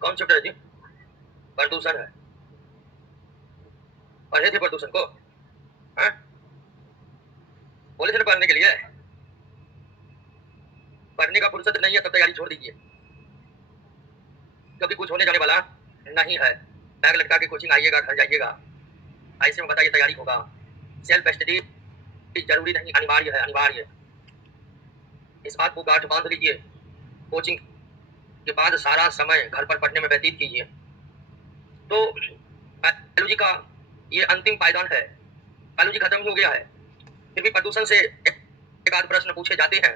कौन चैप्टर है जी? प्रदूषण है। पढ़े थे प्रदूषण को? हाँ? बोले थे ना पढ़ने के लिए। पढ़ने का फुर्सत नहीं है तो तैयारी छोड़ दीजिए, क्योंकि कुछ होने जाने वाला नहीं है। बैग लटका के कोचिंग आइएगा, घर जाइएगा, ऐसे में बताइए तैयारी होगा। सेल्फ स्टडी जरूरी नहीं, अनिवार्य है, अनिवार्य। इस बात को गांठ बांध लीजिए। कोचिंग के बाद सारा समय घर पर पढ़ने में व्यतीत कीजिए। तो बायोलॉजी का ये अंतिम पायदान है। बायोलॉजी खत्म हो गया है, फिर भी प्रदूषण से एक आध प्रश्न पूछे जाते हैं,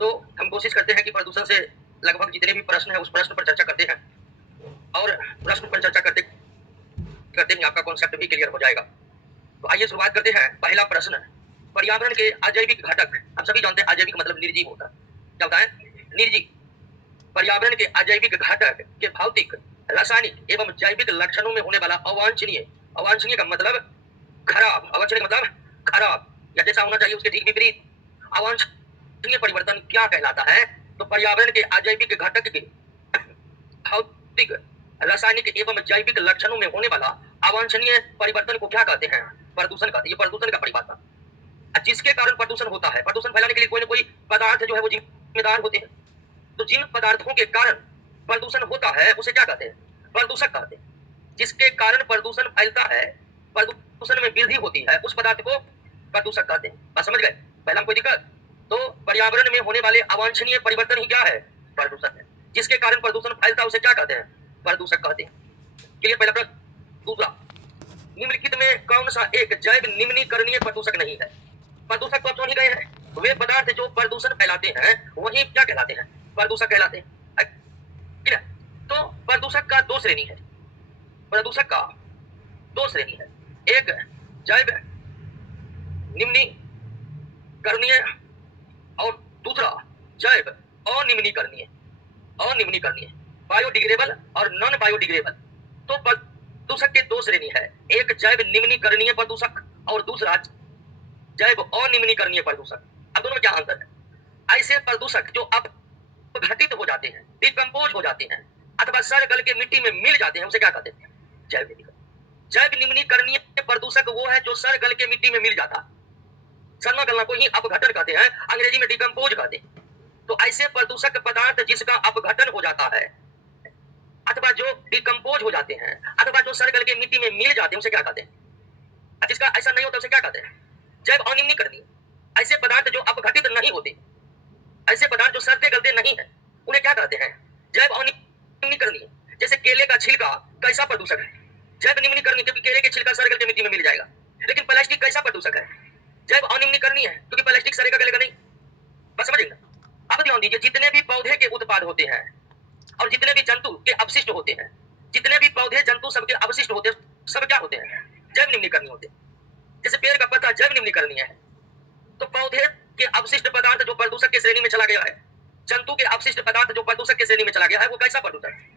तो हम कोशिश करते हैं कि प्रदूषण से लगभग जितने भी प्रश्न हैं उस प्रश्न पर चर्चा करते हैं, और प्रश्न पर चर्चा करते करते ही आपका कॉन्सेप्ट भी क्लियर हो जाएगा। तो आइए शुरुआत करते हैं। पहला प्रश्न, पर्यावरण के अजैविक घटक। हम सभी जानते हैं अजैविक मतलब निर्जीव होता है। क्या होता है? निर्जीव। पर्यावरण के अजैविक घटक के भौतिक, रासायनिक एवं जैविक लक्षणों में होने वाला अवांछनीय, अवांछनीय का मतलब खराब, अवांछनीय का मतलब खराब या जैसा होना चाहिए उसके ठीक विपरीत अवांछनीय परिवर्तन क्या कहलाता है? तो पर्यावरण के अजैविक घटक के भौतिक, रासायनिक एवं जैविक लक्षणों में होने वाला अवांछनीय परिवर्तन को क्या कहते हैं? प्रदूषण कहते हैं। ये प्रदूषण का परिभाषा। जिसके कारण प्रदूषण होता है, प्रदूषण फैलाने के लिए कोई न कोई पदार्थ जो है वो जिम्मेदार होते हैं। तो जिन पदार्थों के कारण प्रदूषण होता है उसे क्या कहते हैं? प्रदूषक कहते हैं। जिसके कारण प्रदूषण फैलता है, प्रदूषण में वृद्धि होती है, उस पदार्थ को प्रदूषक कहते हैं। बात समझ गए? पहला में कोई दिक्कत? तो पर्यावरण में होने वाले अवांछनीय परिवर्तन ही क्या है? प्रदूषण है। जिसके कारण प्रदूषण फैलता है उसे क्या कहते हैं? प्रदूषक कहते हैं। क्लियर? पहला प्रश्न। दूसरा, निम्नलिखित में कौन सा एक जैव निम्नीकरणीय प्रदूषक नहीं है? प्रदूषक तो आप समझ गए हैं, वे पदार्थ जो प्रदूषण फैलाते हैं वही क्या कहलाते हैं? प्रदूषक कहलाते हैं। तो प्रदूषक का दो श्रेणी है। प्रदूषक का दो श्रेणी है, एक जैव निम्नीकरणीय और दूसरा जैव अनिम्नीकरणीय। अनिम्नीकरणीय, बायोडिग्रेडेबल और नॉन बायोडिग्रेडेबल। तो प्रदूषक के दो श्रेणी है, एक जैव निम्नीकरणीय प्रदूषक और दूसरा जैव अनिम्नीकरणीय प्रदूषक। अब दोनों में क्या अंतर है? ऐसे प्रदूषक जो अपघटित हो जाते हैं, डिकम्पोज हो जाते हैं अथवा सड़ गल के मिट्टी में मिल जाते हैं, उसे क्या कहते हैं? जैव निम्नीकरणीय। जैव निम्नीकरणीय प्रदूषक वो है जो सड़ गल के मिट्टी में मिल जाता है। सड़ना गलना को ही अपघटन कहते हैं, अंग्रेजी में डिकम्पोज कहते हैं। तो ऐसे प्रदूषक पदार्थ जिसका अपघटन हो जाता है अथवा जो डिकम्पोज हो जाते हैं अथवा जो सड़ गल के मिट्टी में मिल जाते हैं उसे क्या कहते हैं? जिसका ऐसा नहीं होता उसे क्या कहते हैं? जैव अनिम्नीकरणीय। ऐसे पदार्थ जो अपघटित नहीं होते, ऐसे पदार्थ जो सड़ते गलते नहीं है, उन्हें क्या कहते हैं? जैव अनिम्नीकरणीय। जैसे केले का छिलका कैसा प्रदूषक है? जैव निम्नीकरणीय, क्योंकि केले के छिलका सड़ गल के मिट्टी में मिल जाएगा। लेकिन प्लास्टिक कैसा प्रदूषक है? जैव अनिम्नीकरणीय है, क्योंकि प्लास्टिक सड़ेगा गलेगा नहीं। बस समझिए। अब ध्यान दीजिए, जितने भी पौधे के उत्पाद होते हैं और जितने भी जंतु के अवशिष्ट होते हैं, जितने भी पौधे जंतु सबके अवशिष्ट होते हैं, सब क्या होते हैं? जैव निम्नीकरणीय होते हैं। जैसे पेड़ का पत्ता जैव निम्नीकरणीय है, तो पौधे के अवशिष्ट पदार्थ जो प्रदूषक की श्रेणी में चला गया है, जंतु के अवशिष्ट पदार्थ जो प्रदूषक की श्रेणी में चला गया है, वो कैसा प्रदूषक है?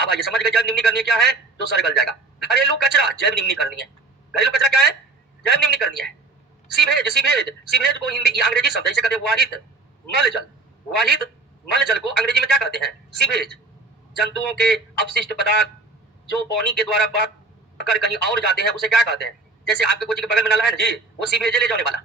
अब आइए समझ गए जैव निम्नीकरणीय क्या है? जो सड़ गल जाएगा। घरेलू कचरा जैव निम्नीकरणीय। घरेलू कचरा क्या है? जैव निम्नीकरणीय है। सीवेज, सीवेज, सीवेज को हिंदी अंग्रेजी शब्द इसे कहते हैं वाहिद मल जल। वाहिद मल जल को अंग्रेजी में क्या कहते हैं? सीवेज। जंतुओं के अवशिष्ट पदार्थ जो पानी के द्वारा बहकर कहीं और जाते हैं उसे क्या कहते हैं? जैसे आपके कोची के बगल में नाला है ना जी, वो सीवेज ले जाने वाला।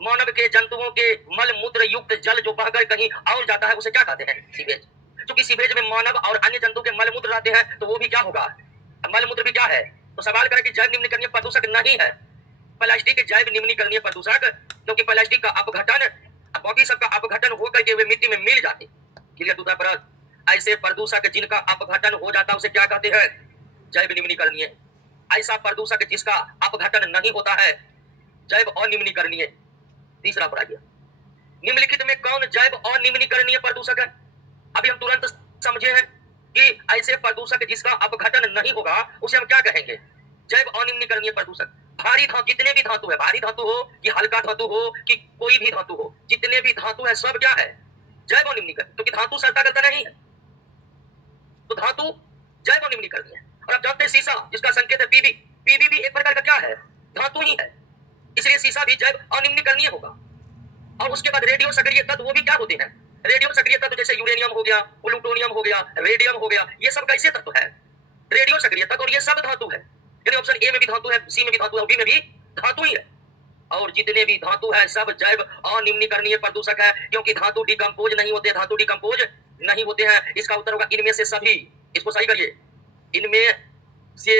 मानव के जंतुओं के मल मूत्र युक्त जल जो बहकर कहीं और जाता है उसे क्या कहते हैं? सीवेज। क्योंकि सीवेज में मानव और अन्य जंतु के मल मूत्र रहते हैं, तो वो भी क्या होगा? मल मूत्र भी क्या है? तो सवाल करें कि जैव निम्नीकरणीय प्रदूषक नहीं है प्लास्टिक जैव निम्नीकरणीय प्रदूषक, क्योंकि प्लास्टिक का अपघटन, बाकी सबका अपघटन होकर के वे मिट्टी में मिल जाते। क्लियर? दूसरा प्रश्न, ऐसे प्रदूषक जिनका अपघटन हो जाता है उसे क्या कहते हैं? जैव निम्नीकरणीय। ऐसा प्रदूषक जिसका अपघटन नहीं होता है, जैव अनिम्नीकरणीय। तीसरा पढ़ाइए, निम्नलिखित में कौन जैव अनिम्नीकरणीय प्रदूषक है? अभी हम तुरंत समझे हैं कि ऐसे प्रदूषक जिसका अपघटन नहीं होगा उसे हम क्या कहेंगे? जैव अनिम्नीकरणीय प्रदूषक। भारी धातु, जितने भी धातु है, भारी धातु हो कि हल्का धातु हो कि कोई भी धातु हो, जितने भी धातु है सब क्या है? जैव अनिम्नीकरणीय। क्योंकि धातु सड़ता गलता नहीं है, तो धातु जैव अनिम्नीकरणीय है। और आप जानते हैं शीशा जिसका संकेत है पीबी, पीबी भी एक प्रकार का क्या है? धातु ही है, इसलिए शीशा भी जैव अनिम्नीकरणीय होगा। और उसके बाद रेडियो सक्रिय तत्व वो भी क्या होते हैं? रेडियम सक्रियता तो जैसे यूरेनियम हो गया, प्लूटोनियम हो गया, रेडियम हो गया, ये सब कैसे तत्व है? रेडियो सक्रियता और ये सब धातु है। यानी ऑप्शन ए में भी धातु है, सी में भी धातु है, बी में भी धातु ही है। और जितने भी धातु है सब जैव अनिम्नीकरणीय प्रदूषक है, क्योंकि धातु डिकम्पोज नहीं होते, धातु डिकम्पोज नहीं होते हैं। इसका उत्तर होगा इनमें से सभी। इसको सही करिए, इनमें से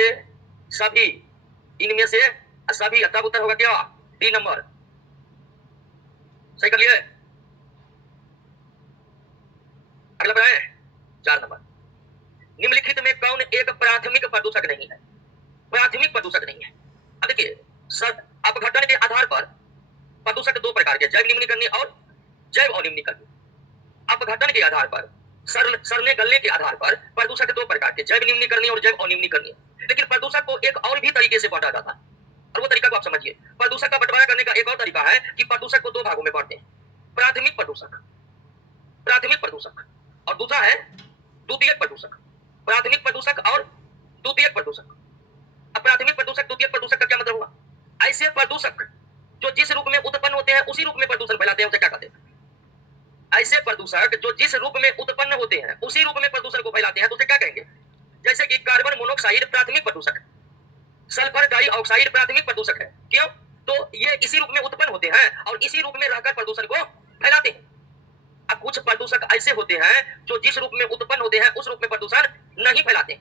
सभी, इनमें से सभी। तब उत्तर होगा क्या? D number. सही कर लिए। अगला बढ़ाए 4 नंबर। निम्नलिखित में कौन एक प्राथमिक प्रदूषक नहीं है? प्राथमिक प्रदूषक नहीं है। अब देखिए, अपघटन के आधार पर प्रदूषक 2 प्रकार के, जैव निम्नीकरणीय और जैव अनिम्नीकरणीय। अपघटन के आधार पर, सड़ने गलने के आधार पर प्रदूषक 2 प्रकार के, जैव निम्नीकरणीय और जैव अनिम्नीकरणीय। लेकिन प्रदूषक को एक और भी तरीके से बांटा जाता है, और वो तरीका को आप समझिए। प्रदूषक का बंटवारा करने का एक और तरीका है कि प्रदूषक को 2 भागों में बांटते हैं। प्राथमिक प्रदूषक, प्राथमिक प्रदूषक, और दूसरा है द्वितीयक प्रदूषक। प्राथमिक प्रदूषक और द्वितीयक प्रदूषक। अब प्राथमिक प्रदूषक, द्वितीयक प्रदूषक का क्या मतलब हुआ? ऐसे प्रदूषक जो जिस रूप में उत्पन्न होते हैं उसी रूप में प्रदूषण फैलाते हैं, उसे क्या कहते हैं? ऐसे प्रदूषक जो जिस रूप में उत्पन्न होते हैं उसी रूप में प्रदूषण को फैलाते हैं, तो उसे क्या कहेंगे? जैसे कि कार्बन मोनोऑक्साइड प्राथमिक प्रदूषक है, सल्फर डाइऑक्साइड प्राथमिक प्रदूषक है। क्यों? तो ये इसी रूप में उत्पन्न होते हैं और इसी रूप में रहकर प्रदूषण को फैलाते हैं। अब कुछ प्रदूषक ऐसे होते हैं जो जिस रूप में उत्पन्न होते हैं उस रूप में प्रदूषण नहीं फैलाते।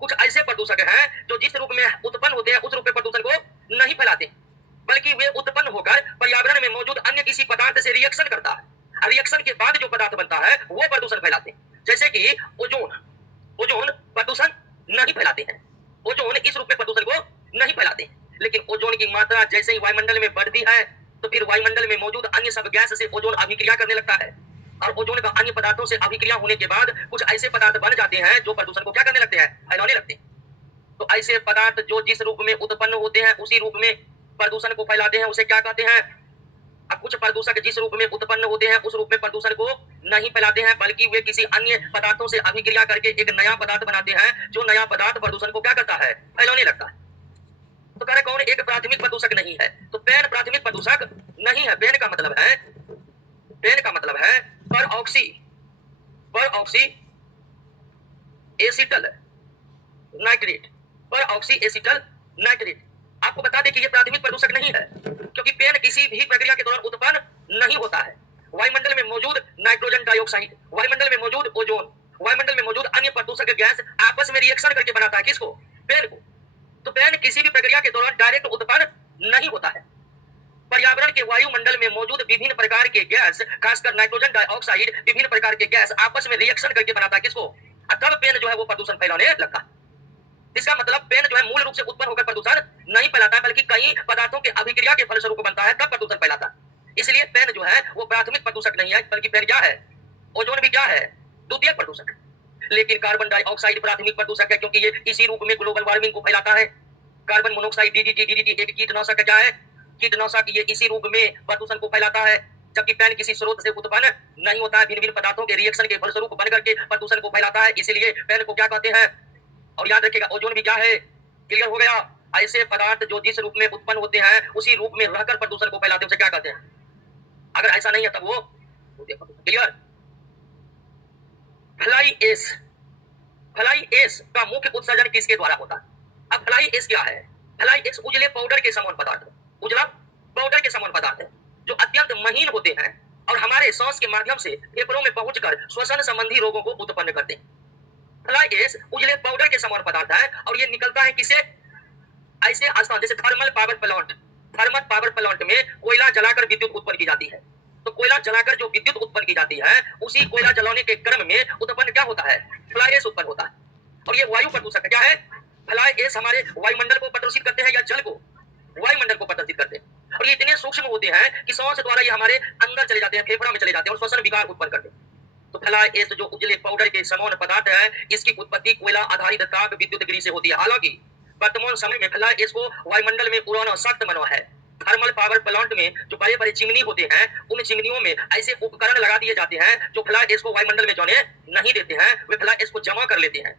कुछ ऐसे प्रदूषक हैं जो जिस रूप में उत्पन्न होते हैं उस रूप में प्रदूषण को नहीं फैलाते, बल्कि वे उत्पन्न होकर पर्यावरण में मौजूद अन्य किसी पदार्थ से रिएक्शन करता है, और रिएक्शन के बाद जो पदार्थ बनता है वो प्रदूषण फैलाते हैं। जैसे कि ओजोन, ओजोन प्रदूषण नहीं फैलाते हैं, ओजोन इस रूप में प्रदूषण को नहीं फैलाते। लेकिन ओजोन की मात्रा जैसे ही वायुमंडल में बढ़ती है तो फिर वायुमंडल में मौजूद अन्य सब गैस से ओजोन अभिक्रिया करने लगता है, और ओजोन का अन्य पदार्थों से अभिक्रिया होने के बाद कुछ ऐसे पदार्थ बन जाते हैं जो प्रदूषण को क्या करने लगते हैं? फैलाने लगते हैं। तो ऐसे पदार्थ जो जिस रूप में उत्पन्न होते हैं उसी रूप में प्रदूषण को फैलाते हैं, उसे क्या कहते हैं? अब कुछ प्रदूषक जिस रूप में उत्पन्न होते हैं उस रूप में प्रदूषण को नहीं फैलाते हैं, बल्कि वे किसी अन्य पदार्थों से अभिक्रिया करके एक नया पदार्थ बनाते हैं, जो नया पदार्थ प्रदूषण को क्या करता है? फैलाने लगता है। तो कह रहे कौन एक प्राथमिक प्रदूषक नहीं है? तो पेन प्राथमिक प्रदूषक नहीं है। पेन का मतलब है, पेन का मतलब है पर ऑक्सी एसिटल नाइट्रेट, पर ऑक्सी एसिटल नाइट्रेट। आपको बता दें कि यह प्राथमिक प्रदूषक नहीं है, क्योंकि पेन किसी भी प्रक्रिया के दौरान उत्पन्न नहीं होता है। वायुमंडल में मौजूद नाइट्रोजन डाइऑक्साइड, वायुमंडल में मौजूद ओजोन, वायुमंडल में मौजूद अन्य प्रदूषक गैस आपस में रिएक्शन करके बनाता है किसको? पेन को। तो पेन किसी भी प्रक्रिया के दौरान डायरेक्ट उत्पन्न नहीं होता है। पर्यावरण के वायुमंडल में मौजूद विभिन्न प्रकार के गैस, खासकर नाइट्रोजन डाइऑक्साइड, विभिन्न प्रकार के गैस आपस में रिएक्शन करके बनाता है किसको? तब पेन जो है वो प्रदूषण फैलाने लगता है। इसका मतलब पेन जो है मूल रूप से उत्पन्न होकर प्रदूषण नहीं फैलाता है, बल्कि कई पदार्थों के अभिक्रिया के फलस्वरूप बनता है तब प्रदूषण फैलाता है। इसलिए पेन जो है वो प्राथमिक प्रदूषक नहीं है, बल्कि पेन क्या है? ओजोन भी क्या है? द्वितीयक प्रदूषक। लेकिन कार्बन डाइऑक्साइड प्राथमिक प्रदूषक है, क्योंकि ये इसी रूप में ग्लोबल वार्मिंग को फैलाता है। कार्बन मोनोऑक्साइड डीडीटी एक कीटनाशक क्या है? कीटनाशक। ये इसी रूप में प्रदूषण को फैलाता है, जबकि पेन किसी स्रोत से उत्पन्न नहीं होता है, भिन्न भिन्न पदार्थों के रिएक्शन के फलस्वरूप बनकर के प्रदूषण को फैलाता है। इसलिए पेन को क्या कहते हैं? और याद रखिएगा ओजोन भी क्या है? क्लियर हो गया? ऐसे पदार्थ जो जिस रूप में उत्पन्न होते हैं उसी रूप में रहकर प्रदूषण को फैलाते हैं, उसे क्या कहते हैं? अगर ऐसा नहीं है तब वो clear. Fly ash, fly ash का मुख्य उत्सर्जन किसके द्वारा होता है? अब फ्लाई एश क्या है? फ्लाई एश उजले पाउडर के समान पदार्थ, उजला पाउडर के समान पदार्थ है, जो अत्यंत महीन होते हैं और हमारे सांस के माध्यम से फेफड़ों में पहुंचकर श्वसन संबंधी रोगों को उत्पन्न करते हैं। फ्लाई एश उजले पाउडर के समान पदार्थ है और ये निकलता है किसे? ऐसे स्थान जैसे thermal power plant, thermal power plant में कोयला जलाकर विद्युत उत्पन्न की जाती है। तो कोयला जलाकर जो विद्युत उत्पन्न की जाती है उसी कोयला जलाने के क्रम में उत्पन्न क्या होता है? फ्लाई एश उत्पन्न होता है। और ये वायु प्रदूषक क्या है? फ्लाई एश हमारे वायुमंडल को प्रदूषित करते हैं या जल को? वायुमंडल को प्रदूषित करते हैं। और ये इतने सूक्ष्म होते हैं कि सांस द्वारा ये हमारे अंदर चले जाते हैं, फेफड़ा में चले जाते हैं और श्वसन विकार उत्पन्न करते हैं। तो फ्लाई एश जो उजले पाउडर के समान पदार्थ है, इसकी उत्पत्ति कोयला आधारित ताप विद्युत गृह से होती है। हालांकि वर्तमान समय में फ्लाई एश को वायुमंडल में उड़ाना सख्त मना है। थर्मल पावर प्लांट में जो बड़े बड़े चिमनी होते हैं उन चिमनियों में ऐसे उपकरण लगा दिए जाते हैं जो फ्लाई एश को वायुमंडल में जाने नहीं देते हैं। वे फ्लाई एश को जमा कर लेते हैं,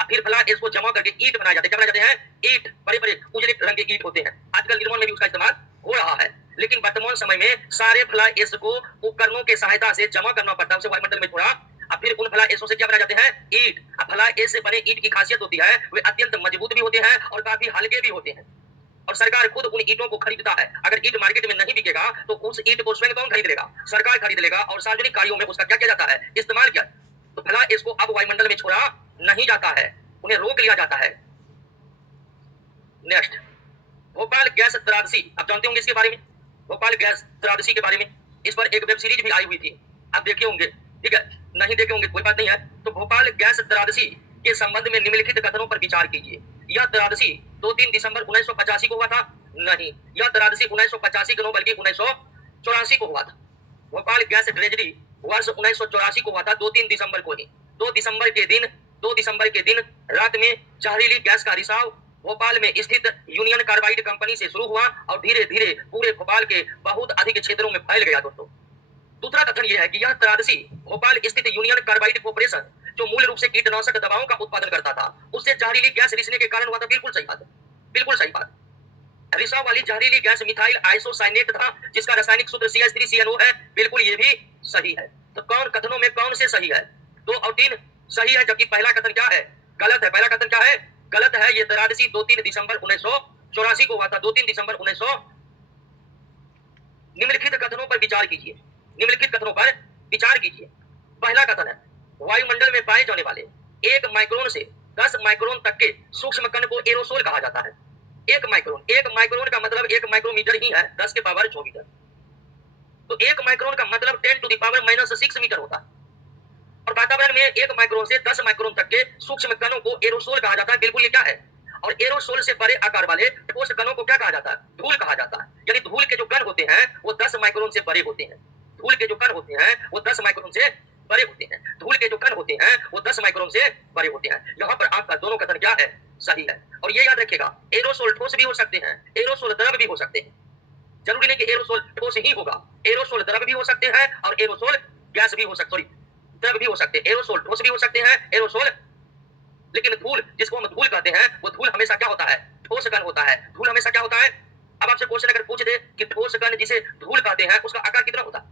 फिर फ्लाई एश को जमा करके ईंट बनाए जाते हैं। क्या बनाए जाते हैं? ईंट, बड़े बड़े उजले रंग के ईंट होते हैं। आजकल निर्माण में भी उसका इस्तेमाल हो रहा है। लेकिन वर्तमान समय में सारे फ्लाई एश को उपकरणों के सहायता से जमा करना पड़ता है, उसे वायुमंडल में छोड़ा, अब फिर उन फ्लाई एशों से क्या बनाए जाते हैं? ईंट। अब फ्लाई एश से बने ईंट की खासियत होती है वे अत्यंत मजबूत भी होते हैं और काफी हल्के भी होते हैं, और सरकार खुद उन ईंटों को खरीदता है। अगर ईंट मार्केट में नहीं बिकेगा तो उस ईंट को स्वयं कौन खरीद लेगा? सरकार खरीद लेगा, और सार्वजनिक कार्यों में उसका क्या किया जाता है? इस्तेमाल किया। तो फ्लाई एश को अब वायुमंडल में छोड़ा नहीं जाता है, उन्हें रोक लिया जाता है। नेक्स्ट, भोपाल गैस त्रासदी, आप जानते होंगे इसके बारे में, भोपाल गैस त्रासदी के बारे में। इस पर एक वेब सीरीज भी आई हुई थी, आप देखे होंगे, ठीक है? नहीं देखे होंगे कोई बात नहीं है। तो भोपाल गैस त्रासदी के संबंध में निम्नलिखित कथनों पर विचार कीजिए। यह त्रासदी 2-3 दिसंबर 1985 को हुआ था? नहीं, यह त्रासदी 1985 को नहीं बल्कि 1984 को हुआ था। भोपाल गैस ट्रेजेडी वर्ष 1984 को हुआ था, 2-3 दिसंबर को ही। 2 दिसंबर के दिन रात में जहरीली गैस का रिसाव भोपाल में स्थित यूनियन कार्बाइड कंपनी से शुरू हुआ और धीरे धीरे पूरे भोपाल के बहुत अधिक क्षेत्रों में फैल गया। दोस्तों, दूसरा कथन यह है कि यह त्रासदी भोपाल स्थित यूनियन कार्बाइड कॉर्पोरेशन, जो मूल रूप से कीटनाशक दवाओं का उत्पादन करता था, उससे जहरीली गैस रिसने के कारण हुआ था। बिल्कुल सही बात है, बिल्कुल सही बात। रिसाव वाली जहरीली गैस मिथाइल आइसोसाइनेट था, जिसका रासायनिक सूत्र CH3CNO है। बिल्कुल ये भी सही है। तो कौन कथनों में कौन से सही है? 2 और 3 सही है, जबकि पहला कथन क्या है? गलत है। पहला कथन क्या है? गलत है। ये त्रासदी 2-3 दिसंबर 1984 को हुआ था, 2-3 दिसंबर 1900। निम्नलिखित कथनों पर विचार कीजिए, निम्नलिखित कथनों पर विचार कीजिए। पहला कथन है, वायुमंडल में पाए जाने वाले 1 माइक्रोन से 10 माइक्रोन तक के सूक्ष्म कण को एरोसोल कहा जाता है। 1 माइक्रोन का मतलब 1 माइक्रोमीटर ही है, 10 के पावर 6 मीटर। तो 1 माइक्रोन का मतलब 10 टू द पावर -6 मीटर होता है। और वातावरण में 1 माइक्रोन से 10 माइक्रोन तक के सूक्ष्म कणों को एरोसोल कहा जाता है। बिल्कुल ये क्या है? और एरोसोल से बड़े आकार वाले ठोस कणों को क्या कहा जाता है? धूल कहा जाता है। यानी धूल के जो कण होते हैं वो 10 माइक्रोन से बड़े होते हैं। धूल के जो कण होते हैं वो 10 माइक्रोन से बड़े होते हैं। धूल के जो कण होते हैं वो 10 माइक्रोन से बड़े होते हैं। यहाँ पर आपका दोनों कथन क्या है? सही है। और ये याद रखिएगा, एरोसोल ठोस भी हो सकते हैं, एरोसोल द्रव भी हो सकते हैं। जरूरी नहीं कि एरोसोल ठोस ही होगा, एरोसोल द्रव भी हो सकते हैं और एरोसोल गैस भी हो सकते, सॉरी द्रव भी हो सकते हैं। एरोसोल ठोस भी हो सकते हैं, एरोसोल, लेकिन धूल जिसको हम धूल कहते हैं वो धूल हमेशा क्या होता है? ठोस कण होता है। धूल हमेशा क्या होता है? अब आपसे क्वेश्चन अगर पूछ दे कि ठोस कण जिसे धूल कहते हैं उसका आकार कितना होता है?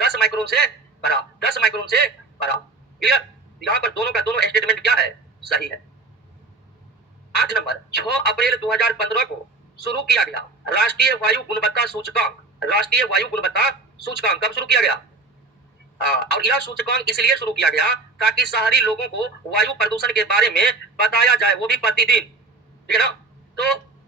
10 माइक्रोन से बड़ा, 10 माइक्रोन से बड़ा। क्लियर? यहाँ पर दोनों का दोनों स्टेटमेंट क्या है? सही है। 8 नंबर, 6 अप्रैल 2015 को शुरू किया गया राष्ट्रीय वायु गुणवत्ता सूचकांक। राष्ट्रीय वायु गुणवत्ता सूचकांक कब शुरू किया गया? और यह सूचकांक इसलिए शुरू किया गया ताकि शहरी लोगों को वायु प्रदूषण के बारे में बताया जाए, वो भी प्रतिदिन, ठीक है ना? तो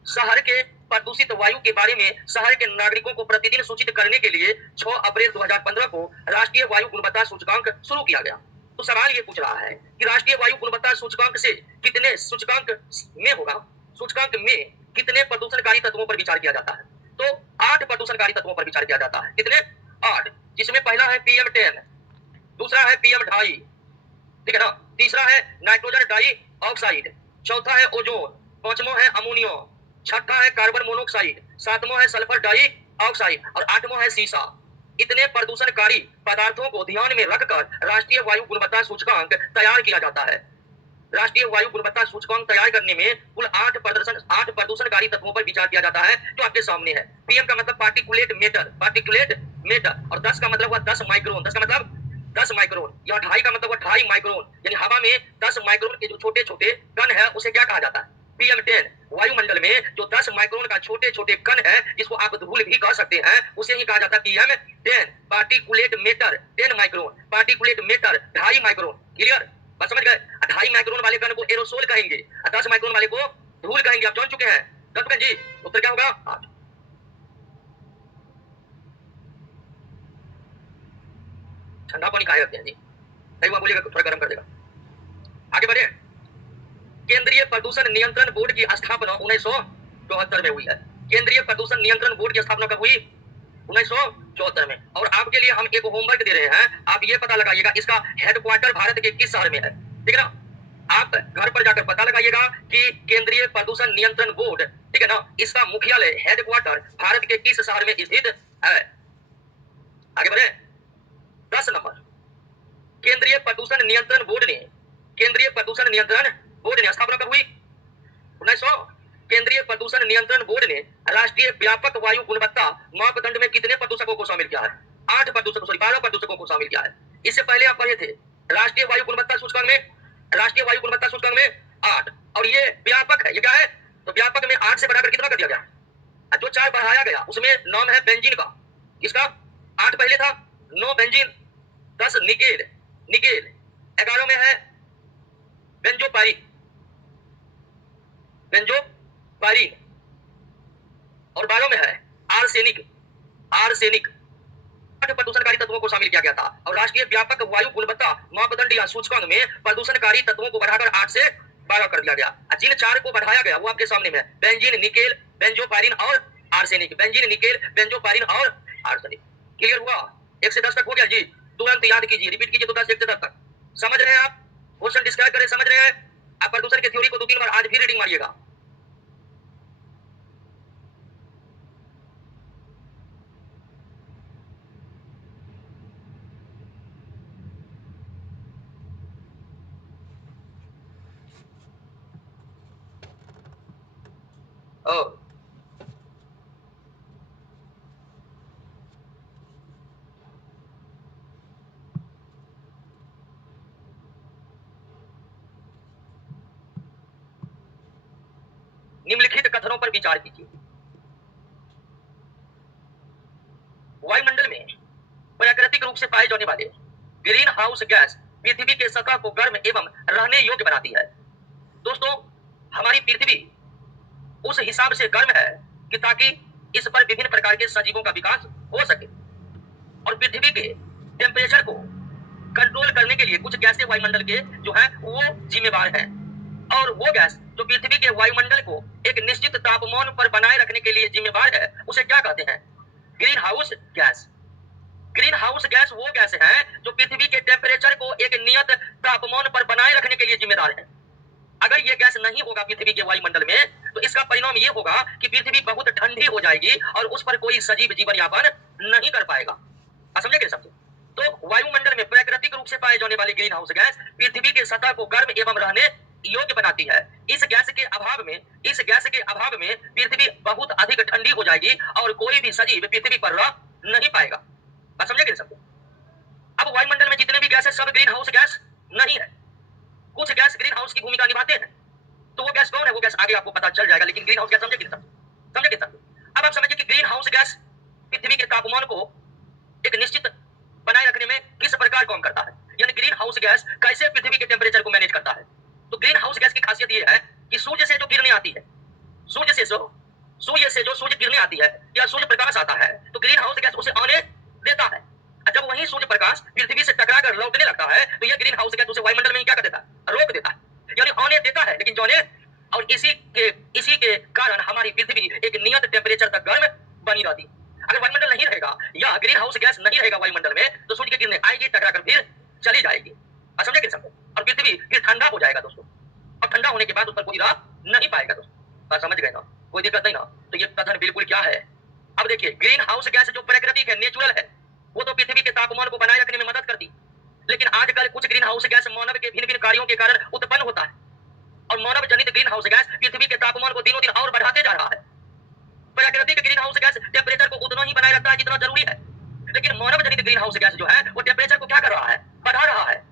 शहर के प्रदूषित वायु के बारे में शहर के नागरिकों को प्रतिदिन सूचित करने के लिए 6 अप्रैल 2015 को राष्ट्रीय वायु गुणवत्ता सूचकांक शुरू किया गया। तो सवाल ये पूछ रहा है कि राष्ट्रीय वायु गुणवत्ता सूचकांक से कितने सूचकांक में होगा, सूचकांक में कितने प्रदूषणकारी तत्वों पर विचार किया जाता है? तो 8 प्रदूषणकारी तत्वों पर विचार किया जाता है। कितने? 8, जिसमें पहला है PM10, दूसरा है PM2.5, ठीक है ना? तीसरा है नाइट्रोजन डाई ऑक्साइड, चौथा है ओजोन, पांचवा है अमोनिया, छठा है कार्बन मोनोऑक्साइड, सातवां है सल्फर डाई ऑक्साइड और आठवां है सीसा। इतने प्रदूषणकारी पदार्थों को ध्यान में रखकर राष्ट्रीय वायु गुणवत्ता सूचकांक तैयार किया जाता है। राष्ट्रीय वायु गुणवत्ता सूचकांक तैयार करने में कुल 8 प्रदूषणकारी तत्वों पर विचार किया जाता है, जो आपके सामने है। PM का मतलब पार्टिकुलेट मैटर, और 10 का मतलब हुआ 10 माइक्रोन, 10 का मतलब 10 माइक्रोन, या 2.5 का मतलब हुआ 2.5 माइक्रोन, यानी हवा में 10 माइक्रोन के जो छोटे छोटे कण है उसे क्या कहा जाता है? PM10। वायुमंडल में जो 10 माइक्रोन का छोटे छोटे कण है, जिसको आप धूल भी कह सकते हैं, उसे ही कहा जाता है PM10। Particulate matter 10 micron, particulate matter 2.5 micron. Clear? बस समझ गए? 2.5 माइक्रोन वाले कण को एरोसोल कहेंगे, 10 माइक्रोन वाले को धूल कहेंगे। आप जान चुके हैं? जान चुके हैं जी? उत्तर क्या होगा? 8। ठंडा पानी काहे रखते हैं जी? नहीं, वह बोलेगा थोड़ा गर्म कर देगा। आगे बढ़े। केंद्रीय प्रदूषण नियंत्रण बोर्ड की स्थापना 1974 में हुई है। केंद्रीय प्रदूषण नियंत्रण बोर्ड की स्थापना कब हुई? 1974 में। और आपके लिए हम एक होमवर्क दे रहे हैं, आप ये पता लगाइएगा इसका हेडक्वार्टर भारत के किस शहर में है, ठीक है ना? आप घर पर जाकर पता लगाइएगा कि केंद्रीय प्रदूषण नियंत्रण बोर्ड, ठीक है ना, इसका मुख्यालय हेडक्वार्टर भारत के किस शहर में स्थित है। आगे बढ़े। 10 नंबर, केंद्रीय प्रदूषण नियंत्रण बोर्ड ने स्थापना कब हुई? केंद्रीय प्रदूषण नियंत्रण बोर्ड ने राष्ट्रीय व्यापक वायु गुणवत्ता मापदंड में कितने प्रदूषकों को शामिल किया है? 8 प्रदूषकों, सॉरी 12 प्रदूषकों को शामिल किया है। इससे पहले आप पढ़े थे राष्ट्रीय वायु गुणवत्ता सूचकांक में 8, और ये व्यापक है। ये क्या है? तो व्यापक में 8 से बढ़ाकर कितना कर दिया गया? जो 4 बढ़ाया गया उसमें नाम है बेंजीन का। इसका 8 पहले था, 9 बेंजीन, 10 निकेल, 11 में है बेंजोपायरीन, और 12 में है आर्सेनिक। 8 प्रदूषणकारी तत्वों को शामिल किया गया था, और राष्ट्रीय व्यापक वायु गुणवत्ता मापदंड या सूचकांक में प्रदूषणकारी तत्वों को बढ़ाकर 8 से 12 कर दिया गया। जिन 4 को बढ़ाया गया वो आपके सामने में बेंजीन, निकेल, बेंजोपायरीन और आर्सेनिक। बेंजीन, निकेल, बेंजोपायरीन और आर्सेनिक। क्लियर हुआ? 1 से 10 तक हो गया जी। तुरंत याद कीजिए, रिपीट कीजिए तो 10 1 से 10 तक। समझ रहे हैं आप? क्वेश्चन डिस्क्राइब करें, समझ रहे हैं? आप प्रदूषण के थ्योरी को 2-3 बार आज भी रीडिंग मारिएगा। ओ निम्नलिखित कथनों पर विचार कीजिए। वायुमंडल में प्राकृतिक रूप से पाए जाने वाले ग्रीन हाउस गैस पृथ्वी के सतह को गर्म एवं रहने योग्य बनाती है। दोस्तों, हमारी पृथ्वी उस हिसाब से गर्म है कि ताकि इस पर विभिन्न प्रकार के सजीवों का विकास हो सके, और पृथ्वी के टेम्परेचर को कंट्रोल करने के लिए कुछ गैसें वायुमंडल के जो है वो जिम्मेवार हैं, और वो गैस जो पृथ्वी के वायुमंडल को एक निश्चित तापमान पर बनाए रखने के लिए जिम्मेवार है उसे क्या कहते हैं? Green house gas. Green house gas वो गैस है जो पृथ्वी के टेम्परेचर को एक नियत तापमान पर बनाए रखने के लिए जिम्मेदार है। अगर ये गैस नहीं होगा पृथ्वी के वायुमंडल में तो इसका परिणाम ये होगा कि पृथ्वी बहुत ठंडी हो जाएगी और उस पर कोई सजीव जीवन यापन नहीं कर पाएगा। समझे कि समझे? तो वायुमंडल में प्राकृतिक रूप से पाए जाने वाली ग्रीन हाउस गैस पृथ्वी के सतह को गर्म एवं रहने योग्य बनाती है। इस गैस के अभाव में पृथ्वी बहुत अधिक ठंडी हो जाएगी और कोई भी सजीव पृथ्वी पर रह नहीं पाएगा। समझे कि समझे? अब वायुमंडल में जितने भी गैस है सब ग्रीन हाउस गैस नहीं है। कुछ गैस ग्रीन हाउस की भूमिका निभाते हैं, तो वो गैस कौन है? वो गैस आगे आपको पता चल जाएगा, लेकिन ग्रीन हाउस गैस समझे कि समझे? अब आप समझिए कि ग्रीन हाउस गैस पृथ्वी के तापमान को एक निश्चित बनाए रखने में किस प्रकार काम करता है, यानी ग्रीन हाउस गैस कैसे पृथ्वी के टेम्परेचर को मैनेज करता है। तो ग्रीन हाउस गैस की खासियत ये है कि सूर्य से जो किरणें आती है, सूर्य से जो सूर्य किरणें आती है या सूर्य प्रकाश आता है, तो ग्रीन हाउस गैस उसे आने देता है। जब वही सूर्य प्रकाश पृथ्वी से टकराकर लौटने लगता है तो यह ग्रीन हाउस गैस उसे वायुमंडल में क्या कर देता है? रोक देता है, यानी आने देता है लेकिन जाने। और इसी के कारण हमारी पृथ्वी एक नियत टेम्परेचर तक गर्म बनी रहती। अगर वायुमंडल नहीं रहेगा या ग्रीन हाउस गैस नहीं रहेगा वायुमंडल में तो सूर्य की किरणें आएगी, टकराकर फिर चली जाएगी। समझे कि समझे? और पृथ्वी फिर ठंडा हो जाएगा दोस्तों, और ठंडा होने के बाद उस पर कोई रह नहीं पाएगा दोस्तों। बात समझ गए ना? कोई दिक्कत नहीं ना? तो ये कथन बिल्कुल क्या है? अब देखिए, ग्रीन हाउस गैस जो प्राकृतिक है, नेचुरल है, वो तो पृथ्वी के तापमान को बनाए रखने में मदद करती, लेकिन आजकल कुछ ग्रीन हाउस गैस मानव के भिन्न भिन्न कार्यों के कारण उत्पन्न होता है, और मानव जनित ग्रीन हाउस गैस पृथ्वी के तापमान को दिनों दिन और बढ़ाते जा रहा है। प्राकृतिक ग्रीन हाउस गैस टेम्परेचर को उतना ही बनाए रखता है जितना जरूरी है, लेकिन मानव जनित ग्रीन हाउस गैस जो है वो टेम्परेचर को क्या कर रहा है? बढ़ा रहा है,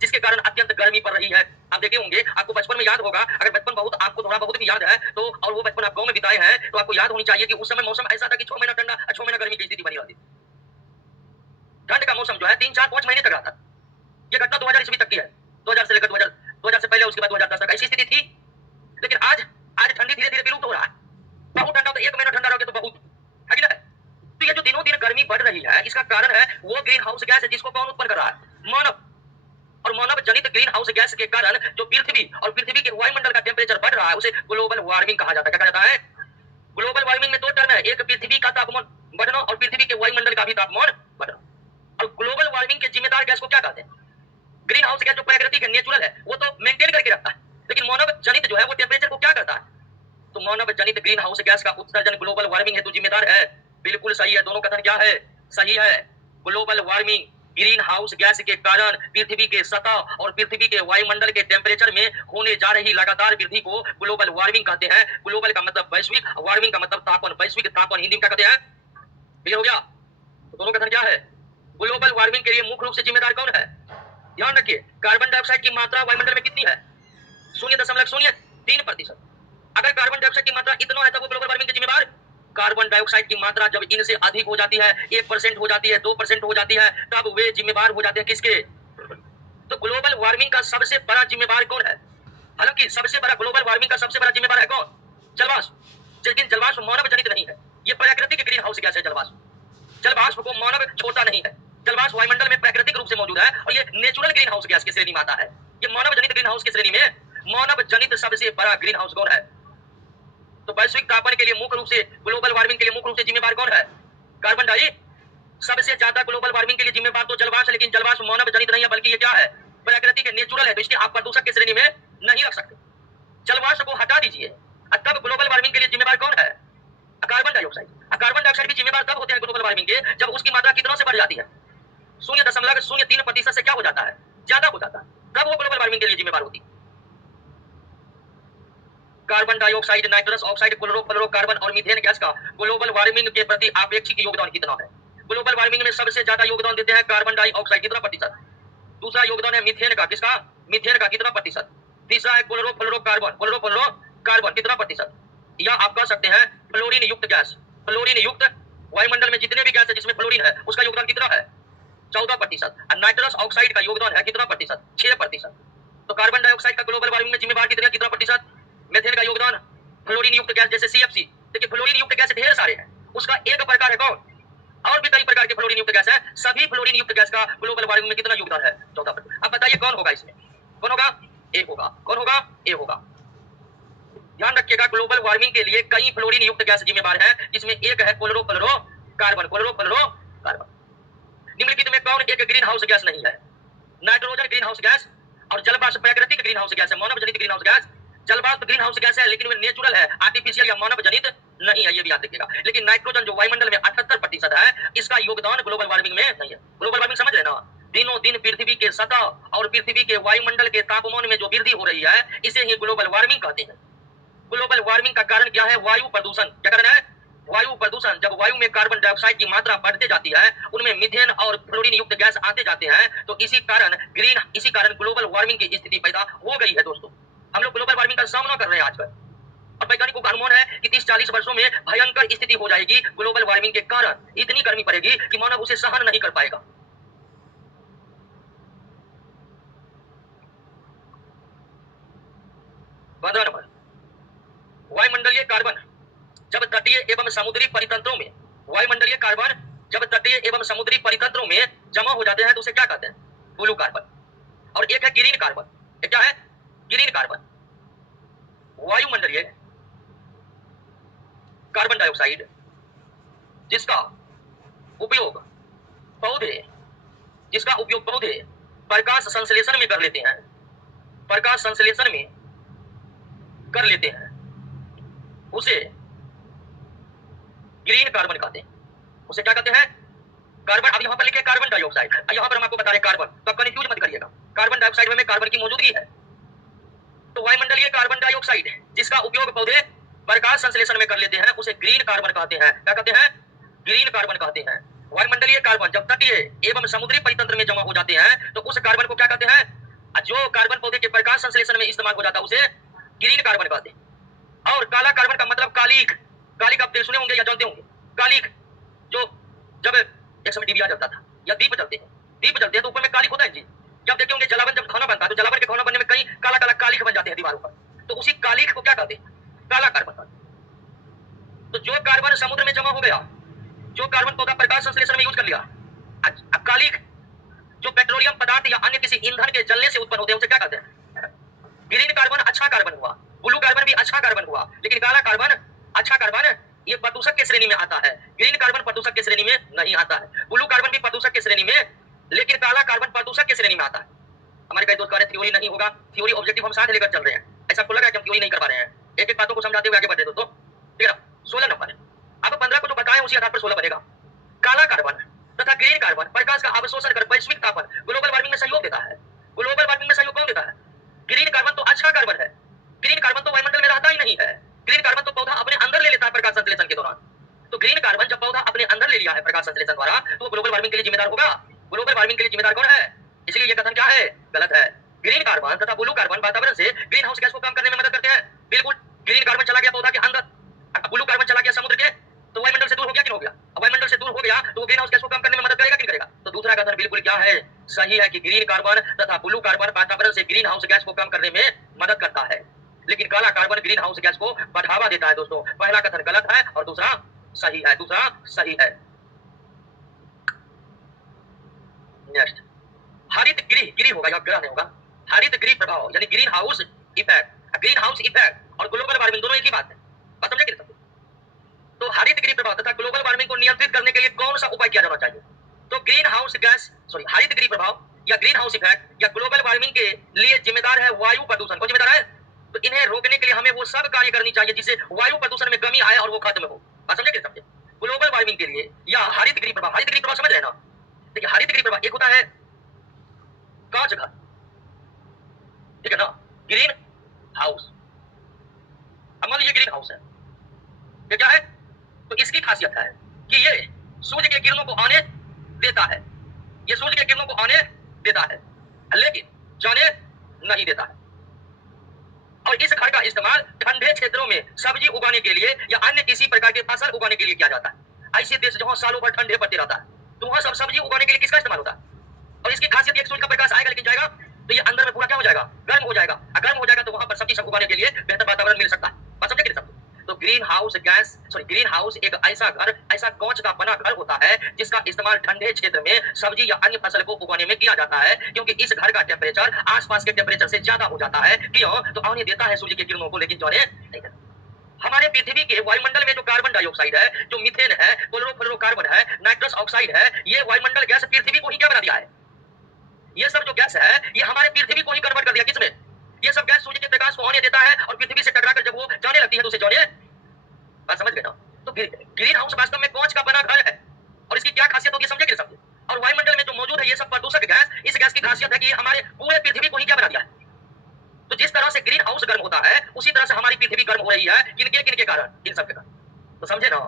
जिसके कारण अत्यंत गर्मी पड़ रही है। आप देखे होंगे, आपको बचपन में याद होगा, अगर बचपन बहुत आपको थोड़ा बहुत भी याद है तो, और वो बचपन आप गांव में बिताए हैं, तो आपको याद होनी चाहिए कि उस समय मौसम ऐसा था कि 6 महीना ठंडा, 6 महीना गर्मी की स्थिति बनी रहती। ठंड का मौसम जो है 3, 4, 5 महीने तक रहा था। ये घटना 2000 ईस्वी तक की है, 2000 से लेकर 2000 से पहले, उसके बाद 2010 तक ऐसी स्थिति थी। लेकिन आज ठंडी धीरे धीरे विलुप्त हो रहा है। बहुत ठंडा तो 1 महीना ठंडा रहोगे तो बहुत है कि नहीं? तो ये जो दिनों दिन गर्मी बढ़ रही है इसका कारण है वो ग्रीन हाउस गैस है, जिसको कौन उत्पन्न कर रहा है? मानव। और मानव जनित ग्रीन हाउस गैस के कारण जो पृथ्वी के वायुमंडल का टेम्परेचर बढ़ रहा है उसे ग्लोबल वार्मिंग कहा जाता है। क्या कहा जाता है? ग्लोबल वार्मिंग में 2 टर्म है, एक पृथ्वी का तापमान बढ़ना और पृथ्वी के वायुमंडल का भी तापमान बढ़ना। और ग्लोबल वार्मिंग के जिम्मेदार गैस को क्या कहते हैं? ग्रीन हाउस गैस जो प्राकृतिक है, नेचुरल है, वो तो मेंटेन करके रखता है, लेकिन मानव जनित जो है वो टेम्परेचर को क्या करता है? तो मानव जनित ग्रीन हाउस गैस का उत्सर्जन ग्लोबल वार्मिंग हेतु जिम्मेदार है। बिल्कुल सही है, दोनों कथन क्या है? सही है। Global warming green house gas के कारण पृथ्वी के सतह और पृथ्वी के वायुमंडल के टेम्परेचर में होने जा रही लगातार वृद्धि को ग्लोबल वार्मिंग कहते हैं। ग्लोबल का मतलब वैश्विक, वार्मिंग का मतलब तापमान, वैश्विक तापमान हिंदी में क्या कहते हैं? क्लियर हो गया? तो दोनों कथन क्या है? ग्लोबल वार्मिंग के लिए मुख्य रूप से जिम्मेदार कौन है? ध्यान रखिए, कार्बन डाइऑक्साइड की मात्रा वायुमंडल में कितनी है? 0.03%। अगर कार्बन डाइऑक्साइड की मात्रा इतना है तब वो ग्लोबल वार्मिंग के जिम्मेदार। कार्बन डाइऑक्साइड की मात्रा जब इनसे अधिक हो जाती है, 1% हो जाती है, 2% हो जाती है, तब वे जिम्मेदार हो जाते हैं किसके? तो ग्लोबल वार्मिंग का सबसे बड़ा जिम्मेदार कौन है? हालांकि सबसे बड़ा ग्लोबल वार्मिंग का सबसे बड़ा जिम्मेदार है कौन? जलवाष्प। लेकिन जलवाष्प मानव जनित नहीं है, ये प्राकृतिक ग्रीन हाउस गैस है। जलवाष्प, जलवाष्प को मानव छोड़ता नहीं है। जलवाष्प वायुमंडल में प्राकृतिक रूप से मौजूद है और ये नेचुरल ग्रीन हाउस गैस की श्रेणी में आता है। ये मानव जनित ग्रीन हाउस की श्रेणी में मानव जनित सबसे बड़ा ग्रीन हाउस कौन है? तो वैश्विक तापमान के लिए मुख्य रूप से, ग्लोबल वार्मिंग के लिए मुख्य रूप से जिम्मेदार कौन है? Carbon dioxide. सबसे ज्यादा ग्लोबल वार्मिंग के लिए जिम्मेदार तो जलवाष्प, लेकिन जलवाष्प मानव जनित नहीं है, बल्कि ये क्या है? प्राकृतिक नेचुरल है, तो इसके आप प्रदूषक की श्रेणी में नहीं रख सकते। जलवाष्प को हटा दीजिए, तब ग्लोबल वार्मिंग के लिए जिम्मेदार कौन है? Carbon dioxide. कार्बन डाइऑक्साइड भी जिम्मेदार तब होते हैं ग्लोबल वार्मिंग के जब उसकी मात्रा कितनों से बढ़ जाती है? 0.03% से क्या हो जाता है? ज्यादा हो जाता है, तब वो ग्लोबल वार्मिंग के लिए जिम्मेदार होती है। Carbon dioxide, nitrous oxide, chlorofluorocarbon और मीथेन गैस का ग्लोबल वार्मिंग के प्रति आपेक्षिक योगदान कितना है? ग्लोबल वार्मिंग में सबसे ज्यादा योगदान देते हैं कार्बन डाइऑक्साइड, कितना प्रतिशत? दूसरा योगदान है मीथेन का, किसका? मीथेन का, कितना प्रतिशत? तीसरा है क्लोरोफ्लोरोकार्बन, कितना प्रतिशत? या आप कह सकते हैं फ्लोरीन युक्त गैस। फ्लोरीन युक्त वायुमंडल में जितने भी गैस है जिसमें फ्लोरीन है उसका योगदान कितना है? 14%। और नाइट्रस ऑक्साइड का योगदान है कितना प्रतिशत? 6%। तो कार्बन डाइऑक्साइड का ग्लोबल वार्मिंग में जिम्मेदार कितना प्रतिशत? मीथेन का योगदान, फ्लोरीन युक्त गैस जैसे CFC। देखिए फ्लोरीन युक्त गैस ढेर सारे हैं, उसका एक प्रकार है कौन? और भी कई प्रकार के फ्लोरीन युक्त गैस है। सभी फ्लोरीन युक्त गैस का ग्लोबल वार्मिंग में कितना योगदान है? 14%। अब बताइए कौन होगा इसमें? कौन होगा? ए होगा। कौन होगा? ए होगा। ध्यान रखिएगा, ग्लोबल वार्मिंग के लिए कई फ्लोरीन युक्त गैस जिम्मेदार है, जिसमें एक है क्लोरोफ्लोरोकार्बन। निम्नलिखित में कौन एक ग्रीन हाउस गैस नहीं है? नाइट्रोजन ग्रीन हाउस गैस और जलवाष्प प्राकृतिक ग्रीन हाउस गैस है, मानव जनित ग्रीन हाउस गैस। जलवाष्प ग्रीन हाउस गैस है लेकिन वे नेचुरल है, आर्टिफिशियल या मानव जनित नहीं है, ये भी याद रखिएगा। लेकिन नाइट्रोजन जो वायुमंडल में 78% है, इसका योगदान ग्लोबल वार्मिंग में नहीं है। ग्लोबल वार्मिंग समझ रहे ना? दिनों दिन पृथ्वी के सतह और पृथ्वी के वायुमंडल के तापमान में जो वृद्धि हो रही है, इसे ही ग्लोबल वार्मिंग कहते हैं। ग्लोबल वार्मिंग का कारण क्या है? वायु प्रदूषण। क्या कारण है? वायु प्रदूषण। जब वायु में कार्बन डाइऑक्साइड की मात्रा बढ़ते जाती है, उनमें मीथेन और फ्लोरीन युक्त गैस आते जाते हैं, तो इसी कारण ग्लोबल वार्मिंग की स्थिति पैदा हो गई है। दोस्तों, हम लोग ग्लोबल वार्मिंग का सामना कर रहे हैं आजकल, और वैज्ञानिकों का अनुमान है कि 30-40 वर्षों में भयंकर स्थिति हो जाएगी ग्लोबल वार्मिंग के कारण। इतनी गर्मी पड़ेगी कि मानव उसे सहन नहीं कर पाएगा। वायुमंडलीय कार्बन जब तटीय एवं समुद्री परितंत्रों में, वायुमंडलीय कार्बन जब तटीय एवं समुद्री परितंत्रों में जमा हो जाते हैं तो उसे क्या कहते हैं? Blue carbon. और एक है ग्रीन कार्बन। ये क्या है? Green carbon. वायुमंडलीय कार्बन डाइऑक्साइड जिसका उपयोग पौधे प्रकाश संश्लेषण में कर लेते हैं, प्रकाश संश्लेषण में कर लेते हैं, उसे ग्रीन कार्बन कहते हैं। उसे क्या कहते हैं? कार्बन। अब यहां पर लिखे कार्बन डाइऑक्साइड, यहां पर हम आपको बता रहे कार्बन, तो आप कंफ्यूज मत करिएगा। कार्बन डाइऑक्साइड में कार्बन की मौजूदगी है। तो वायुमंडलीय कार्बन डाइऑक्साइड जिसका उपयोग पौधे प्रकाश संश्लेषण में कर लेते हैं, उसे ग्रीन कार्बन कहते हैं। क्या कहते हैं? ग्रीन कार्बन कहते हैं। वायुमंडलीय कार्बन जब तटीय एवं समुद्री परितंत्र में जमा हो जाते हैं तो उस कार्बन को क्या कहते हैं? जो कार्बन पौधे के प्रकाश संश्लेषण में इस्तेमाल हो जाता है उसे ग्रीन कार्बन कहते हैं। और काला कार्बन का मतलब कालिक। कालिक आप सुने होंगे या जानते होंगे। कालिक जो जब एक समय डिबिया जलता था या दीप जलते हैं तो ऊपर में कालिक होता है जी। जब देखे होंगे जलावन जब खाना बनता है तो जलावन के खाना बनने में कई काला काला कालिक बन जाते हैं दीवारों पर, तो उसी कालिक को क्या कहते हैं? काला कार्बन कहते हैं। तो जो कार्बन समुद्र में जमा हो गया, जो कार्बन पौधा प्रकाश संश्लेषण में यूज कर लिया, कालिक जो पेट्रोलियम पदार्थ या अन्य किसी ईंधन के जलने से उत्पन्न होते हैं उसे क्या कहते हैं? ग्रीन कार्बन अच्छा कार्बन हुआ, ब्लू कार्बन भी अच्छा कार्बन हुआ, लेकिन काला कार्बन अच्छा कार्बन ये प्रदूषक की श्रेणी में आता है। ग्रीन कार्बन प्रदूषक की श्रेणी में नहीं आता है। ब्लू कार्बन भी प्रदूषक की श्रेणी में, लेकिन काला कार्बन प्रदूषक की श्रेणी में आता है। हमारे कई दोस्त कह रहे थ्योरी नहीं होगा, थ्योरी ऑब्जेक्टिव हम साथ लेकर चल रहे हैं। ऐसा आपको लगा कि हम थ्योरी नहीं कर पा रहे हैं? एक एक बातों को समझाते हुए आगे बढ़ते दोस्तों। ठीक है, 16 नंबर है। अब 15 को जो बताएं उसी आधार पर 16 बनेगा। काला कार्बन तथा ग्रीन कार्बन प्रकाश का अवशोषण कर वैश्विक तापन ग्लोबल वार्मिंग में सहयोग देता है। ग्लोबल वार्मिंग में सहयोग कौन देता है? ग्रीन कार्बन तो अच्छा कार्बन है। ग्रीन कार्बन तो वायुमंडल में रहता ही नहीं है। ग्रीन कार्बन तो पौधा अपने अंदर ले लेता है प्रकाश संश्लेषण के दौरान। तो ग्रीन कार्बन जब पौधा अपने अंदर ले लिया है प्रकाश संश्लेषण द्वारा, तो ग्लोबल वार्मिंग के लिए जिम्मेदार होगा। ग्लोबल वार्मिंग के लिए जिम्मेदार कौन है? इसलिए यह कथन क्या है? गलत है। ग्रीन कार्बन तथा ब्लू कार्बन वातावरण से ग्रीन हाउस गैस को कम करने में मदद करते हैं। बिल्कुल, ग्रीन कार्बन चला गया पौधा के अंदर, ब्लू कार्बन चला गया समुद्र के, तो वायुमंडल से दूर हो गया कि नहीं हो गया? अब वायुमंडल से दूर हो गया तो ग्रीन हाउस गैस को कम करने में मदद करेगा कि नहीं करेगा? तो दूसरा कथन बिल्कुल क्या है? सही है कि ग्रीन कार्बन तथा ब्लू कार्बन वातावरण से ग्रीन हाउस गैस को कम करने में मदद करता है, लेकिन काला कार्बन ग्रीन हाउस गैस को बढ़ावा देता है। दोस्तों, पहला कथन गलत है और दूसरा सही है। दूसरा सही है। नेक्स्ट, हरित गृह, गृह होगा या ग्रह नहीं होगा, हरित गृह प्रभाव यानी green house effect. Green house effect और ग्लोबल वार्मिंग दोनों एक ही बात है, बात समझे कि नहीं? तो हरित गृह प्रभाव तथा ग्लोबल वार्मिंग को नियंत्रित करने के लिए कौन सा उपाय किया जाना चाहिए? तो ग्रीन हाउस गैस हरित गृह प्रभाव या ग्रीन हाउस इफेक्ट या ग्लोबल वार्मिंग के लिए जिम्मेदार है वायु प्रदूषण। कौन जिम्मेदार है? तो इन्हें रोकने के लिए हमें वो सब कार्य करनी चाहिए जिससे वायु प्रदूषण में कमी आए और वो खत्म हो। बात समझे कि नहीं समझे? ग्लोबल वार्मिंग के लिए या हरित गृह प्रभाव, हरित गृह प्रभाव समझ रहे हैं ना? देखिए, हरित गृह प्रभाव एक होता है कांच घर, ठीक है ना, ग्रीन हाउस। अब मान लीजिए ग्रीन हाउस है, ये क्या है? तो इसकी खासियत है कि ये सूर्य के किरणों को आने देता है, ये सूर्य के किरणों को आने देता है लेकिन जाने नहीं देता है। और इस घर का इस्तेमाल ठंडे क्षेत्रों में सब्जी उगाने के लिए या अन्य किसी प्रकार के फसल उगाने के लिए किया जाता है। ऐसे देश जहां सालों भर ठंडे पड़ते रहता है, तो वहां सब सब्जी उगाने के लिए किसका इस्तेमाल होता है? और इसकी खासियत ये सूर्य का प्रकाश आएगा लेकिन जाएगा, तो ये अंदर में पूरा क्या हो जाएगा? गर्म हो जाएगा। गर्म हो जाएगा तो वहां पर सब्जी सब उगाने के लिए बेहतर वातावरण मिल सकता है। बात समझे कि नहीं समझे? तो green house gas green house एक ऐसा घर, ऐसा कांच का बना घर होता है जिसका इस्तेमाल ठंडे क्षेत्र में सब्जी या अन्य फसल को उगाने में किया जाता है, क्योंकि इस घर का टेम्परेचर आसपास के टेम्परेचर से ज्यादा हो जाता है। क्यों? तो आने देता है सूर्य की किरणों को लेकिन जाने नहीं देता। हमारे पृथ्वी के वायुमंडल में जो कार्बन डाइऑक्साइड है, जो मीथेन है, क्लोरोफ्लोरोकार्बन है, नाइट्रस ऑक्साइड है, ये वायुमंडल गैस पृथ्वी को ही क्या बना दिया है? ये सब जो गैस है ये हमारे पृथ्वी को ही कन्वर्ट कर दिया। किसमें? ये सब गैस सूर्य के प्रकाश को आने देता है और पृथ्वी से टकराकर जब वो जाने लगती है तो उसे जाने। बात समझ गए ना? तो ग्रीन हाउस वास्तव में कांच का बना घर है और इसकी क्या खासियत होगी समझे कि नहीं समझे? और वायुमंडल में जो मौजूद है ये सब प्रदूषक गैस, इस गैस की खासियत है कि हमारे पूरे पृथ्वी को ही क्या बना दिया है। तो जिस तरह से ग्रीन हाउस गर्म होता है उसी तरह से हमारी पृथ्वी गर्म हो रही है। किनके किनके कारण? इन सब के कारण। तो समझे ना?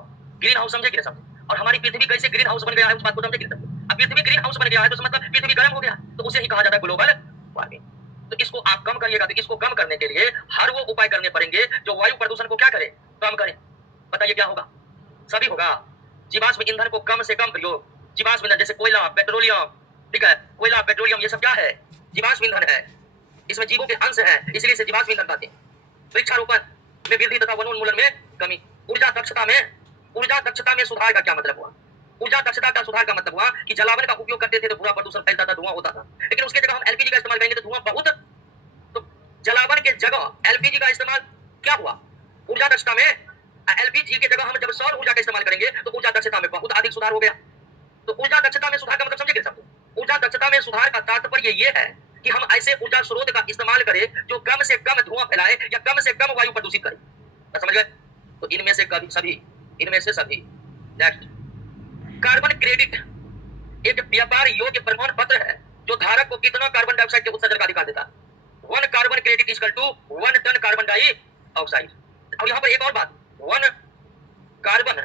ग्रीन हाउस समझे कि नहीं समझे? और हमारी पृथ्वी कैसे ग्रीन हाउस बन गया है उस बात को समझे कि नहीं समझे? अब पृथ्वी ग्रीन हाउस बन गया है तो मतलब पृथ्वी गर्म हो गया, तो उसे ही कहा जाता है ग्लोबल वार्मिंग। तो इसको आप कम करिएगा, तो इसको कम करने के लिए हर वो उपाय करने पड़ेंगे जो वायु प्रदूषण को क्या करे? कम करे। बताइए क्या होगा? सभी होगा। जीवाश्म ईंधन को कम से कम प्रयोग। जीवाश्म ईंधन जैसे कोयला, पेट्रोलियम, ठीक है, कोयला, पेट्रोलियम, ये सब क्या है? जीवाश्म ईंधन है। इसमें जीवों के अंश हैं, इसलिए इसे जीवाश्म ईंधन कहते हैं। वृक्षारोपण में वृद्धि तथा वनोन्मूलन में कमी। ऊर्जा दक्षता में सुधार का क्या मतलब हुआ? ऊर्जा दक्षता का सुधार का मतलब हुआ कि जलावन का उपयोग करते थे तो पूरा प्रदूषण फैलता था, धुआं होता था, लेकिन उसके जगह हम एलपीजी का इस्तेमाल करेंगे तो धुआं बहुत। तो जलावन के जगह एलपीजी का इस्तेमाल क्या हुआ? ऊर्जा दक्षता में एलपीजी की जगह हम जब सौर ऊर्जा का इस्तेमाल करेंगे तो ऊर्जा दक्षता में बहुत अधिक सुधार हो गया। तो ऊर्जा दक्षता में सुधार का मतलब समझे कि नहीं? ऊर्जा दक्षता में सुधार का तात्पर्य यह है कि हम ऐसे ऊर्जा स्रोत का इस्तेमाल करें जो कम से कम धुआं फैलाए या कम से कम वायु प्रदूषित करे। समझ गए? तो इनमें से कभी सभी, इनमें से सभी। नेक्स्ट, कार्बन क्रेडिट एक व्यापार योग्य प्रमाण पत्र है जो धारक को कितना कार्बन डाइऑक्साइड के उत्सर्जन का अधिकार देता है। 1 carbon credit equal to 1 ton carbon dioxide. और यहां पर एक और बात, 1 carbon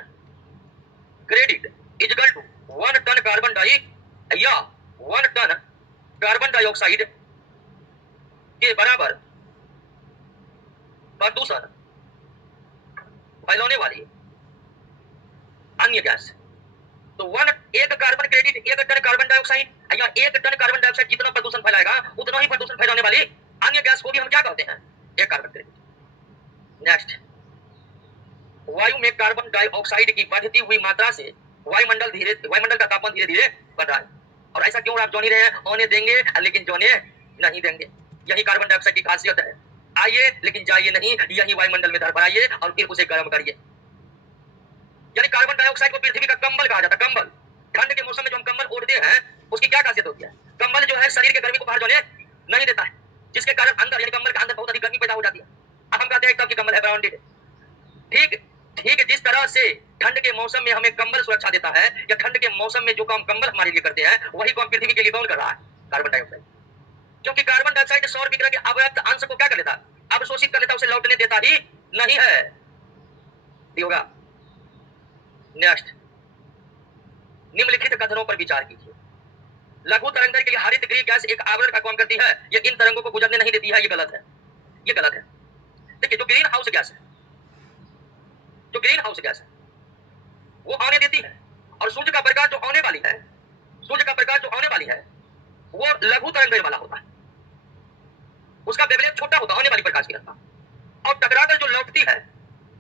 credit equal to 1 ton carbon di या 1 टन कार्बन डाइऑक्साइड के बराबर प्रदूषण फैलाने वाली अन्य गैस। तो एक carbon credit 1 ton carbon dioxide या 1 टन कार्बन डाइऑक्साइड जितना प्रदूषण फैलाएगा उतना ही प्रदूषण फैलाने वाली अन्य गैस को भी हम क्या कहते हैं? एक कार्बन क्रेडिट। नेक्स्ट, वायु में कार्बन डाइऑक्साइड की बढ़ती हुई मात्रा से वायुमंडल का तापमान धीरे धीरे बढ़ रहा है। और ऐसा क्यों? आप जान ही रहे हैं, आने देंगे लेकिन जाने नहीं देंगे। यही कार्बन डाइऑक्साइड की खासियत है। आइए लेकिन जाइए नहीं, यही वायुमंडल में धरफराइए और फिर उसे गर्म करिए। यानी कार्बन डाइऑक्साइड को पृथ्वी का कंबल कहा जाता है। कंबल, ठंड के मौसम में जो हम कंबल ओढ़ते हैं उसकी क्या खासियत होती है? कंबल जो है शरीर के गर्मी को बाहर जाने नहीं देता है, जिसके कारण अंदर यानी कंबल के अंदर बहुत अधिक गर्मी पैदा हो जाती है। अब हम कहते हैं कि कंबल है ब्राउंडेड। ठीक जिस तरह से ठंड के मौसम में हमें कंबल सुरक्षा देता है, या ठंड के मौसम में जो काम कंबल हमारे लिए करते हैं वही काम पृथ्वी के लिए कौन कर रहा है? Carbon dioxide. क्योंकि कार्बन डाइऑक्साइड सौर विकिरण के अवरक्त अंश को क्या कर लेता? अवशोषित कर लेता, उसे लौटने देता ही नहीं है। होगा। नेक्स्ट, निम्नलिखित कथनों पर विचार कीजिए। लघु तरंगदैर्घ्य के लिए हरित गृह गैस एक आवरण का काम करती है, ये इन तरंगों को गुजरने नहीं देती है, ये गलत है, ये गलत है। देखिए, जो ग्रीन हाउस गैस है, जो ग्रीन हाउस गैस है वो आने देती है, और सूर्य का प्रकाश जो आने वाली है, सूर्य का प्रकाश जो आने वाली है वो लघु तरंगदैर्घ्य वाला होता है, उसका वेवलेंथ छोटा होता है आने वाली प्रकाश की रफ्तार, और टकराकर जो लौटती है,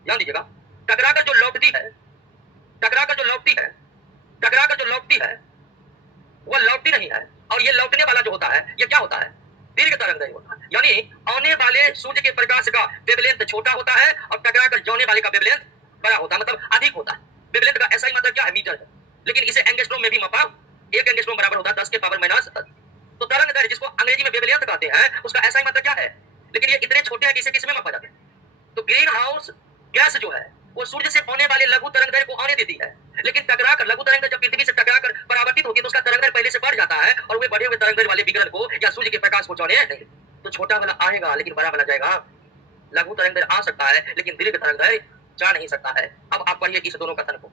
ध्यान दीजिएगा, टकराकर जो लौटती है, टकराकर जो लौटती है, टकराकर जो लौटती है वो लौटती नहीं है, और ये लौटने वाला जो होता है ये क्या होता है? दीर्घ तरंगदैर्घ्य होता है। यानी आने वाले सूर्य के प्रकाश का वेवलेंथ छोटा होता है और टकराकर जाने वाले का वेवलेंथ बड़ा होता है, मतलब अधिक होता है। वेवलेंथ का ऐसा ही मतलब क्या है? मीटर है, लेकिन इसे एंगस्ट्रॉम में भी मापा, एक एंगस्ट्रॉम बराबर होता है 10 के पावर माइनस। तो तरंगदैर्घ्य जिसको अंग्रेजी में वेवलेंथ कहते हैं उसका ऐसा ही मतलब क्या है, लेकिन ये इतने छोटे हैं कि इसे किसमें मापा जाता है? तो ग्रीन हाउस गैस जो है वो सूर्य से आने वाले लघु तरंगदैर्घ्य को आने देती है, लेकिन टकराकर लघु तरंगदैर्घ्य जब पृथ्वी से टकराकर परावर्तित होगी तो उसका तरंगदैर्घ्य पहले से बढ़ जाता है, और वे बढ़े हुए तरंगदैर्घ्य वाले विकिरण को या सूर्य के प्रकाश को जाने नहीं। तो छोटा वाला आएगा लेकिन बड़ा वाला जाएगा। लघु तरंगदैर्घ्य आ सकता है लेकिन दीर्घ तरंगदैर्घ्य जा नहीं सकता है। अब आप पढ़िए इस दोनों कथन को।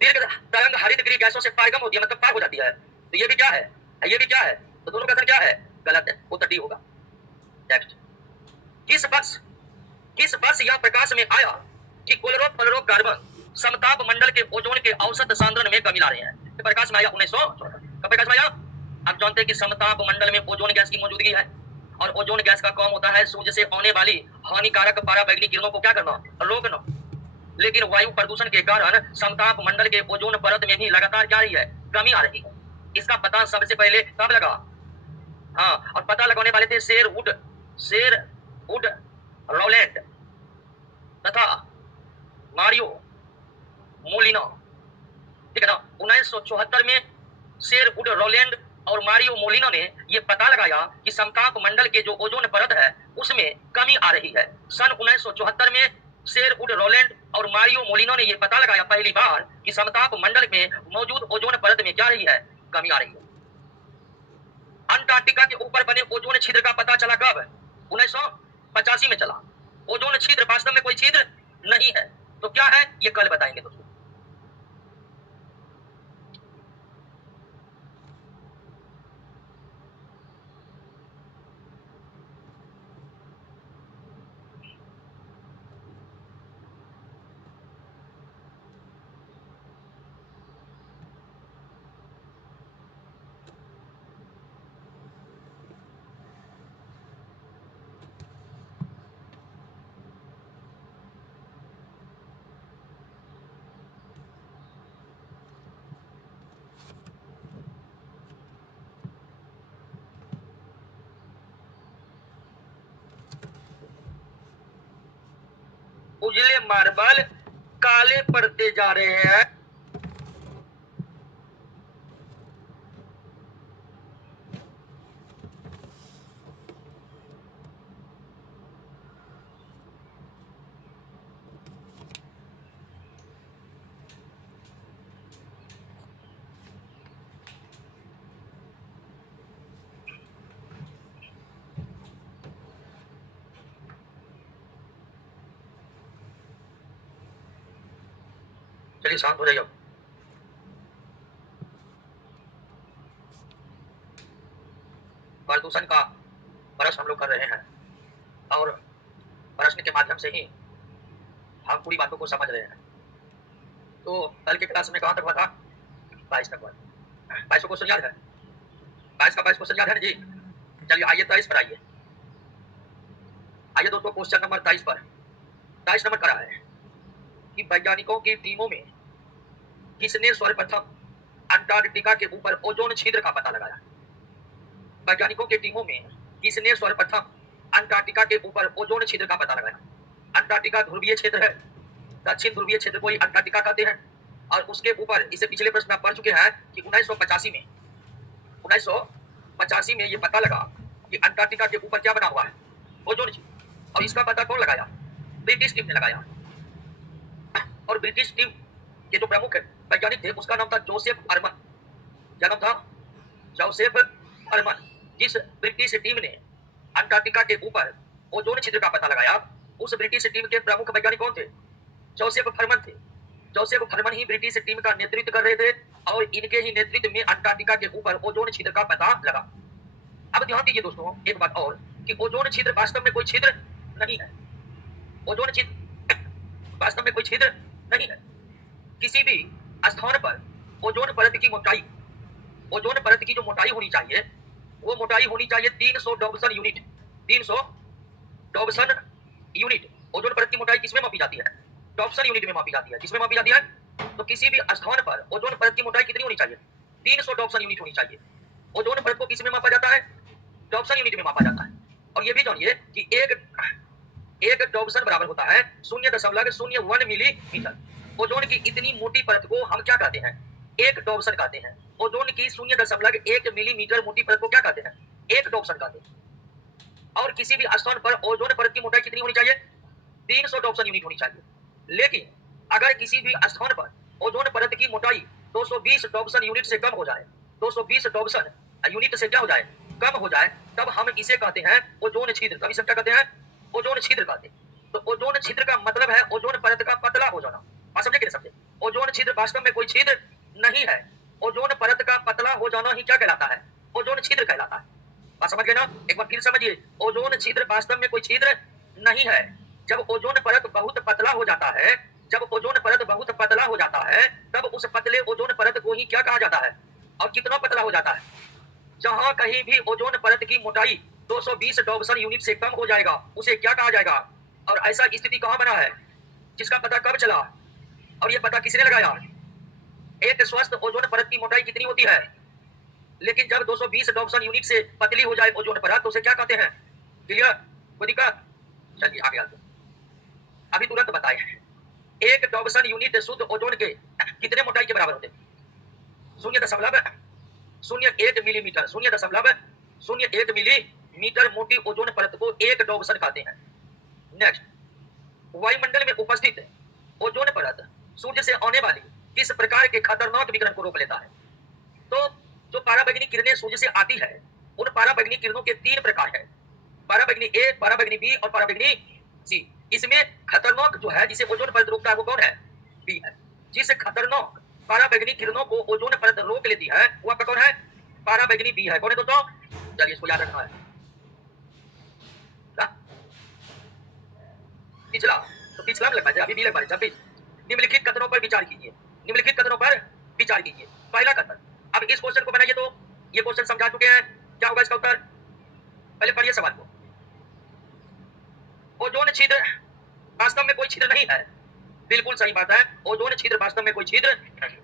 दीर्घ तरंग हरित गृह गैसों से पारगम होती है, मतलब पार हो जाती है। तो ये भी क्या है? ये भी क्या है? तो दोनों कथन क्या है? गलत है, उत्तर डी होगा। नेक्स्ट, किस वर्ष यह प्रकाश में आया कि क्लोरोफ्लोरोकार्बन समताप मंडल के ओजोन के औसत सांद्रण में कमी ला रहे हैं? ये प्रकाश में आया 1914। कब प्रकाश में आया? आप जानते हैं कि समताप मंडल में ओजोन गैस की मौजूदगी है, और ओजोन गैस का काम होता है सूर्य से आने वाली हानिकारक पराबैंगनी किरणों को क्या करना? रोकना। लेकिन वायु प्रदूषण के कारण समताप मंडल के ओजोन परत में भी लगातार क्या रही है? कमी आ रही है। इसका पता सबसे पहले कब लगा? हाँ, और पता लगाने वाले थे शेरवुड रॉलैंड तथा मारियो मोलिनो, ठीक है ना। 1974 में शेरवुड रॉलैंड और मारियो मोलिनो ने यह पता लगाया कि समताप मंडल के जो ओजोन परत है उसमें कमी आ रही है। सन 1974 में शेरवुड रॉलैंड और मारियो मोलिनो ने यह पता लगाया पहली बार कि समताप मंडल में मौजूद ओजोन परत में क्या रही है? कमी आ रही है। अंटार्कटिका के ऊपर बने ओजोन छिद्र का पता चला कब? 1985 में चला। ओजोन छिद्र वास्तव में कोई छिद्र नहीं है, तो क्या है ये कल बताएंगे दोस्तों। उजले मार्बल काले पड़ते जा रहे हैं। चलिए शांत हो जाइए। प्रदूषण का प्रश्न हम लोग कर रहे हैं, और प्रश्न के माध्यम से ही हम पूरी बातों को समझ रहे हैं। तो कल के क्लास में कहाँ तक हुआ था? 22 तक हुआ। 22 क्वेश्चन याद है? 22 का 22 क्वेश्चन याद है ना जी? चलिए आइए 23 पर आइए। आइए दोस्तों, क्वेश्चन नंबर 23 पर 23 नंबर करा है कि वैज्ञानिकों की टीमों में किसने सर्वप्रथम अंटार्कटिका के ऊपर ओजोन छिद्र का पता लगाया? वैज्ञानिकों की टीमों में किसने सर्वप्रथम अंटार्कटिका के ऊपर ओजोन छिद्र का पता लगाया? अंटार्कटिका ध्रुवीय क्षेत्र है, दक्षिण ध्रुवीय क्षेत्र को ही अंटार्कटिका कहते हैं, और उसके ऊपर इसे पिछले प्रश्न में पढ़ चुके हैं कि 1985 में ये पता लगा कि अंटार्कटिका के ऊपर क्या बना हुआ है? ओजोन छिद्र। और इसका पता कौन लगाया? ब्रिटिश टीम ने लगाया और ब्रिटिश टीम के जो प्रमुख वैज्ञानिक थे उसका नाम था जोसेफ अरमन। क्या नाम था? जोसेफ अरमन। जिस ब्रिटिश टीम ने अंटार्कटिका के ऊपर ओजोन छिद्र का पता लगाया उस ब्रिटिश टीम के प्रमुख वैज्ञानिक कौन थे? जोसेफ फरमन थे। जोसेफ फरमन ही ब्रिटिश टीम का नेतृत्व कर रहे थे और इनके ही नेतृत्व में अंटार्कटिका के ऊपर ओजोन छिद्र का पता लगा। अब ध्यान दीजिए दोस्तों एक बात और कि ओजोन छिद्र वास्तव में कोई छिद्र नहीं है। ओजोन छिद्र वास्तव में कोई छिद्र नहीं है। किसी भी स्थान पर ओजोन परत की मोटाई, ओजोन परत की जो मोटाई होनी चाहिए वो मोटाई होनी चाहिए 300 Dobson unit. 300 Dobson unit ozone परत की मोटाई किसमें मापी जाती है? डॉब्सन यूनिट में मापी जाती है। किसमें मापी जाती है? तो किसी भी स्थान पर ओजोन परत की मोटाई कितनी होनी चाहिए? 300 डॉब्सन यूनिट होनी चाहिए। ओजोन परत को किसमें मापा जाता है? डॉब्सन यूनिट में मापा जाता है। और ये भी जानिए कि एक डॉब्सन बराबर होता है 0.01 मिलीमीटर। ओजोन की इतनी मोटी परत को हम क्या कहते हैं? एक डॉब्सन कहते हैं। ओजोन की 0.1 मिलीमीटर मोटी परत को क्या कहते हैं? एक डॉब्सन कहते हैं। और किसी भी स्थान पर ओजोन परत की मोटाई कितनी होनी चाहिए? 300 डॉब्सन यूनिट होनी चाहिए। लेकिन अगर किसी भी स्थान पर ओजोन परत की मोटाई 220 डॉब्सन यूनिट से कम हो जाए, 220 डॉब्सन यूनिट से क्या हो जाए? कम हो जाए, तब हम इसे कहते हैं ओजोन छिद्र। तब इसे क्या कहते हैं? ओजोन छिद्र कहते हैं। तो ओजोन छिद्र का मतलब है ओजोन परत का पतला हो जाना। बात समझे कि नहीं समझे? ओजोन छिद्र वास्तव में कोई छिद्र नहीं है। ओजोन परत का पतला हो जाना ही क्या कहलाता है? ओजोन छिद्र कहलाता है। बात समझ गए ना? एक बार फिर समझिए, ओजोन छिद्र वास्तव में कोई छिद्र नहीं है। जब ओजोन परत बहुत पतला हो जाता है, जब ओजोन परत बहुत पतला हो जाता है, तब उस पतले ओजोन परत को ही क्या कहा जाता है? और कितना पतला हो जाता है? जहां कहीं भी ओजोन परत की मोटाई 220 डॉब्सन यूनिट से कम हो जाएगा उसे क्या कहा जाएगा? और ऐसा स्थिति कहां बना है जिसका पता कब चला और ये पता किसने लगाया? एक स्वस्थ ओजोन परत की मोटाई कितनी होती है? लेकिन जब 220 डॉब्सन यूनिट से पतली हो जाए ओजोन परत तो उसे क्या कहते हैं? क्लियर? कोई दिक्कत? चलिए आगे आते हैं। अभी तुरंत बताए, एक डॉब्सन यूनिट शुद्ध ओजोन के कितने मोटाई के बराबर होते? 0.01 मिलीमीटर। 0.01 मिलीमीटर मोटी ओजोन परत को एक डॉब्सन कहते हैं। नेक्स्ट, वायुमंडल में उपस्थित ओजोन परत सूर्य से आने वाली किस प्रकार के खतरनाक विकिरण को रोक लेता है? तो जो पराबैंगनी किरणें सूर्य से आती है उन पराबैंगनी किरणों के 3 प्रकार है, पराबैंगनी ए, पराबैंगनी बी और पराबैंगनी सी। इसमें खतरनाक जो है जिसे ओजोन परत रोकता है वो कौन है? बी है। जिस खतरनाक पराबैंगनी किरणों को ओजोन परत रोक लेती है वो आपका कौन है? पराबैंगनी बी है। कौन है दोस्तों? चलिए इसको याद रखना है। पिछला तो पिछला में लगता है, अभी भी लग रहा है। निम्नलिखित कथनों पर विचार कीजिए। निम्नलिखित कथनों पर विचार कीजिए। पहला कथन, अब इस क्वेश्चन को बनाइए। तो ये क्वेश्चन समझा चुके हैं, क्या होगा इसका उत्तर? पहले पढ़िए सवाल को। ओजोन छिद्र वास्तव में कोई छिद्र नहीं है। बिल्कुल सही बात है, ओजोन छिद्र वास्तव में कोई छिद्र नहीं।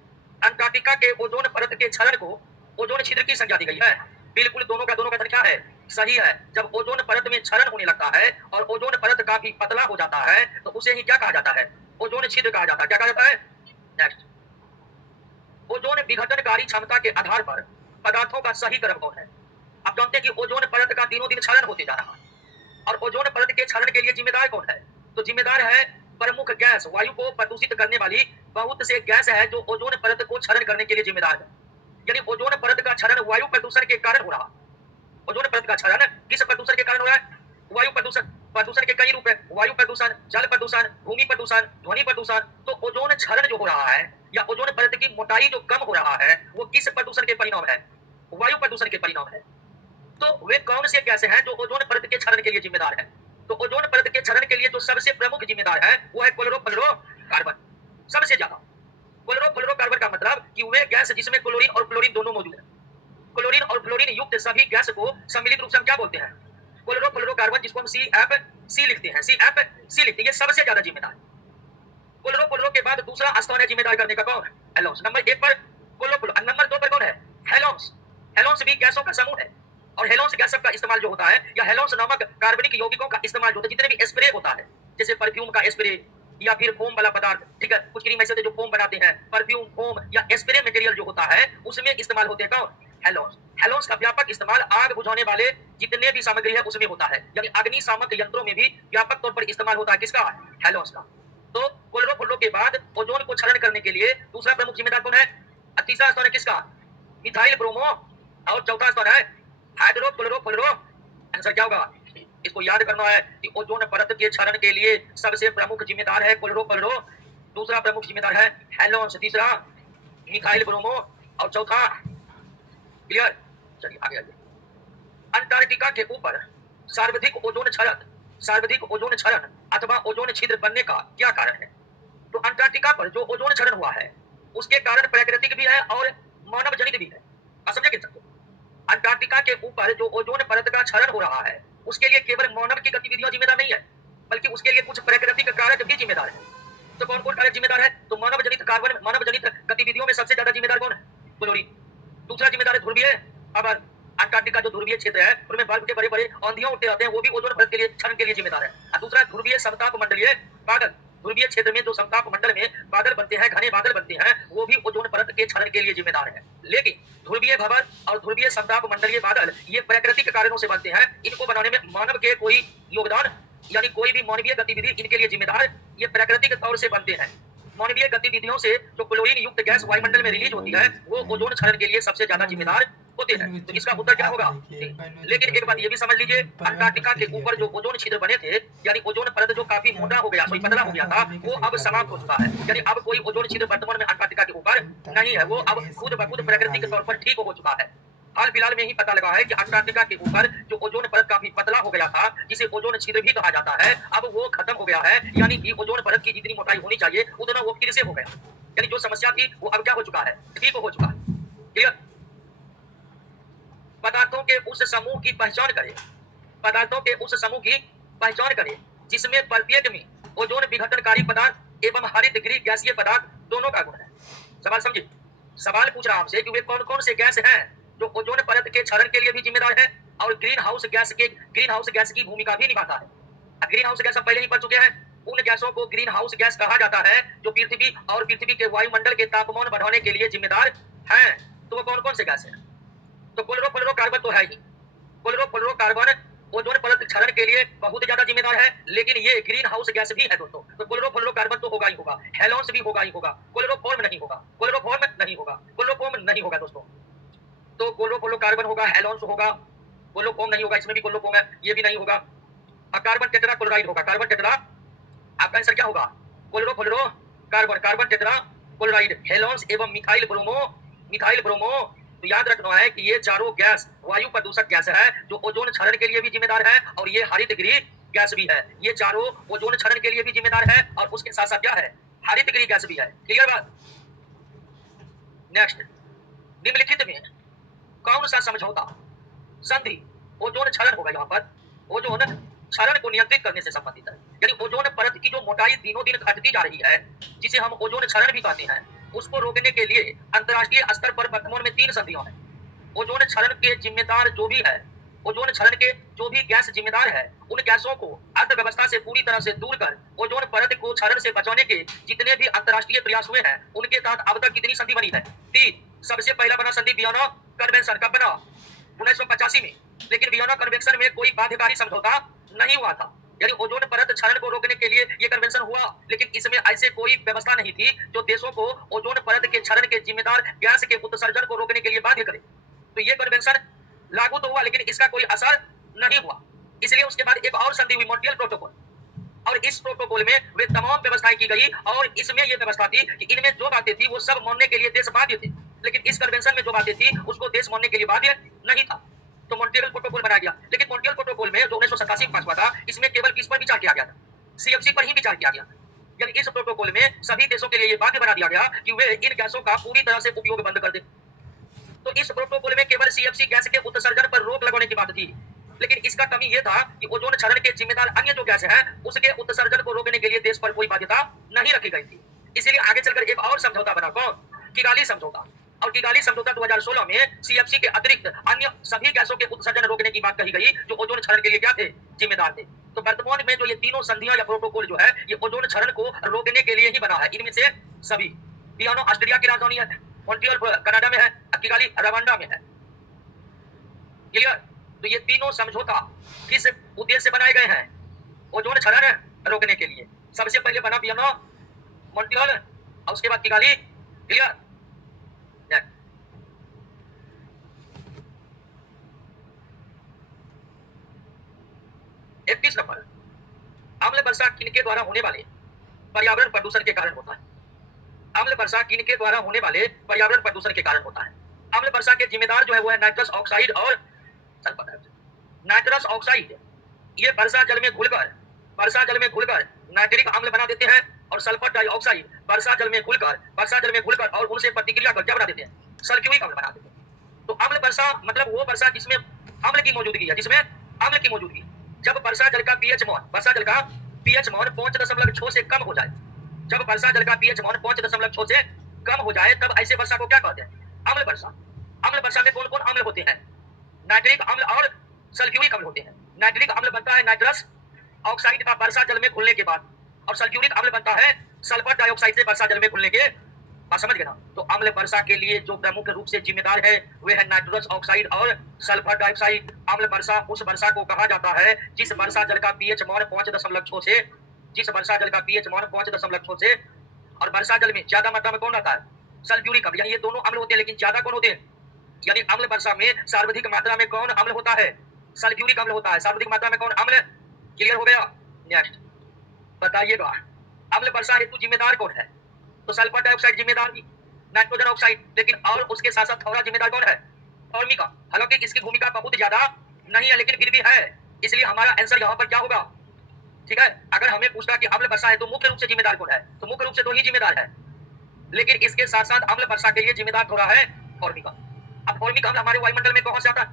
अंटार्कटिका के ओजोन परत के क्षरण को ओजोन छिद्र की संज्ञा दी गई है। बिल्कुल दोनों का कथन क्या है? सही है। जब ओजोन परत में क्षरण होने लगता है और ओजोन परत काफी पतला हो जाता है तो उसे ही क्या कहा जाता है? ओजोन छिद्र कहा जाता है। क्या कहा जाता है? नेक्स्ट, ओजोन विघटनकारी क्षमता के आधार पर पदार्थों का सही क्रम कौन है? आप जानते हैं कि ओजोन परत का दिनों दिन क्षरण होते जा रहा है और ओजोन परत के क्षरण के लिए जिम्मेदार कौन है? तो जिम्मेदार है प्रमुख गैस, वायु को प्रदूषित करने वाली बहुत से गैस है जो ओजोन परत को क्षरण करने के लिए जिम्मेदार है। यानी ओजोन परत का क्षरण वायु प्रदूषण के कारण हो रहा। ओजोन परत का क्षरण किस प्रदूषण के कारण हो रहा है? वायु प्रदूषण। प्रदूषण के कई रूप है, वायु प्रदूषण, जल प्रदूषण, भूमि प्रदूषण, ध्वनि प्रदूषण। तो ओजोन क्षरण जो हो रहा है या ओजोन परत की मोटाई जो कम हो रहा है वो किस प्रदूषण के परिणाम है? वायु प्रदूषण के परिणाम है। तो वे कौन से गैस हैं जो ओजोन परत के क्षरण के लिए जिम्मेदार है? तो ओजोन परत के क्षरण के लिए जो सबसे प्रमुख जिम्मेदार है वो है क्लोरोफ्लोरोकार्बन। सबसे ज्यादा क्लोरोफ्लोरोकार्बन का मतलब कि वे गैस जिसमें क्लोरीन और फ्लोरीन दोनों मौजूद है। क्लोरीन और फ्लोरीन युक्त सभी गैस को सम्मिलित रूप से हम क्या बोलते हैं? क्लोरोफ्लोरोकार्बन, जिसको हम CFC लिखते हैं। CFC लिखते हैं। ये सबसे ज्यादा जिम्मेदार। क्लोरोफ्लोरो के बाद दूसरा स्थान है जिम्मेदार करने का कौन? हेलोन्स। नंबर 1 पर क्लोरोफ्लोरो, नंबर 2 पर कौन है? हेलोन्स। हेलोन्स भी गैसों का समूह है और हेलोन्स गैस का इस्तेमाल जो होता है या हेलोन्स नामक कार्बनिक यौगिकों का इस्तेमाल जो होता है, जितने भी स्प्रे होता है जैसे परफ्यूम का स्प्रे या फिर फोम वाला पदार्थ, ठीक है, कुछ क्रीम ऐसे जो फोम बनाते हैं, परफ्यूम, फोम या स्प्रे मटेरियल जो होता है उसमें इस्तेमाल होते हैं कौन? हेलोन्स। हेलोन्स का व्यापक इस्तेमाल आग बुझाने वाले जितने भी सामग्री है उसमें होता है, यानी अग्निशामक यंत्रों में भी व्यापक तौर पर इस्तेमाल होता है किसका? हेलोन्स का। तो क्लोरोफ्लोरो के बाद ओजोन को क्षरण करने के लिए दूसरा प्रमुख जिम्मेदार कौन है? तीसरा स्थान है किसका? मिथाइल ब्रोमो, और चौथा स्थान है हाइड्रोक्लोरोफ्लोरो। आंसर क्या होगा? इसको याद करना है कि ओजोन परत के क्षरण के लिए सबसे प्रमुख जिम्मेदार है क्लोरोफ्लोरो, दूसरा प्रमुख जिम्मेदार है हेलोन्स, तीसरा मिथाइल ब्रोमो और चौथा। क्लियर? चलिए आगे आगे। अंटार्कटिका के ऊपर सर्वाधिक ओजोन क्षरण अथवा ओजोन छिद्र बनने का क्या कारण है? तो अंटार्कटिका पर जो ओजोन क्षरण हुआ है उसके कारण प्राकृतिक भी है और मानव जनित भी है। आप समझे किन? अंटार्कटिका के ऊपर जो ओजोन परत का क्षरण हो रहा है उसके लिए केवल मानव की गतिविधियां जिम्मेदार नहीं है, बल्कि उसके लिए कुछ प्राकृतिक कारक भी जिम्मेदार है। तो कौन कौन कारक जिम्मेदार है? तो मानव जनित गतिविधियों में सबसे ज्यादा जिम्मेदार कौन है? क्लोरीन। दूसरा जिम्मेदार है ध्रुवीय आवर। अंटार्कटिका जो ध्रुवीय क्षेत्र है उनमें बर्फ के बड़े बड़े आंधियां उठते रहते हैं, वो भी ओजोन परत के लिए क्षरण के लिए जिम्मेदार है। और दूसरा ध्रुवीय समताप मंडलीय बादल। ध्रुवीय क्षेत्र में जो समताप मंडल में बादल बनते हैं, घने बादल बनते हैं, वो भी ओजोन परत के क्षरण के लिए जिम्मेदार है। लेकिन ध्रुवीय भंवर और ध्रुवीय समताप मंडलीय बादल ये प्राकृतिक कारणों से बनते हैं, इनको बनाने में मानव के कोई योगदान यानी कोई भी मानवीय गतिविधि इनके लिए जिम्मेदार, ये प्राकृतिक तौर से बनते हैं। मानवीय गतिविधियों से जो क्लोरीन युक्त गैस वायुमंडल में रिलीज होती है वो ओजोन क्षरण के लिए सबसे ज्यादा जिम्मेदार होते हैं। तो इसका उत्तर क्या होगा? लेकिन एक बात ये भी समझ लीजिए, अंटार्कटिका के ऊपर जो ओजोन छिद्र बने थे यानी ओजोन परत जो काफी मोटा हो गया, पतला हो गया था, वो अब समाप्त हो चुका है। यानी अब कोई ओजोन छिद्र वर्तमान में अंटार्कटिका के ऊपर नहीं है, वो अब खुद ब खुद प्राकृतिक तौर पर ठीक हो चुका है। हाल फिलहाल में ही पता लगा है कि अंटार्कटिका के ऊपर जो ओजोन परत काफी पतला हो गया था, जिसे ओजोन छिद्र भी कहा जाता है, अब वो खत्म हो गया है। यानी कि ओजोन परत की जितनी मोटाई होनी चाहिए उतना वो फिर से हो गया, यानी जो समस्या थी वो अब क्या हो चुका है? ठीक हो चुका है। क्लियर? पदार्थों के उस समूह की पहचान करें, पदार्थों के उस समूह की पहचान करें जिसमें प्रत्येक में ओजोन विघटनकारी पदार्थ एवं हरित गृह गैसीय पदार्थ दोनों का गुण है। सवाल समझिए, सवाल पूछ रहा आपसे कि वे कौन कौन से गैस हैं जो ओजोन परत के क्षरण के लिए भी जिम्मेदार है और ग्रीन हाउस गैस की भूमिका भी निभाता है। ग्रीन हाउस गैस हम पहले ही पढ़ चुके हैं। उन गैसों को ग्रीन हाउस गैस कहा जाता है जो पृथ्वी के वायुमंडल के तापमान बढ़ाने के लिए जिम्मेदार हैं। तो वो कौन कौन से गैस हैं? तो क्लोरोफ्लोरोकार्बन तो है ही। क्लोरोफ्लोरोकार्बन ओजोन परत क्षरण के लिए बहुत ज्यादा जिम्मेदार है, लेकिन ये ग्रीन हाउस गैस भी है दोस्तों। तो क्लोरोफ्लोरोकार्बन तो होगा ही होगा, हेलोन्स भी होगा ही होगा, क्लोरोफॉर्म नहीं होगा, क्लोरोफॉर्म नहीं होगा दोस्तों। तो क्लोरोफ्लोरोकार्बन होगा, हेलोन्स होगा, क्लोरोफॉर्म नहीं होगा, इसमें भी क्लोरोफॉर्म है, ये भी नहीं होगा। कार्बन टेट्रा क्लोराइड होगा, कार्बन टेट्रा। आपका आंसर क्या होगा? Chlorofluorocarbon, carbon tetra chloride, halons एवं मिथाइल ब्रोमो। तो याद रखना है कि ये चारों गैस वायु प्रदूषक गैस है जो ओजोन क्षरण के लिए भी जिम्मेदार है, और ये हरित गृह गैस भी है। ये चारों ओजोन क्षरण के लिए भी जिम्मेदार है और उसके साथ साथ क्या है? हरित गृह गैस भी है। क्लियर बात? नेक्स्ट, निम्नलिखित में कौन सा समझौता संधि ओजोन क्षरण होगा? यहाँ पर ओजोन क्षरण को नियंत्रित करने से संबंधित है, यानी ओजोन परत की जो मोटाई दिनों दिन घटती जा रही है, जिसे हम ओजोन क्षरण भी कहते हैं, उसको रोकने के लिए अंतर्राष्ट्रीय स्तर पर वर्तमान में 3 संधियां हैं। ओजोन क्षरण के जिम्मेदार जो भी है, ओजोन क्षरण के जो भी गैस जिम्मेदार है, उन गैसों को अर्थव्यवस्था से पूरी तरह से दूर कर ओजोन परत को क्षरण से बचाने के जितने भी अंतर्राष्ट्रीय प्रयास हुए हैं, उनके तहत अब तक कितनी संधि बनी है? 3। सबसे पहला बना संधि वियना कन्वेंशन। कब बना? 1985 में। लेकिन वियना कन्वेंशन में कोई बाध्यकारी समझौता नहीं हुआ था, यानी ओजोन परत क्षरण को रोकने के लिए ये कन्वेंशन हुआ, लेकिन इसमें ऐसे कोई व्यवस्था नहीं थी जो देशों को ओजोन परत के क्षरण के जिम्मेदार गैस के उत्सर्जन को रोकने के लिए बाध्य करे। तो ये कन्वेंशन लागू तो हुआ, लेकिन इसका कोई असर नहीं हुआ। इसलिए उसके बाद एक और संधि हुई, मॉन्ट्रियल प्रोटोकॉल, और इस प्रोटोकॉल में वे तमाम व्यवस्थाएं की गई, और इसमें यह व्यवस्था थी कि इनमें जो बातें थी वो सब मानने के लिए देश बाध्य थे, लेकिन इस कन्वेंशन में जो बातें थी उसको देश मानने के लिए बाध्य नहीं था। तो मॉन्ट्रियल प्रोटोकॉल बनाया गया। लेकिन मॉन्ट्रियल प्रोटोकॉल में जो 1987 में पास हुआ था, इसमें केवल किस पर विचार किया गया था? सीएफसी पर ही विचार किया गया। यानी इस प्रोटोकॉल में सभी देशों के लिए ये बाध्य बना दिया गया कि वे इन गैसों का पूरी तरह से उपयोग बंद कर दें। तो इस प्रोटोकॉल में केवल सीएफसी गैस के उत्सर्जन पर रोक लगाने की बात थी, लेकिन इसका कमी यह था कि ओजोन क्षरण के जिम्मेदार अन्य जो गैस है उसके उत्सर्जन को रोकने के लिए देश पर कोई बाध्यता नहीं रखी गई थी। इसलिए आगे चलकर एक और समझौता बना, कौन? किगाली समझौता। और किगाली समझौता 2016 में सीएफसी के अतिरिक्त अन्य सभी गैसों के उत्सर्जन रोकने की बात कही गई जो ओजोन क्षरण के लिए क्या थे? जिम्मेदार थे। तो वर्तमान में जो ये तीनों संधियां या प्रोटोकॉल जो है ये ओजोन क्षरण को रोकने के लिए ही बना है। इनमें से सभी, वियना ऑस्ट्रिया की राजधानी है, मॉन्ट्रियल कनाडा में है, किगाली रवांडा में है। क्लियर? तो ये तीनों समझौता किस उद्देश्य से बनाए गए हैं? ओजोन क्षरण रोकने के लिए। सबसे पहले बना वियना मॉन्ट्रियल और उसके बाद किगाली। क्लियर? 31 नंबर, अम्ल वर्षा किनके द्वारा होने वाले पर्यावरण प्रदूषण के कारण होता है? अम्ल वर्षा किनके द्वारा होने वाले पर्यावरण प्रदूषण के कारण होता है? अम्ल वर्षा के जिम्मेदार जो है वो है नाइट्रस ऑक्साइड और सल्फर डाइऑक्साइड। नाइट्रस ऑक्साइड ये वर्षा जल में घुलकर नाइट्रिक अम्ल बना देते हैं और सल्फर डाइऑक्साइड वर्षा जल में घुलकर और उनसे प्रतिक्रिया कर क्या बना देते हैं? सल्फ्यूरिक अम्ल बना देते हैं। तो अम्ल वर्षा मतलब वो वर्षा जिसमें अम्ल की मौजूदगी है, जब वर्षा जल का पीएच मान 5.6 से कम हो जाए, जब वर्षा जल का पीएच मान 5.6 से कम हो जाए तब ऐसे वर्षा को क्या कहते हैं? अम्ल वर्षा। अम्ल वर्षा में कौन कौन अम्ल होते हैं? नाइट्रिक अम्ल और सल्फ्यूरिक अम्ल होते हैं। नाइट्रिक अम्ल बनता है नाइट्रस ऑक्साइड का वर्षा जल में घुलने के बाद और सल्फ्यूरिक अम्ल बनता है सल्फर डाइऑक्साइड से वर्षा जल में घुलने के बाद। समझ गए ना? तो अम्ल वर्षा के लिए जो प्रमुख रूप से जिम्मेदार है वे है नाइट्रस ऑक्साइड और सल्फर डाइऑक्साइड। अम्ल वर्षा उस वर्षा को कहा जाता है जिस वर्षा जल का पीएच मान 5.6 से और वर्षा जल में ज्यादा मात्रा में कौन रहता है? सल्फ्यूरिक अम्ल। यानी ये दोनों अम्ल होते हैं, लेकिन ज्यादा कौन होते हैं? यानी अम्ल वर्षा में सर्वाधिक मात्रा में कौन अम्ल होता है? सल्फ्यूरिक अम्ल होता है। सर्वाधिक मात्रा में कौन अम्ल? क्लियर हो गया? नेक्स्ट बताइएगा, अम्ल वर्षा हेतु जिम्मेदार कौन है? तो सल्फर डाइऑक्साइड जिम्मेदार भी, नाइट्रोजन ऑक्साइड, लेकिन और उसके साथ साथ थोड़ा जिम्मेदार कौन है? फॉर्मिक। हालांकि इसकी भूमिका बहुत ज्यादा नहीं है लेकिन फिर भी है, इसलिए हमारा आंसर यहाँ पर क्या होगा? ठीक है, अगर हमें पूछता कि अम्ल वर्षा है तो मुख्य रूप से जिम्मेदार कौन है, तो मुख्य रूप से दो ही जिम्मेदार है, लेकिन इसके साथ साथ अम्ल वर्षा के लिए जिम्मेदार थोड़ा है फॉर्मिक। अब फॉर्मिक अम्ल हमारे वायुमंडल में कहां से आता है?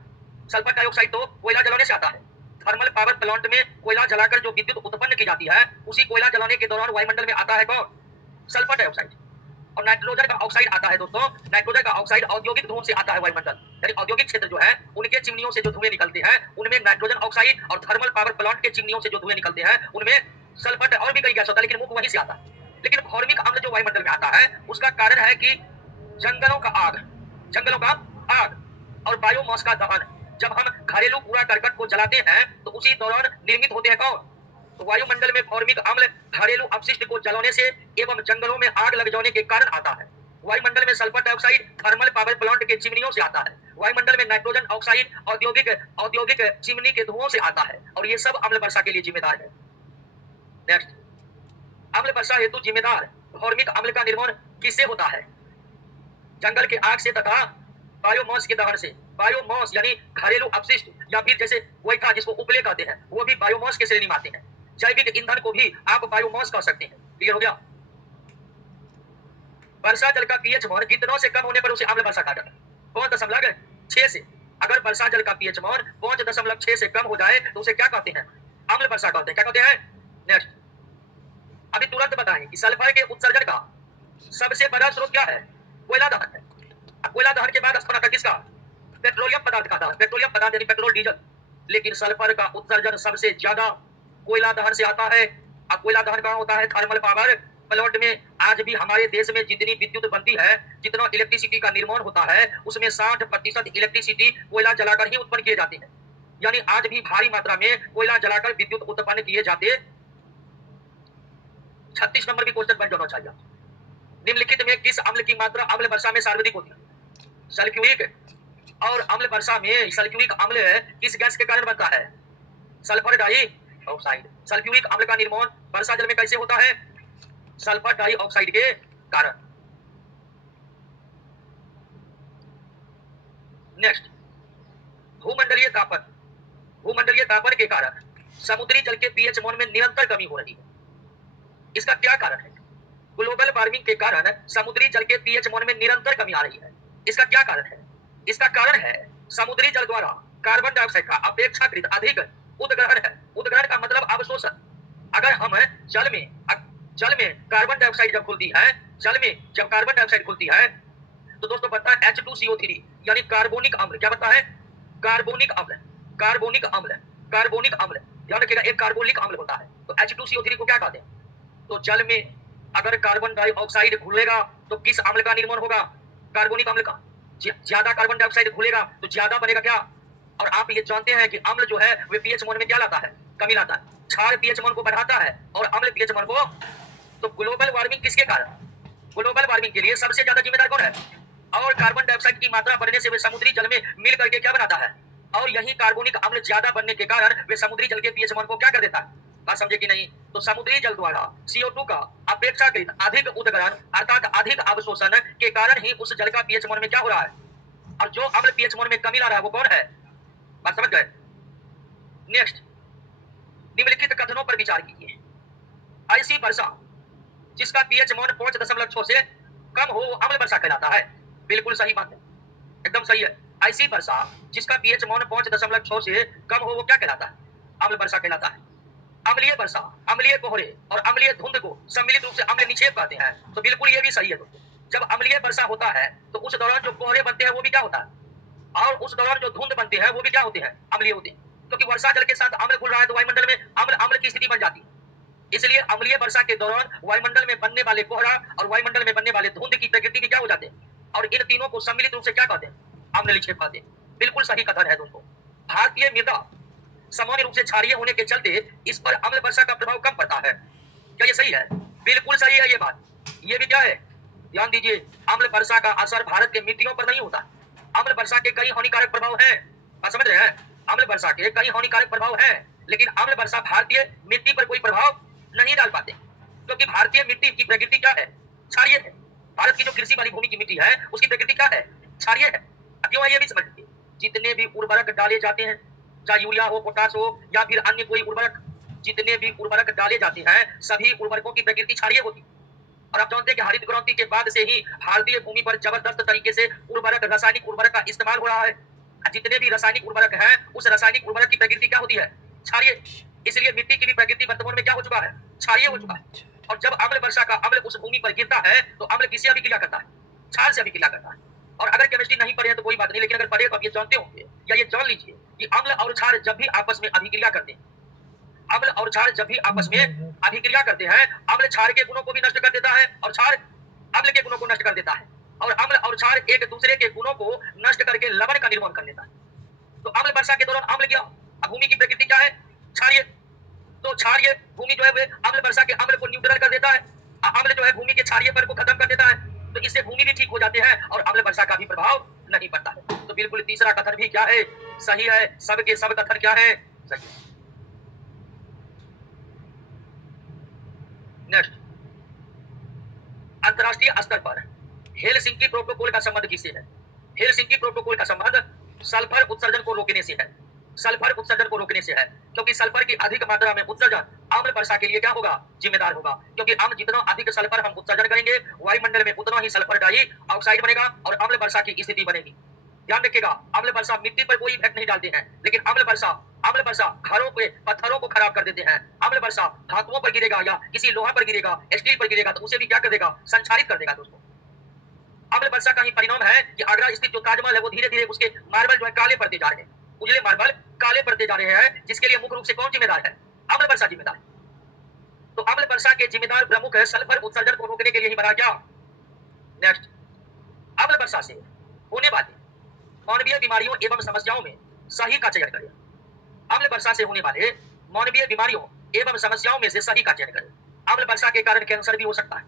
सल्फर डाइऑक्साइड तो कोयला जलाने से आता है। थर्मल पावर प्लांट में कोयला जलाकर जो विद्युत उत्पन्न की जाती है उसी कोयला जलाने के दौरान वायुमंडल में आता है कौन? Sulphur dioxide. और नाइट्रोजन का ऑक्साइड आता है दोस्तों, नाइट्रोजन का ऑक्साइड औद्योगिक धुओं से आता है वायुमंडल। यानी औद्योगिक क्षेत्र जो है उनके चिमनियों से जो धुएं निकलते हैं उनमें नाइट्रोजन ऑक्साइड और थर्मल पावर प्लांट के चिमनियों से जो धुएं निकलते हैं उनमें सल्फर और भी कई गैस होता है, लेकिन मुख्य वहीं से आता है। लेकिन फॉर्मिक अम्ल जो वायुमंडल में आता है उसका कारण है कि जंगलों का आग और बायोमास का दहन। जब हम घरेलू कूड़ा करकट को जलाते हैं तो उसी दौरान निर्मित होते हैं कौन? तो वायुमंडल में फॉर्मिक अम्ल घरेलू अपशिष्ट को जलाने से एवं जंगलों में आग लग जाने के कारण आता है। वायुमंडल में sulphur dioxide thermal power plant के चिमनियों से आता है। वायुमंडल में नाइट्रोजन ऑक्साइड औद्योगिक चिमनी के धुओं से आता है और ये सब अम्ल वर्षा के लिए जिम्मेदार है। नेक्स्ट, अम्ल वर्षा हेतु जिम्मेदार फॉर्मिक अम्ल का निर्माण किससे होता है? जंगल के आग से तथा बायोमास के दहन से। बायोमास यानी घरेलू अपशिष्ट या फिर जैसे गोइठा जिसको उपले कहते हैं वो भी बायोमास के श्रेणी में आते हैं। जैविक ईंधन को भी आप बायोमास कह सकते हैं। क्लियर हो गया? वर्षा जल का पीएच मान कितनों से कम होने पर उसे अम्ल वर्षा कहा जाता है? 5.6 से। अगर वर्षा जल का पीएच मान 5.6 से कम हो जाए तो उसे क्या कहते हैं? अम्ल वर्षा कहते हैं। क्या कहते हैं? नेक्स्ट, अभी तुरंत बताएं कि सल्फर के उत्सर्जन का सबसे बड़ा स्रोत क्या है? कोयला दहन है। कोयला दहन के बाद स्थान आता किसका? पेट्रोलियम पदार्थ का दहन। पेट्रोलियम पदार्थ यानी पेट्रोल डीजल। लेकिन सल्फर का उत्सर्जन सबसे ज्यादा कोयला दहन से आता है। अब कोयला दहन कहाँ होता है? थर्मल पावर प्लांट में। आज भी हमारे देश में जितनी विद्युत बनती है, जितना इलेक्ट्रिसिटी का निर्माण होता है उसमें 60% इलेक्ट्रिसिटी कोयला जलाकर ही उत्पन्न किए जाते हैं। यानी आज भी भारी मात्रा में कोयला जलाकर विद्युत उत्पन्न किए जाते। 36 नंबर की क्वेश्चन बन जाना चाहिए। निम्नलिखित में किस अम्ल की मात्रा अम्ल वर्षा में सर्वाधिक होती है? सल्फ्यूरिक। और अम्ल वर्षा में सल्फ्यूरिक अम्ल किस गैस के कारण बनता है? Sulphur dioxide. सल्फ्यूरिक अम्ल का निर्माण वर्षा जल में कैसे होता है? सल्फर डाइऑक्साइड के कारण। नेक्स्ट, भूमंडलीय तापन के कारण समुद्री जल के पीएच मान में निरंतर कमी हो रही है। इसका क्या कारण है? ग्लोबल वार्मिंग के कारण समुद्री जल के पीएच मान में निरंतर कमी आ रही है। इसका क्या कारण है? इसका कारण है समुद्री जल द्वारा कार्बन डाइऑक्साइड का अपेक्षाकृत अधिक उद्ग्रहण है। उद्ग्रहण का मतलब अवशोषण। अगर हम जल में कार्बन डाइऑक्साइड जब घुलती है, तो दोस्तों बनता है H2CO3 यानी कार्बोनिक अम्ल। क्या बनता है? कार्बोनिक अम्ल। ध्यान रखिएगा, एक कार्बोनिक अम्ल होता है। तो H2CO3 को क्या कहते हैं? तो जल में अगर कार्बन डाइऑक्साइड घुलेगा तो किस अम्ल का निर्माण होगा? कार्बोनिक अम्ल का। ज्यादा कार्बन डाइऑक्साइड घुलेगा तो ज्यादा बनेगा क्या? और आप ये जानते हैं कि अम्ल जो है वे पीएच मान में क्या लाता है, कमी लाता है। क्षार पीएच मान को बढ़ाता है और अम्ल पीएच मान को। तो ग्लोबल वार्मिंग किसके कारण, ग्लोबल वार्मिंग के लिए सबसे ज्यादा जिम्मेदार कौन है? और कार्बन डाइऑक्साइड की मात्रा बढ़ने से वे समुद्री जल में मिल करके क्या बनाता है, और यही कार्बोनिक अम्ल ज्यादा बनने के कारण वे समुद्री जल के पीएच मान को क्या कर देता है? बात समझे कि नहीं? तो समुद्री जल द्वारा CO2 का अपेक्षाकृत अधिक उदगरण अर्थात अधिक अवशोषण के कारण ही उस जल का पीएच मान में क्या हो रहा है, और जो अम्ल पीएच मान में कमी ला रहा है वो कौन है? बात समझ गए? नेक्स्ट, निम्नलिखित कथनों पर विचार कीजिए। ऐसी वर्षा जिसका पीएच मान 5.6 से कम हो वो अम्ल वर्षा कहलाता है। बिल्कुल सही बात है, एकदम सही है। ऐसी वर्षा जिसका पीएच मान 5.6 से कम हो वो क्या कहलाता है? अम्ल वर्षा कहलाता है। अम्लीय वर्षा, अम्लीय कोहरे और अम्लीय धुंध को सम्मिलित रूप से अम्ल निक्षेप कहते हैं। तो बिल्कुल ये भी सही है दोस्तों। जब अम्लीय वर्षा होता है तो उस दौरान जो कोहरे बनते हैं वो भी क्या होता है, और उस दौरान जो धुंध बनते हैं वो भी क्या होते हैं, अम्लीय होते हैं। क्योंकि वर्षा जल के साथ अम्ल घुल रहा है तो वायुमंडल में अम्ल अम्ल की स्थिति बन जाती है। इसलिए अम्लीय वर्षा के दौरान वायुमंडल में बनने वाले कोहरा और वायुमंडल में बनने वाले धुंध की प्रकृति भी क्या हो जाते हैं, और इन तीनों को सम्मिलित रूप से क्या कहते हैं, अम्ल निक्षेप कहते हैं। बिल्कुल सही कथन है दोस्तों। भारतीय मृदा सामान्य रूप से क्षारीय होने के चलते इस पर अम्ल वर्षा का प्रभाव कम पड़ता है। क्या ये सही है? बिल्कुल सही है ये बात। ये भी क्या है, ध्यान दीजिए, अम्ल वर्षा का असर भारत के मिट्टियों पर नहीं होता। अम्ल वर्षा के कई हानिकारक प्रभाव हैं, आप समझ रहे हैं? अम्ल वर्षा के कई हानिकारक प्रभाव हैं, लेकिन अम्ल वर्षा भारतीय मिट्टी पर कोई प्रभाव नहीं डाल पाते, क्योंकि भारतीय मिट्टी की प्रकृति क्या है, क्षारीय है। भारत की जो कृषि वाली भूमि की मिट्टी है उसकी प्रकृति क्या है, क्षारीय है। क्यों है ये भी समझ लीजिए। जितने भी उर्वरक डाले जाते हैं, चाहे यूरिया हो, पोटाश हो या फिर अन्य कोई उर्वरक, जितने भी उर्वरक डाले जाते हैं सभी उर्वरकों की प्रकृति क्षारीय होती है। और आप जानते हैं कि हरित क्रांति के बाद से ही भारतीय भूमि पर जबरदस्त तरीके से उर्वरक, रासायनिक उर्वरक का इस्तेमाल हो रहा है। जितने भी रासायनिक उर्वरक हैं उस रासायनिक उर्वरक की प्रकृति क्या होती है, क्षारीय। इसलिए मिट्टी की भी प्रकृति वर्तमान में क्या हो चुका है, क्षारीय हो चुका है। और जब अम्ल वर्षा का अम्ल उस भूमि पर गिरता है तो अम्ल किससे अभिक्रिया करता है, क्षार से अभिक्रिया करता है। और अगर केमिस्ट्री नहीं पढ़े हैं तो कोई बात नहीं, लेकिन अगर पढ़े तो आप ये जानते होंगे या ये जान लीजिए कि अम्ल और क्षार जब भी आपस में अभिक्रिया करते हैं, अम्ल और क्षार जब भी आपस में अभिक्रिया करते हैं, अम्ल क्षार के गुणों को भी नष्ट कर देता है और क्षार अम्ल के गुणों को नष्ट कर देता है, और अम्ल और क्षार एक दूसरे के गुणों को नष्ट करके लवण का निर्माण कर लेता है। तो अम्ल वर्षा के दौरान अम्ल क्या, भूमि की प्रकृति क्या है, क्षारीय। तो क्षारीय भूमि जो है वे अम्ल वर्षा के अम्ल को न्यूट्रल कर देता है, अम्ल जो है भूमि के क्षारीय पर को खत्म कर देता है। तो इससे भूमि भी ठीक हो जाते हैं और अम्ल वर्षा का भी प्रभाव नहीं पड़ता है। तो बिल्कुल तीसरा कथन भी क्या है, सही है। सबके सब कथन क्या है, सही है। नेक्स्ट, अंतरराष्ट्रीय स्तर पर हेलसिंकी प्रोटोकॉल का संबंध किससे है? हेलसिंकी प्रोटोकॉल का संबंध सल्फर उत्सर्जन को रोकने से है। सल्फर उत्सर्जन को रोकने से है, क्योंकि सल्फर की अधिक मात्रा में उत्सर्जन अम्ल वर्षा के लिए क्या होगा, जिम्मेदार होगा। क्योंकि हम जितना अधिक सल्फर हम उत्सर्जन करेंगे वायुमंडल में उतना ही सल्फर डाइऑक्साइड बनेगा और अम्ल वर्षा की स्थिति बनेगी। ध्यान रखिएगा, अम्ल वर्षा मिट्टी पर कोई इफेक्ट नहीं डालते हैं, लेकिन अम्ल वर्षा घरों के पत्थरों को खराब कर देते हैं। अम्ल वर्षा धातुओं पर गिरेगा या किसी लोहा पर गिरेगा, स्टील पर गिरेगा तो उसे भी क्या कर देगा, संक्षारित कर देगा। दोस्तों, अम्ल वर्षा का ही परिणाम है कि आगरा स्थित जो ताजमहल है वो धीरे धीरे उसके मार्बल जो है काले पड़ते जा रहे हैं, उजले मार्बल काले पड़ते जा रहे हैं, जिसके लिए मुख्य रूप से कौन जिम्मेदार है, अम्ल वर्षा जिम्मेदार है। तो अम्ल वर्षा के जिम्मेदार प्रमुख है सल्फर उत्सर्जन को रोकने के लिए ही बना क्या। नेक्स्ट, अम्ल वर्षा से होने वाली मानवीय बीमारियों एवं समस्याओं में सही का चयन करें। अम्ल वर्षा से होने वाले मानवीय बीमारियों एवं समस्याओं में से सही का चयन करें। अम्ल वर्षा के कारण कैंसर भी हो सकता है,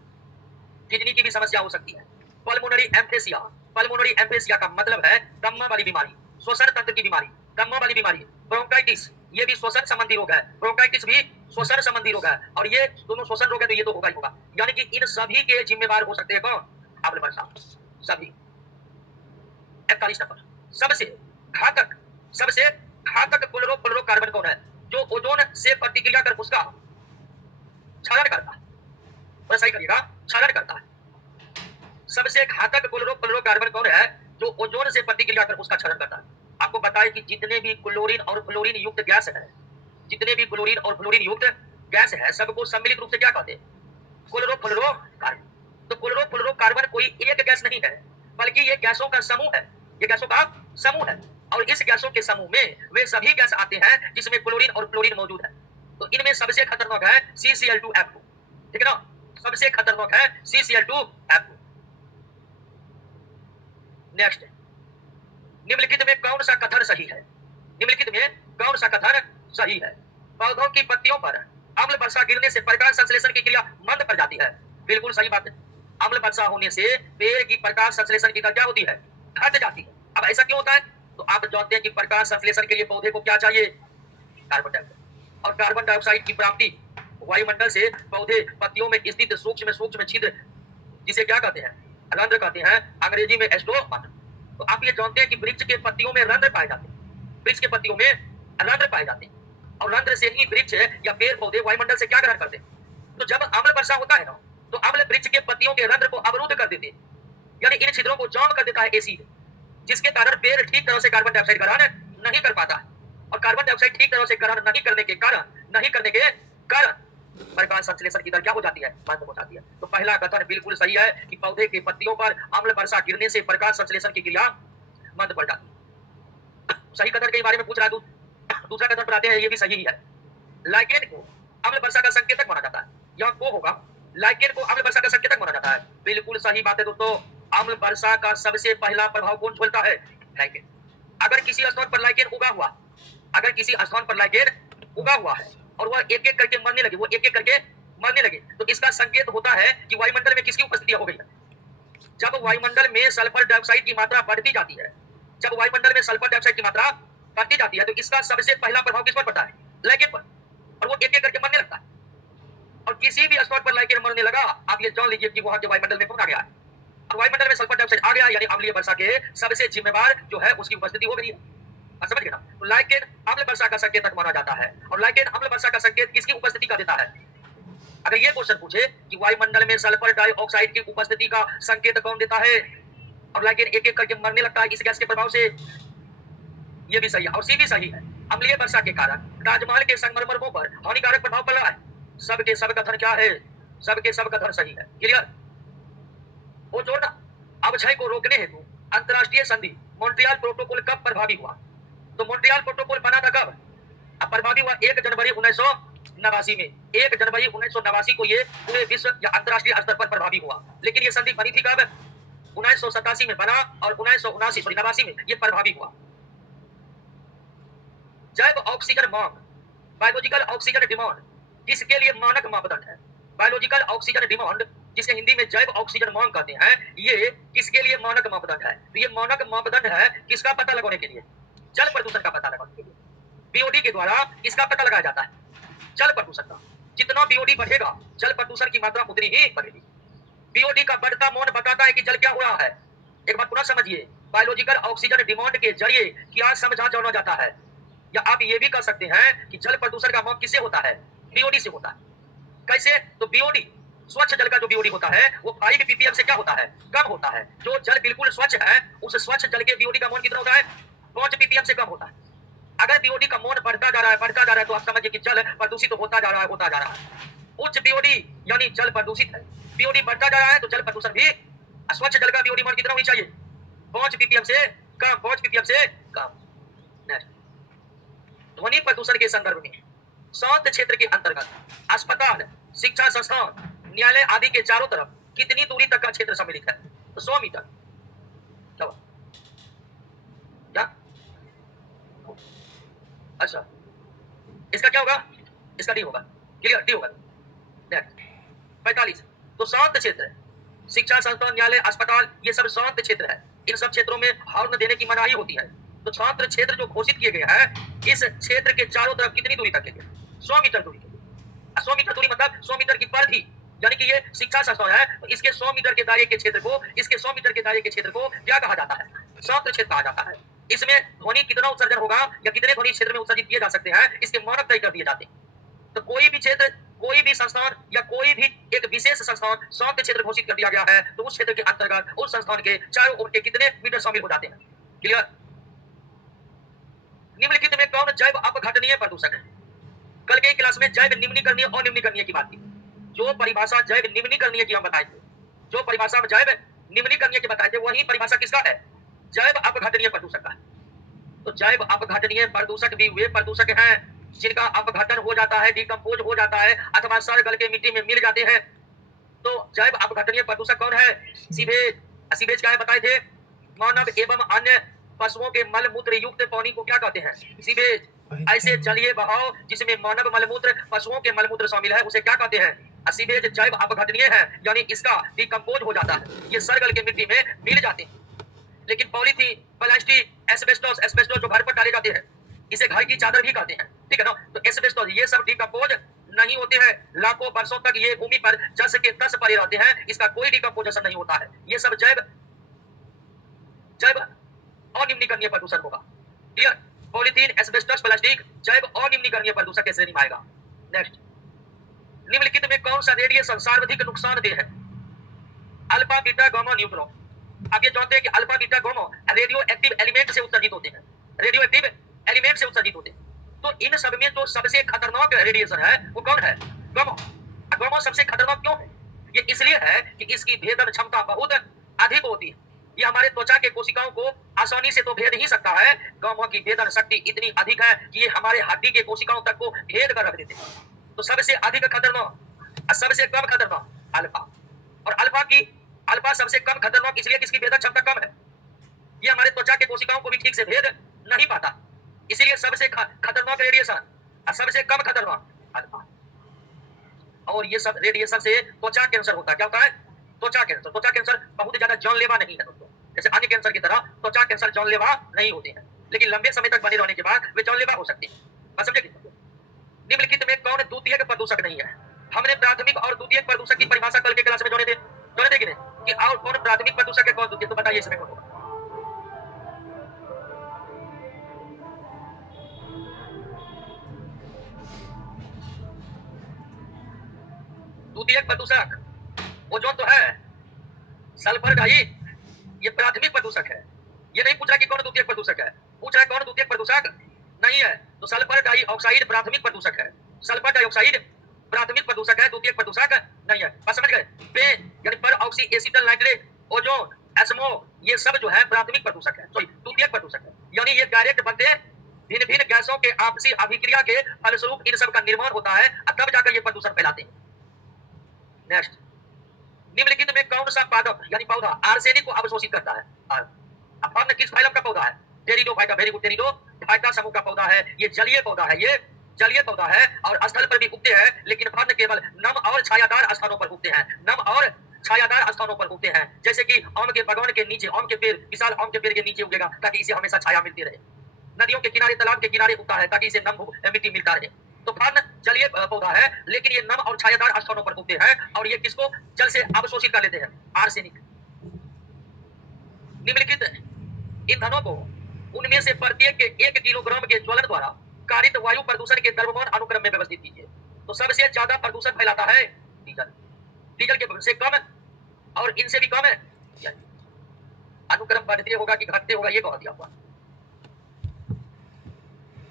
किडनी की भी समस्या हो सकती है। पल्मोनरी एम्फेसिया का मतलब है दमा वाली बीमारी, श्वसन तंत्र की बीमारी, दमा वाली बीमारी। ब्रोंकाइटिस ये भी श्वसन संबंधी रोग है, ब्रोंकाइटिस भी श्वसन संबंधी रोग है, और ये दोनों श्वसन रोग है तो ये तो होगा ही होगा। यानी कि इन सभी के जिम्मेदार हो सकते हैं कौन, अम्ल वर्षा। सभी 41 नंबर, सबसे घातक क्लोरोफ्लोरोकार्बन कौन है, जो ओजोन से प्रतिक्रिया कर उसका क्षरण करता है। और सही करिएगा, क्षरण करता है। सबसे घातक क्लोरोफ्लोरोकार्बन कौन है, जो ओजोन से प्रतिक्रिया कर उसका क्षरण करता है। आपको बताएं कि जितने भी क्लोरीन और फ्लोरीन युक्त गैस है, जितने भी क्लोरीन और फ्लोरीन युक्त गैस है सबको सम्मिलित रूप से क्या कहते हैं, क्लोरोफ्लोरोकार्बन। तो क्लोरोफ्लोरोकार्बन कोई एक गैस नहीं है, बल्कि ये गैसों का समूह है, ये गैसों का समूह है। और इस गैसों के समूह में वे सभी गैस आते हैं जिसमें क्लोरीन और फ्लोरीन मौजूद है। तो इनमें सबसे खतरनाक है CCl2F2, ठीक है ना, सबसे खतरनाक है CCl2F2। नेक्स्ट, निम्नलिखित में कौन सा कथन सही है? निम्नलिखित में कौन सा कथन सही है? पौधों की पत्तियों पर अम्ल वर्षा गिरने से प्रकाश संश्लेषण की क्रिया मंद पड़ जाती है। बिल्कुल सही बात है। अम्ल वर्षा होने से पेड़ की प्रकाश संश्लेषण की दर क्या होती है? घट जाती है। अब ऐसा क्यों होता है? तो आप जानते हैं कि प्रकाश संश्लेषण के लिए पौधे को क्या चाहिए? Carbon dioxide. और कार्बन डाइऑक्साइड की प्राप्ति वायुमंडल से पौधे पत्तियों में स्थित सूक्ष्म छिद्र, जिसे क्या कहते हैं? रंध्र कहते हैं, अंग्रेजी में एस्टोमन। तो आप ये जानते हैं कि वृक्ष के पत्तियों में रंध्र पाए जाते हैं। वृक्ष के पत्तियों में रंध्र पाए जाते हैं और रंध्र से ही वृक्ष या पेड़ पौधे वायुमंडल से क्या ग्रहण करते हैं? तो जब अम्ल वर्षा होता है ना, तो अम्ल वृक्ष के पत्तियों के रंध्र को अवरुद्ध कर देते हैं, यानी इन छिद्रों को जाम कर देता है एसिड, जिसके कारण पेड़ ठीक तरह से कार्बन डाइऑक्साइड ग्रहण नहीं कर पाता है। और कार्बन डाइऑक्साइड ठीक तरह से ग्रहण नहीं करने के कारण प्रकाश संश्लेषण की दर क्या हो जाती है? मंद हो जाती है। तो पहला कथन बिल्कुल सही है कि पौधे के पत्तियों पर अम्ल वर्षा गिरने से प्रकाश संश्लेषण की क्रिया मंद पड़ जाती है। सही कथन के बारे में पूछ रहा है। दूसरा कथन पर आते हैं, ये भी सही है। लाइकेन को अम्ल वर्षा का संकेतक माना जाता है। यह को होगा, लाइकेन को अम्ल वर्षा का संकेतक माना जाता है। बिल्कुल सही बात है दोस्तों। अम्ल वर्षा का सबसे पहला प्रभाव कौन छोड़ता है? लाइकेन। अगर किसी स्थान पर लाइकेन उगा हुआ है और वह एक एक करके मरने लगे, तो इसका संकेत होता है कि वायुमंडल में किसकी उपस्थिति हो गई है? जब वायुमंडल में सल्फर डाइऑक्साइड की मात्रा बढ़ती जाती है, तो इसका सबसे पहला प्रभाव किस पर पड़ता है? लाइकेन पर। और वो एक एक करके मरने लगता है। और किसी भी स्थान पर लाइकेन मरने लगा, आप ये जान लीजिए कि वहां के वायुमंडल में कौन आ गया है? और वायुमंडल में सल्फर डाइऑक्साइड आ गया, यानी अम्लीय वर्षा के सबसे जिम्मेवार जो है उसकी उपस्थिति हो गई है। समझ गए ना? तो लाइकेन अम्ल वर्षा का संकेतक माना जाता है। और लाइकेन अम्ल वर्षा का संकेत किसकी उपस्थिति का देता है? अगर ये क्वेश्चन पूछे कि वायुमंडल में सल्फर डाइऑक्साइड की उपस्थिति का संकेत कौन देता है और लाइकेन एक एक करके मरने लगता है इस गैस के प्रभाव से, ये भी सही है। और सी भी सही है। अम्लीय वर्षा के कारण ताजमहल के संगमरमरों पर हानिकारक प्रभाव पड़ रहा है। सबके सब कथन क्या है? सबके सब कथन सही है। क्लियर? वो जोड़ना। अवक्षय को रोकने हेतु अंतरराष्ट्रीय संधि मॉन्ट्रियल प्रोटोकॉल कब प्रभावी हुआ? तो मॉन्ट्रियल प्रोटोकॉल बना था कब? अब प्रभावी हुआ 1 जनवरी 1989 में। 1 जनवरी 1989 को ये पूरे विश्व या अंतरराष्ट्रीय स्तर पर प्रभावी हुआ। लेकिन ये संधि बनी थी कब? 1987 में बना और 89 में ये प्रभावी हुआ। जैव ऑक्सीजन मांग, बायोलॉजिकल ऑक्सीजन डिमांड, जिसके लिए मानक मापदंड है। बायोलॉजिकल ऑक्सीजन डिमांड, जिसे हिंदी में जैव ऑक्सीजन मांग कहते हैं, ये किसके लिए मानक मापदंड है? तो ये मानक मापदंड है किसका पता लगाने के लिए? जल प्रदूषण का पता लगाने के लिए। बीओडी के द्वारा इसका पता लगाया जाता है, जल प्रदूषण का। जितना बीओडी बढ़ेगा, जल प्रदूषण की मात्रा उतनी ही बढ़ेगी। बीओडी का बढ़ता मान बताता है कि जल क्या हो रहा है। एक बात पुनः समझिए, बायोलॉजिकल ऑक्सीजन डिमांड के जरिए क्या समझा जाना जाता है, या आप ये भी कह सकते हैं कि जल प्रदूषण का माप किससे होता है? बीओडी से होता है। कैसे? तो बीओडी, स्वच्छ जल का जो बीओडी होता है वो 5 ppm से क्या होता है? कम होता है। जो जल बिल्कुल स्वच्छ है, उस स्वच्छ जल के बीओडी का मान कितना होता है? 5 ppm से कम होता है। अगर बीओडी का मान बढ़ता जा रहा है, तो आप समझिए कि जल प्रदूषित होता जा रहा है। उच्च बीओडी यानी जल प्रदूषित है। बीओडी बढ़ता जा रहा है तो जल प्रदूषण भी। स्वच्छ जल का बीओडी मान कितना होनी चाहिए? 5 ppm से कम। ध्वनि प्रदूषण के संदर्भ में शांत क्षेत्र के अंतर्गत अस्पताल, शिक्षा संस्थान, न्यायालय आदि के चारों तरफ कितनी दूरी तक का क्षेत्र सम्मिलित है? तो 100 मीटर। क्या? अच्छा, इसका क्या होगा? इसका डी होगा। क्लियर? डी होगा। 45। तो शांत क्षेत्र, शिक्षा संस्थान, न्यायालय, अस्पताल, ये सब शांत क्षेत्र है। इन सब क्षेत्रों में हॉर्न देने की मनाही होती है। तो छात्र क्षेत्र जो घोषित किए गए हैं, इस क्षेत्र के चारों तरफ कितनी दूरी तक के लिए? 100 मीटर दूरी के लिए। 100 मीटर दूरी मतलब 100 मीटर की परिधि, यानी कि ये शिक्षा संस्थान है, तो इसके 100 मीटर के दायरे के क्षेत्र को क्या कहा जाता है? शांत क्षेत्र कहा जाता है। इसमें ध्वनि कितना उत्सर्जन होगा या कितने ध्वनि क्षेत्र में उत्सर्जित किए जा सकते हैं, इसके मानक तय कर दिए जाते हैं। तो कोई भी क्षेत्र, कोई भी संस्थान या कोई भी एक विशेष संस्थान शांत क्षेत्र घोषित कर दिया गया है, तो उस क्षेत्र के अंतर्गत उस संस्थान के चारों ओर के कितने मीटर शामिल हो जाते हैं। क्लियर? निम्नलिखित में कौन जैव अपघटनीय प्रदूषक है? कल के क्लास में जैव निम्नीकरणीय और अनिम्नीकरणीय की बात की। जो परिभाषा जैव निम्नीकरणीय की हम बताए थे, जो परिभाषा जैव निम्नीकरणीय की बताए थे, वही परिभाषा किसका है? जैव अपघटनीय प्रदूषक का। तो जैव अपघटनीय प्रदूषक भी वे प्रदूषक हैं जिनका अपघटन हो जाता है, डिकम्पोज हो जाता है, अथवा सड़ गल के मिट्टी में मिल जाते हैं। तो जैव अपघटनीय प्रदूषक कौन है? सीवेज। सीवेज क्या है बताए थे? मानव एवं अन्य पशुओं के मल मूत्र युक्त पानी को क्या कहते हैं? सीवेज। ऐसे जलीय बहाव जिसमें मानव मलमूत्र पशुओं के मलमूत्र शामिल है उसे क्या कहते हैं? सीवेज जैव अपघटनीय है, यानी इसका डिकम्पोज हो जाता है, ये सरगल के मिट्टी में मिल जाते हैं। लेकिन पॉलीथीन, प्लास्टिक, एस्बेस्टोस, एस्बेस्टोस जो घर पर डाले जाते हैं, इसे घर की चादर भी कहते हैं, ठीक है ना? तो एस्बेस्टोस ये सब डिकम्पोज नहीं होते हैं, लाखों वर्षों तक ये भूमि पर जस के तस पड़े रहते हैं, इसका कोई डिकम्पोजेशन नहीं होता है। ये सब जैव जैव अनिम्नीकरणीय प्रदूषण होगा। क्लियर? पॉलीथीन, एस्बेस्टस, प्लास्टिक जैव अनिम्नीकरणीय प्रदूषण की श्रेणी में आएगा। नेक्स्ट, निम्नलिखित में कौन सा रेडिएशन सर्वाधिक नुकसानदेह है? Alpha, beta, gamma, neutron. आप ये जानते हैं कि alpha, beta, gamma radio active element से उत्सर्जित होते हैं, रेडियो एक्टिव एलिमेंट से उत्सर्जित होते हैं। तो इन सब में जो सबसे खतरनाक रेडिएशन है वो कौन है? गामा। गामा सबसे खतरनाक क्यों है? ये इसलिए है कि इसकी भेदन क्षमता बहुत अधिक होती है। ये हमारे त्वचा के कोशिकाओं को आसानी से तो भेद ही सकता है, गामा की भेदन शक्ति इतनी अधिक है कि ये हमारे हड्डी के कोशिकाओं तक को भेद कर रख देते हैं। तो सबसे अधिक खतरनाक और सबसे कम खतरनाक अल्फा। और अल्फा सबसे कम खतरनाक इसलिए कि इसकी भेदन क्षमता कम है, ये हमारे त्वचा के कोशिकाओं को भी ठीक से भेद नहीं पाता, इसीलिए सबसे खतरनाक रेडिएशन और सबसे कम खतरनाक अल्फा। और ये सब रेडिएशन से त्वचा कैंसर होता है। क्या होता है? त्वचा कैंसर। त्वचा कैंसर बहुत ज्यादा जानलेवा नहीं है दोस्तों, जैसे अन्य कैंसर की तरह त्वचा कैंसर जानलेवा नहीं होते हैं, लेकिन लंबे समय तक बने रहने के बाद वे जानलेवा हो सकते हैं। बात समझे? निम्नलिखित में कौन द्वितीयक प्रदूषक नहीं है? हमने प्राथमिक और द्वितीयक प्रदूषक की परिभाषा कल के क्लास में जाने थे कि नहीं, कि और कौन प्राथमिक प्रदूषक है कौन द्वितीयक, तो बताइए इसमें कौन होगा? द्वितीयक प्रदूषक ओजोन तो है, सल्फर डाई ये प्राथमिक प्रदूषक है। ये नहीं पूछ रहा कि कौन द्वितीयक प्रदूषक है, पूछ रहा है कौन द्वितीयक प्रदूषक नहीं है। तो सल्फर डाइऑक्साइड प्राथमिक प्रदूषक है, सल्फर डाइऑक्साइड प्राथमिक प्रदूषक है, द्वितीयक प्रदूषक नहीं है। बस समझ गए? यानी पर ऑक्सी एसिटल नाइट्रेट, ओजोन, एस्मो ये सब जो है प्राथमिक प्रदूषक है, सॉरी द्वितीयक प्रदूषक है। यानी ये डायरेक्ट बनते भिन्न भिन्न गैसों के आपसी अभिक्रिया के फलस्वरूप इन सब का निर्माण होता है और तब जाकर ये प्रदूषण फैलाते हैं। नेक्स्ट, निम्नलिखित में कौन सा पादप यानी पौधा आर्सेनिक को अवशोषित करता है? और किस फाइलम का पौधा है? टेरिडोफाइटा। वेरी गुड, टेरिडोफाइटा समूह का पौधा है। ये जलीय पौधा है, ये जलीय पौधा है और स्थल पर भी उगते हैं, लेकिन फल केवल नम और छायादार स्थानों पर उगते हैं, नम और छायादार स्थानों पर उगते हैं। जैसे कि आम के बागान के नीचे, आम के पेड़, विशाल आम के पेड़ के नीचे उगेगा ताकि इसे हमेशा छाया मिलती रहे। नदियों के किनारे, तालाब के किनारे उगता है ताकि इसे नम मिट्टी मिलता रहे। तो फर्न जलीय पौधा है, लेकिन ये नम और छायादार स्थानों पर उगते हैं और ये किसको जल से अवशोषित कर लेते हैं? आर्सेनिक। निम्नलिखित ईंधनों को उनमें से प्रत्येक के 1 किलोग्राम के ज्वलन द्वारा कारित वायु प्रदूषण के द्रव्यमान अनुक्रम में व्यवस्थित कीजिए। तो सबसे ज्यादा प्रदूषण फैलाता है डीजल, डीजल के से कम और इनसे भी कम है। अनुक्रम बढ़ते होगा कि घटते होगा, ये कह दिया हुआ,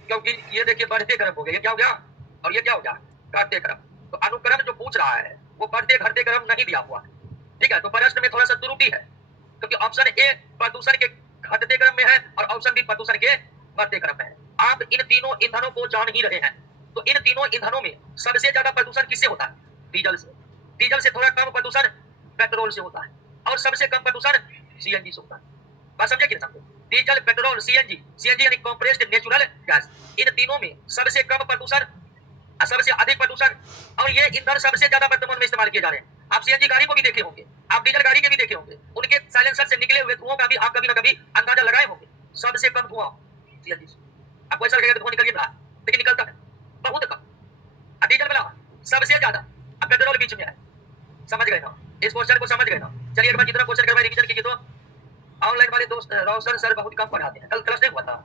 क्योंकि ये देखिए बढ़ते क्रम हो गया, ये क्या हो गया और ये क्या हो गया? घटते क्रम। तो अनुक्रम जो पूछ रहा है वो बढ़ते घटते क्रम नहीं दिया हुआ, ठीक है? तो प्रश्न में थोड़ा सा त्रुटि है, क्योंकि ऑप्शन ए प्रदूषण के घटते क्रम में है और ऑप्शन बी प्रदूषण के बढ़ते क्रम में है। आप इन तीनों ईंधनों को जान ही रहे हैं, तो इन तीनों ईंधनों में सबसे ज्यादा प्रदूषण किससे होता है? डीजल से। डीजल से थोड़ा कम प्रदूषण पेट्रोल से होता है और सबसे कम प्रदूषण सीएनजी से होता है। बात समझे कि नहीं? डीजल, पेट्रोल, सीएनजी, सीएनजी यानी कंप्रेस्ड नेचुरल गैस, इन तीनों में सबसे कम प्रदूषण और सबसे अधिक प्रदूषण, और ये ईंधन सबसे ज्यादा वर्तमान में इस्तेमाल किए जा रहे हैं। आप सीएनजी गाड़ी को भी देखे होंगे, आप डीजल गाड़ी के भी देखे होंगे, उनके साइलेंसर से निकले हुए धुओं का भी आप कभी ना कभी अंदाजा लगाए होंगे। सबसे कम धुआं सीएनजी से। आपको ऐसा लगेगा धुआं निकल रहा है, लेकिन निकलता है बहुत कम। और डीजल वाला सबसे ज्यादा, अब पेट्रोल बीच में है। समझ गए ना? इस क्वेश्चन को समझ गए ना? चलिए एक बार जितना क्वेश्चन करवाए रिवीजन कीजिए। तो ऑनलाइन वाले दोस्त रोशन सर बहुत कम पढ़ाते हैं, कल क्लास नहीं हुआ था।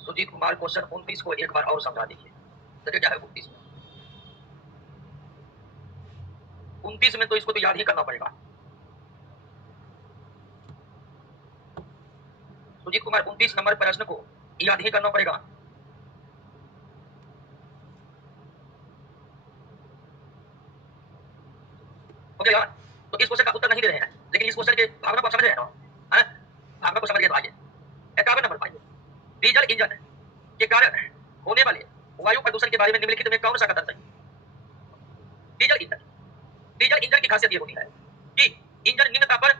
सुजीत कुमार क्वेश्चन 29 को एक बार और समझा दीजिए। देखिए क्या है 29 में। 29 में तो इसको तो याद ही करना पड़ेगा। सुजीत कुमार 29 नंबर प्रश्न को याद ही करना पड़ेगा। ओके यार, तो इस क्वेश्चन का उत्तर नहीं दे रहे हैं, लेकिन इस क्वेश्चन के भावना को आप समझ रहे हैं ना? हैं? भावना को समझ गए तो आइए एकावन नंबर पाइए, डीजल इंजन के कारण होने वाले वायु प्रदूषण के बारे में निम्नलिखित में कौन सा कथन सही? डीजल इंजन की खासियत ये होती है कि इंजन निम्न ताप पर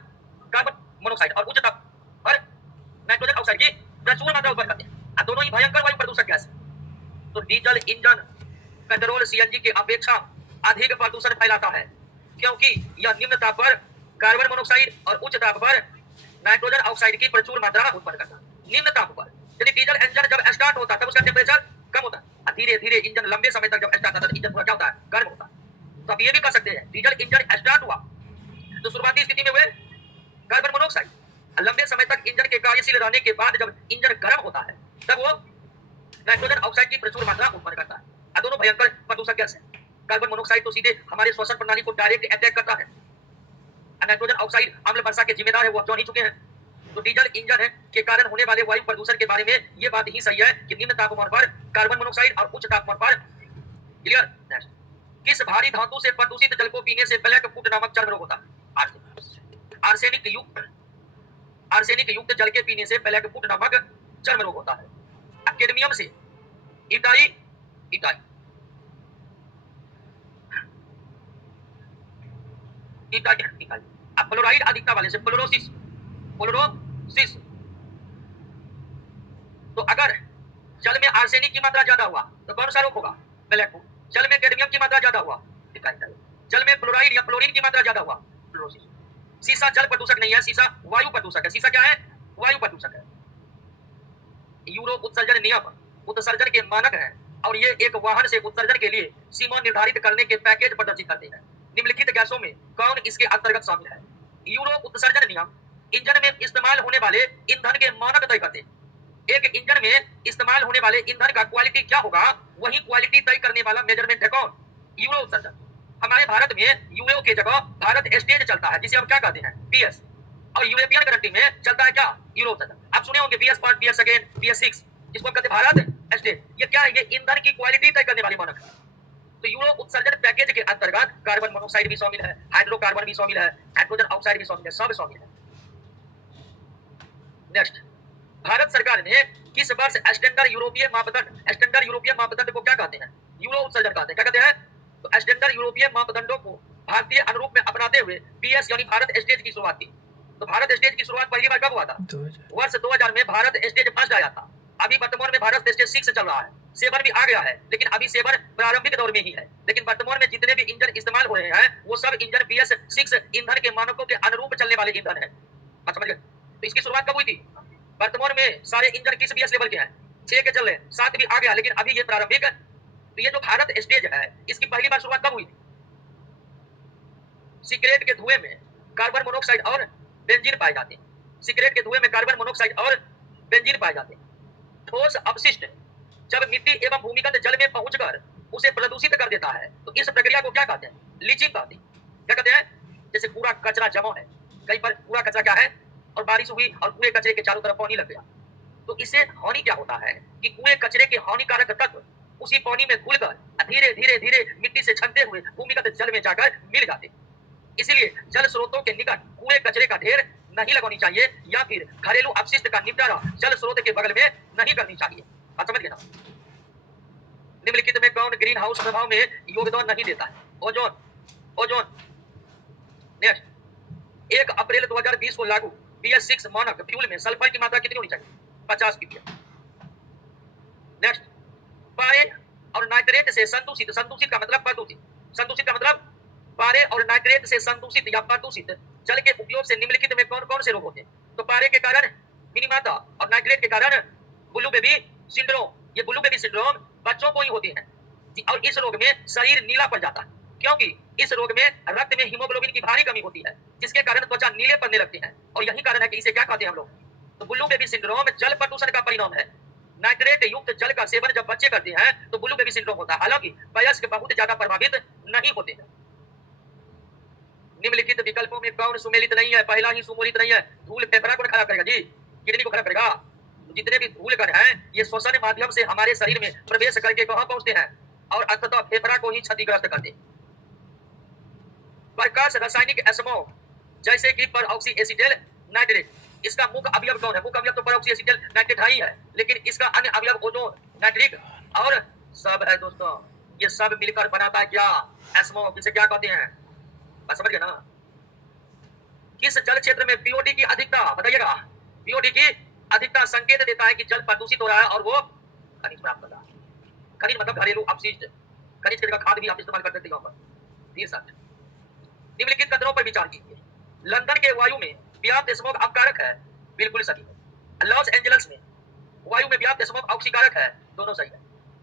कार्बन मोनोऑक्साइड और उच्च ताप पर नाइट्रोजन ऑक्साइड की प्रचुर मात्रा उत्पन्न करते हैं। दोनों ही भयंकर वायु प्रदूषक गैस है। तो डीजल इंजन पेट्रोल सीएनजी के अपेक्षा अधिक प्रदूषण फैलाता है, क्योंकि यह निम्न ताप पर कार्बन मोनोऑक्साइड और उच्च ताप पर नाइट्रोजन ऑक्साइड की प्रचुर मात्रा उत्पन्न करता है। निम्न ताप पर यदि डीजल इंजन जब स्टार्ट होता है तब उसका टेम्परेचर कम होता है, धीरे धीरे इंजन लंबे समय तक जब स्टार्ट होता है इंजन पूरा क्या होता है? गर्म होता है। तो आप ये भी कर सकते हैं, डीजल इंजन स्टार्ट हुआ तो शुरुआती स्थिति में हुए कार्बन मोनोऑक्साइड, लंबे समय तक इंजन के कार्यशील रहने के बाद जब इंजन गर्म होता है तब वो नाइट्रोजन ऑक्साइड की प्रचुर मात्रा उत्पन्न करता है। दोनों भयंकर प्रदूषक गैस है। कार्बन मोनोऑक्साइड तो सीधे हमारे श्वसन प्रणाली को डायरेक्ट अटैक करता है, नाइट्रोजन ऑक्साइड अम्ल वर्षा के जिम्मेदार है, वो आप जान ही चुके हैं। तो डीजल इंजन के कारण होने वाले वायु प्रदूषण के बारे में ये बात ही सही है कि निम्न तापमान पर कार्बन मोनोऑक्साइड और उच्च तापमान पर क्लियर किस भारी धातु से प्रदूषित जल को पीने से ब्लैक फुट नामक चर्म रोग होता है? आर्सेनिक युक्त जल के पीने से ब्लैक फुट नामक चर्म रोग होता है। कैडमियम से इटाई फ्लोराइड अधिकता वाले से फ्लोरोसिस। तो अगर जल में आर्सेनिक की मात्रा ज्यादा हुआ तो कौन सा रोग होगा? Black foot. जल में कैडमियम की मात्रा ज्यादा हुआ, जल में फ्लोराइड या फ्लोरीन की मात्रा ज्यादा हुआ, फ्लोरोसिस। सीसा जल प्रदूषक नहीं है, सीसा वायु प्रदूषक है। सीसा क्या है? वायु प्रदूषक है। यूरो उत्सर्जन नियम उत्सर्जन के मानक है और ये एक वाहन से उत्सर्जन के लिए सीमा निर्धारित करने के पैकेज प्रदर्शित करते हैं। निम्नलिखित गैसों में कौन इसके अंतर्गत शामिल है? यूरो उत्सर्जन नियम इंजन में इस्तेमाल होने वाले ईंधन के मानक तय करते हैं। एक इंजन में इस्तेमाल होने वाले ईंधन का क्वालिटी क्या होगा, वही क्वालिटी तय करने वाला मेजरमेंट है कौन? यूरो उत्सर्जन। हमारे भारत में यूरो की जगह भारत स्टेज चलता है, जिसे हम क्या कहते हैं? बीएस। और यूरोपियन कंट्री में चलता है क्या? यूरो उत्सर्जन। आप सुने होंगे BS first, BS second, BS six, जिसको हम कहते हैं भारत स्टेज। ये क्या है? ये ईंधन की क्वालिटी तय करने वाली मानक है। तो यूरो उत्सर्जन पैकेज के अंतर्गत कार्बन मोनोऑक्साइड भी शामिल है, हाइड्रोकार्बन भी शामिल है, नाइट्रोजन ऑक्साइड भी शामिल है, सब शामिल है। नेक्स्ट, भारत सरकार ने किस वर्ष स्टैंडर्ड यूरोपीय मापदंड को क्या कहते हैं? यूरो उत्सर्जन कहते हैं। क्या कहते हैं? तो स्टैंडर्ड यूरोपीय मापदंडों को भारतीय अनुरूप में अपनाते हुए बीएस यानी भारत स्टेज की शुरुआत की। तो भारत स्टेज की शुरुआत पहली बार कब हुआ था? वर्ष 2000 में भारत स्टेज फर्स्ट आया था। अभी वर्तमान में भारत स्टेज 6 चल रहा है, 7 भी आ गया है, लेकिन अभी 7 प्रारंभिक दौर में ही है। लेकिन वर्तमान में जितने भी इंजन इस्तेमाल हो रहे हैं वो सब इंजन बीएस 6 ईंधन के मानकों के अनुरूप चलने वाले ईंधन है। समझ गए? तो इसकी शुरुआत कब हुई थी? वर्तमान में सारे इंजन किस बीएस लेवल के हैं? 6 के चल रहे, 7 भी आ गया, लेकिन अभी ये प्रारंभिक है। तो ये जो भारत स्टेज है इसकी पहली बार शुरुआत कब हुई थी? सिगरेट के धुएं में कार्बन मोनोऑक्साइड और बेंजीन पाए जाते हैं। सिगरेट के धुएं में कार्बन मोनोऑक्साइड और बेंजीन पाए जाते हैं। ठोस अपशिष्ट जब मिट्टी एवं भूमिगत जल में पहुंचकर उसे प्रदूषित कर देता है तो इस प्रक्रिया को क्या कहते हैं? लीचिंग कहते हैं। क्या कहते हैं? जैसे पूरा कचरा जमा है, कहीं पर पूरा कचरा क्या है और बारिश हुई और पूरे कचरे के चारों तरफ पानी लग गया, तो इससे हानि क्या होता है कि पूरे कचरे के हानिकारक तत्व उसी पानी में घुलकर धीरे धीरे धीरे मिट्टी से छनते हुए भूमिगत जल में जाकर मिल जाते। इसलिए जल स्रोतों के निकट कूड़े कचरे का ढेर नहीं लगानी चाहिए या फिर घरेलू अपशिष्ट का निपटारा जल स्रोत के बगल में नहीं करनी चाहिए। आप समझ गए ना? निम्नलिखित में कौन ग्रीन हाउस प्रभाव में योगदान नहीं देता है? ओजोन। नेक्स्ट, 1 अप्रैल 2020 को लागू बीएस 6 मानक फ्यूल में सल्फर की मात्रा कितनी होनी चाहिए? 50 ppm। नेक्स्ट, पारे और नाइट्रेट से संदूषित का मतलब प्रदूषित पारे और नाइट्रेट से संदूषित या प्रदूषित जल के उपयोग से निम्नलिखित में कौन कौन से रोग होते हैं? तो पारे के कारण मिनीमाता और नाइट्रेट के कारण ब्लू बेबी सिंड्रोम। ये ब्लू बेबी सिंड्रोम बच्चों को ही होती है और इस रोग में शरीर नीला पड़ जाता है, क्योंकि इस रोग में रक्त में हीमोग्लोबिन की भारी कमी होती है, जिसके कारण त्वचा नीले पड़ने लगती है और यही कारण है कि इसे क्या कहते हैं हम लोग? तो ब्लू बेबी सिंड्रोम जल प्रदूषण का परिणाम है। नाइट्रेट युक्त जल का सेवन जब बच्चे करते हैं तो ब्लू बेबी सिंड्रोम होता है, हालांकि वयस्क बहुत ज्यादा प्रभावित नहीं होते हैं। निम्नलिखित विकल्पों में कौन सुमेलित नहीं है? पहला ही सुमेलित नहीं है। धूल फेफड़ा को खराब करेगा जी, किडनी को खराब करेगा, जितने भी धूल कण हैं ये श्वसन माध्यम से हमारे शरीर में प्रवेश करके कहां पहुंचते हैं और अंततः फेफड़ा को ही क्षतिग्रस्त करते हैं। प्रकाश रासायनिक एस्मोग जैसे कि परऑक्सी एसिटिल नाइट्रेट, इसका मुख्य अवयव कौन है? मुख्य अवयव तो परऑक्सी एसिटिल नाइट्रेट ही है, लेकिन इसका अन्य अवयव ओजोन, नाइट्रिक और सब है दोस्तों। ये सब मिलकर बनाता है क्या? एस्मोग, जिसे क्या कहते हैं? बस समझ गए ना? किस जल क्षेत्र में पीओडी की अधिकता बताइएगा? पीओडी की अधिकता संकेत देता है कि जल प्रदूषित हो रहा है और वो खनिज प्राप्त कर रहा है। खनिज मतलब घरेलू अपशिष्ट, खनिज का खाद भी आप इस्तेमाल कर सकते हैं। यहाँ पर निम्नलिखित कदरों पर विचार कीजिए। लंदन के वायु में व्याप्त स्मोग अपकारक है, बिल्कुल सही है। लॉस एंजल्स में वायु में व्याप्त स्मोग ऑक्सीकारक है, दोनों सही है।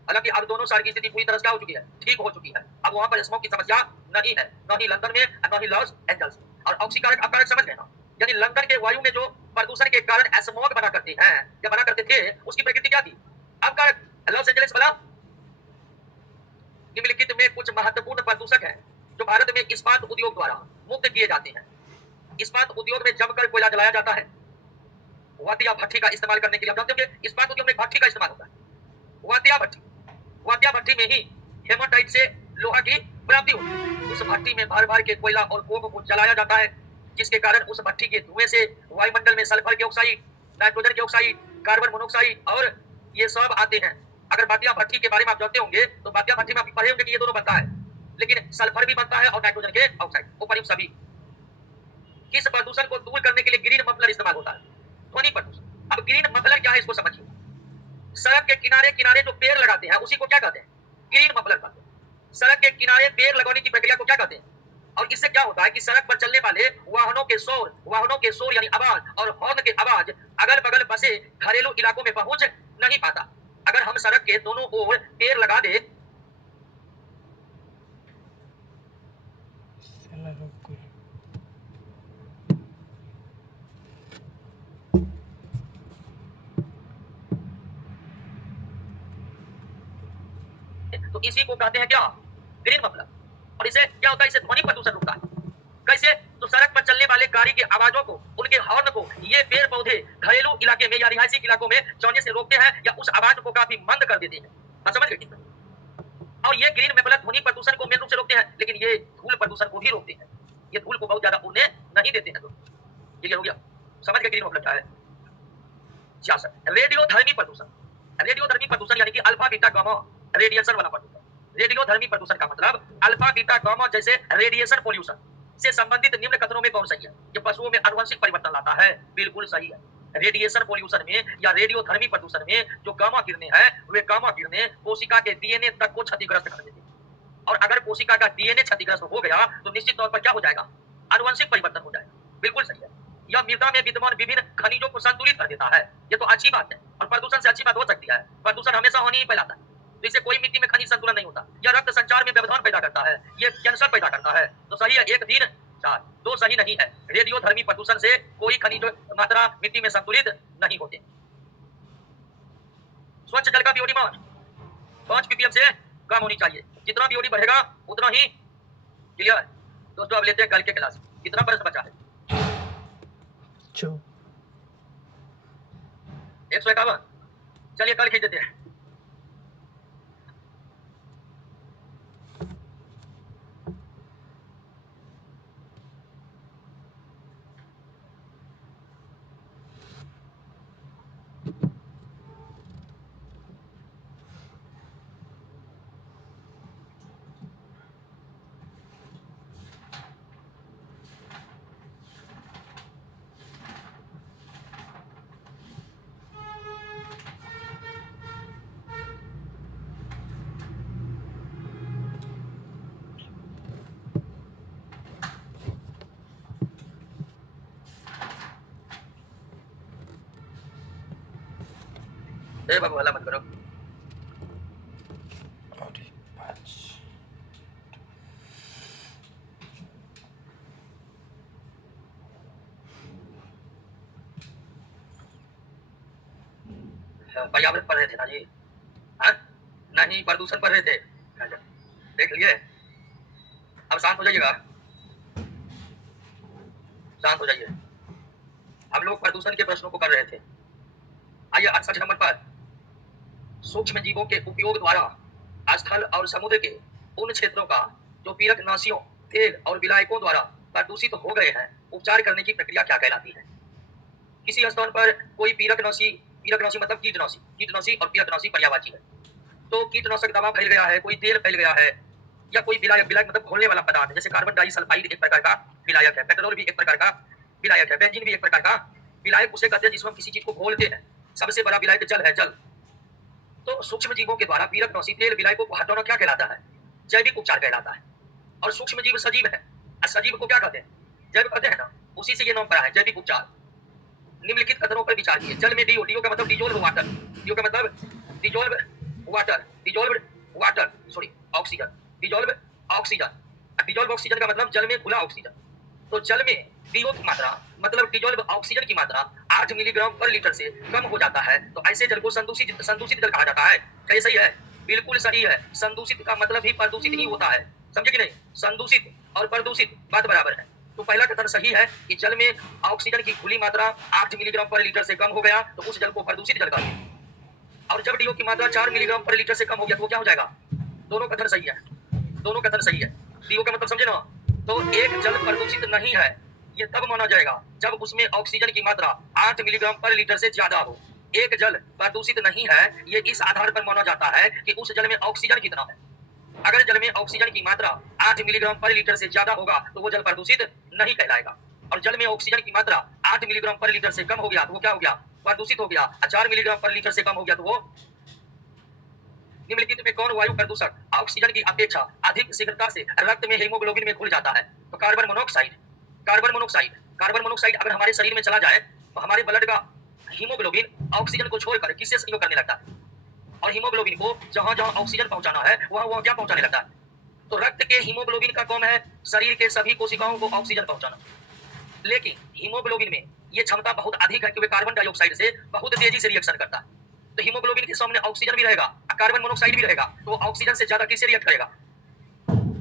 हालांकि अब दोनों शहर की स्थिति पूरी तरह से हो चुकी है, ठीक हो चुकी है। अब वहां पर स्मोग की समस्या नहीं है, न ही लंदन में न ही लॉस एंजल्स में। और ऑक्सीकारक अपकारक समझ लेना, यानी लंदन के वायु में जो प्रदूषण के कारण स्मोग बना करते हैं या बना करते थे, उसकी प्रकृति क्या थी? अपकारक। लॉस एंजल्स वाला निम्नलिखित में कुछ महत्वपूर्ण प्रदूषक हैं जो भारत में इस्पात उद्योग द्वारा मुक्त किए जाते हैं। इस्पात उद्योग में जमकर कोयला जलाया जाता है। वातिया भट्टी का इस्तेमाल करने के लिए आप जानते हो कि इस्पात उद्योग में भट्टी का इस्तेमाल होता है। वातिया भट्टी में ही हेमाटाइट से लोहा की प्राप्ति होती है। उस भट्टी में भर भर के कोयला और कोक को जलाया जाता है, जिसके कारण उस भट्टी के धुएं से वायुमंडल में सल्फर के ऑक्साइड, नाइट्रोजन के ऑक्साइड, कार्बन मोनोऑक्साइड और ये सब आते हैं। अगर बातिया भट्टी के बारे में आप जानते होंगे तो बातिया भट्टी में आप पढ़े होंगे कि ये दोनों बनता है, लेकिन सल्फर भी बनता है और नाइट्रोजन के ऑक्साइड, उपर्युक्त सभी। किस प्रदूषण को दूर करने के लिए ग्रीन मफलर इस्तेमाल होता है? ध्वनि प्रदूषण। अब ग्रीन मफलर क्या है इसको समझिए। सड़क के किनारे किनारे जो पेड़ लगाते हैं उसी को क्या कहते हैं? ग्रीन मफलर कहते हैं। सड़क के किनारे पेड़ लगाने की प्रक्रिया को क्या कहते हैं? और इससे क्या होता है कि सड़क पर चलने वाले वाहनों के शोर यानी आवाज और हॉर्न के आवाज अगल बगल बसे घरेलू इलाकों में पहुंच नहीं पाता। अगर हम सड़क के दोनों ओर पेड़ लगा दे तो इसी को कहते हैं क्या? Green muffler. और इसे क्या होता है? इसे ध्वनि प्रदूषण रुकता है। कैसे? तो सड़क पर चलने वाले गाड़ी के आवाजों को, उनके हॉर्न को ये पेड़ पौधे घरेलू इलाके में या रिहायशी इलाकों में जाने से रोकते हैं या उस आवाज को काफी मंद कर देते हैं। आप समझ गए? और ये ग्रीन मफलर ध्वनि प्रदूषण को मेन रूप से रोकते हैं, लेकिन ये धूल प्रदूषण को भी रोकते हैं। ये धूल को बहुत ज्यादा उड़ने नहीं देते हैं। ये हो गया, समझ गए ग्रीन मफलर क्या है? 66 रेडियोधर्मी प्रदूषण। रेडियोधर्मी प्रदूषण यानी कि अल्फा बीटा गामा रेडिएशन वाला प्रदूषण। रेडियोधर्मी प्रदूषण का मतलब अल्फा बीटा गामा जैसे रेडिएशन पोल्यूशन से संबंधित निम्न कथनों में कौन सही है? जो पशुओं में आनुवंशिक परिवर्तन लाता है, बिल्कुल सही है। रेडिएशन पोल्यूशन में या रेडियोधर्मी प्रदूषण में जो गामा किरणें हैं, वे गामा किरणें कोशिका के डीएनए तक को क्षतिग्रस्त कर देती हैं। और अगर कोशिका का डीएनए क्षतिग्रस्त हो गया तो निश्चित तौर पर क्या हो जाएगा? आनुवंशिक परिवर्तन हो जाएगा, बिल्कुल सही है। यह मृदा में विद्यमान विभिन्न खनिजों को संतुलित कर देता है। ये तो अच्छी बात है, और प्रदूषण से अच्छी बात हो सकती है। प्रदूषण हमेशा हानि ही फैलाता है, तो इससे कोई मिट्टी में खनिज संतुलन नहीं होता। यह रक्त संचार में व्यवधान पैदा करता है, ये कैंसर पैदा करता है। तो सही है 1 3 4, 2 सही नहीं है। रेडियोधर्मी प्रदूषण से कोई खनिज मात्रा मिट्टी में संतुलित नहीं होते। स्वच्छ जल का बीओडी मान 5 ppm से कम होनी चाहिए। जितना बीओडी बढ़ेगा उतना ही क्लियर। दोस्तों अब लेते हैं कल के क्लास। कितना प्रश्न बचा है? 151। चलिए कल खींच देते हैं। बाबू हल्ला मत करो। पर्यावरण पढ़ रहे थे ना जी? हाँ? नहीं, प्रदूषण पढ़ रहे थे। देख लिए? अब शांत हो जाइएगा, शांत हो जाइए। हम लोग प्रदूषण के प्रश्नों को कर रहे थे। आइए 68 नंबर पर, सूक्ष्म जीवों के उपयोग द्वारा स्थल और समुद्र के उन क्षेत्रों का जो पीरकनाशियों, तेल और विलायकों द्वारा प्रदूषित हो गए हैं, उपचार करने की प्रक्रिया क्या कहलाती है? किसी स्थान पर कोई पीरकनाशी, पीरकनाशी मतलब कीटनाशी, कीटनाशी और पीरकनाशी पर्यायवाची है। तो कीटनाशक दवा फैल गया है, कोई तेल फैल गया है, या कोई विलायक, विलायक मतलब घोलने वाला पदार्थ, जैसे कार्बन डाइसल्फाइड एक प्रकार का विलायक है, पेट्रोल भी एक प्रकार का विलायक है, बेंजीन भी एक प्रकार का विलायक उसे कहते हैं जिसमें हम किसी चीज को घोलते हैं। सबसे बड़ा विलायक जल है, जल। तो सूक्ष्म जीवों के द्वारा पीरकनाशी, तेल, विलायकों को हटाना क्या कहलाता है? जैविक उपचार कहलाता है। और सूक्ष्म जीव सजीव है, सजीव को क्या कहते हैं? जैव कहते हैं ना, उसी से ये नाम पड़ा है, जैविक उपचार। निम्नलिखित कथनों पर विचार कीजिए। जल में डीओ, डीओ का मतलब डिजोल्व वाटर, डीओ का मतलब dissolve water, dissolve water sorry oxygen, dissolve oxygen. Dissolve oxygen का मतलब जल में घुला ऑक्सीजन। तो जल में डीओ की मात्रा मतलब डिजोल्व ऑक्सीजन की मात्रा 8 मिलीग्राम पर लीटर से कम हो जाता है, तो ऐसे जल को संदूषित, संदूषित जल कहा जाता है। क्या ये सही है? बिल्कुल सही है। संदूषित का मतलब ही प्रदूषित ही होता है, समझे कि नहीं? संदूषित और प्रदूषित बात बराबर है। तो पहला कथन सही है कि जल में ऑक्सीजन की खुली मात्रा 8 मिलीग्राम पर लीटर से कम हो गया तो उस जल को प्रदूषित जल कहते हैं। और जब डीओ की मात्रा 4 मिलीग्राम पर लीटर से कम हो गया तो वो क्या हो जाएगा? दोनों कथन सही है, दोनों कथन सही है। डीओ का मतलब समझे ना? तो एक जल प्रदूषित नहीं है ये तब माना जाएगा जब उसमें ऑक्सीजन की मात्रा 8 मिलीग्राम पर लीटर से ज्यादा हो। एक जल प्रदूषित नहीं है ये इस आधार पर माना जाता है कि उस जल में ऑक्सीजन कितना है। अगर जल में ऑक्सीजन की मात्रा 8 मिलीग्राम पर लीटर से ज्यादा होगा तो वो जल प्रदूषित नहीं कहलाएगा। और जल में ऑक्सीजन की मात्रा 8 मिलीग्राम पर लीटर से कम हो गया तो वो क्या हो गया? प्रदूषित हो गया। 4 मिलीग्राम पर लीटर से कम हो गया तो वो। निम्नलिखित में कौन वायु प्रदूषक ऑक्सीजन की अपेक्षा अधिक शीघ्रता से रक्त में हीमोग्लोबिन में घुल जाता है? तो carbon monoxide, carbon monoxide. Carbon monoxide अगर हमारे शरीर में चला जाए तो हमारे ब्लड का हीमोग्लोबिन ऑक्सीजन को छोड़कर किससे सहयोग करने लगता है? और हीमोग्लोबिन को जहां जहां ऑक्सीजन पहुंचाना है वहां वहां क्या पहुंचाने लगता है? तो रक्त के हीमोग्लोबिन का काम है शरीर के सभी कोशिकाओं को ऑक्सीजन पहुंचाना। लेकिन हीमोग्लोबिन में ये क्षमता बहुत अधिक है क्योंकि कार्बन डाइऑक्साइड से बहुत तेजी से रिएक्शन करता है। तो हीमोग्लोबिन के सामने ऑक्सीजन भी रहेगा, कार्बन मोनोऑक्साइड भी रहेगा, तो ऑक्सीजन से ज्यादा किससे रिएक्ट करेगा?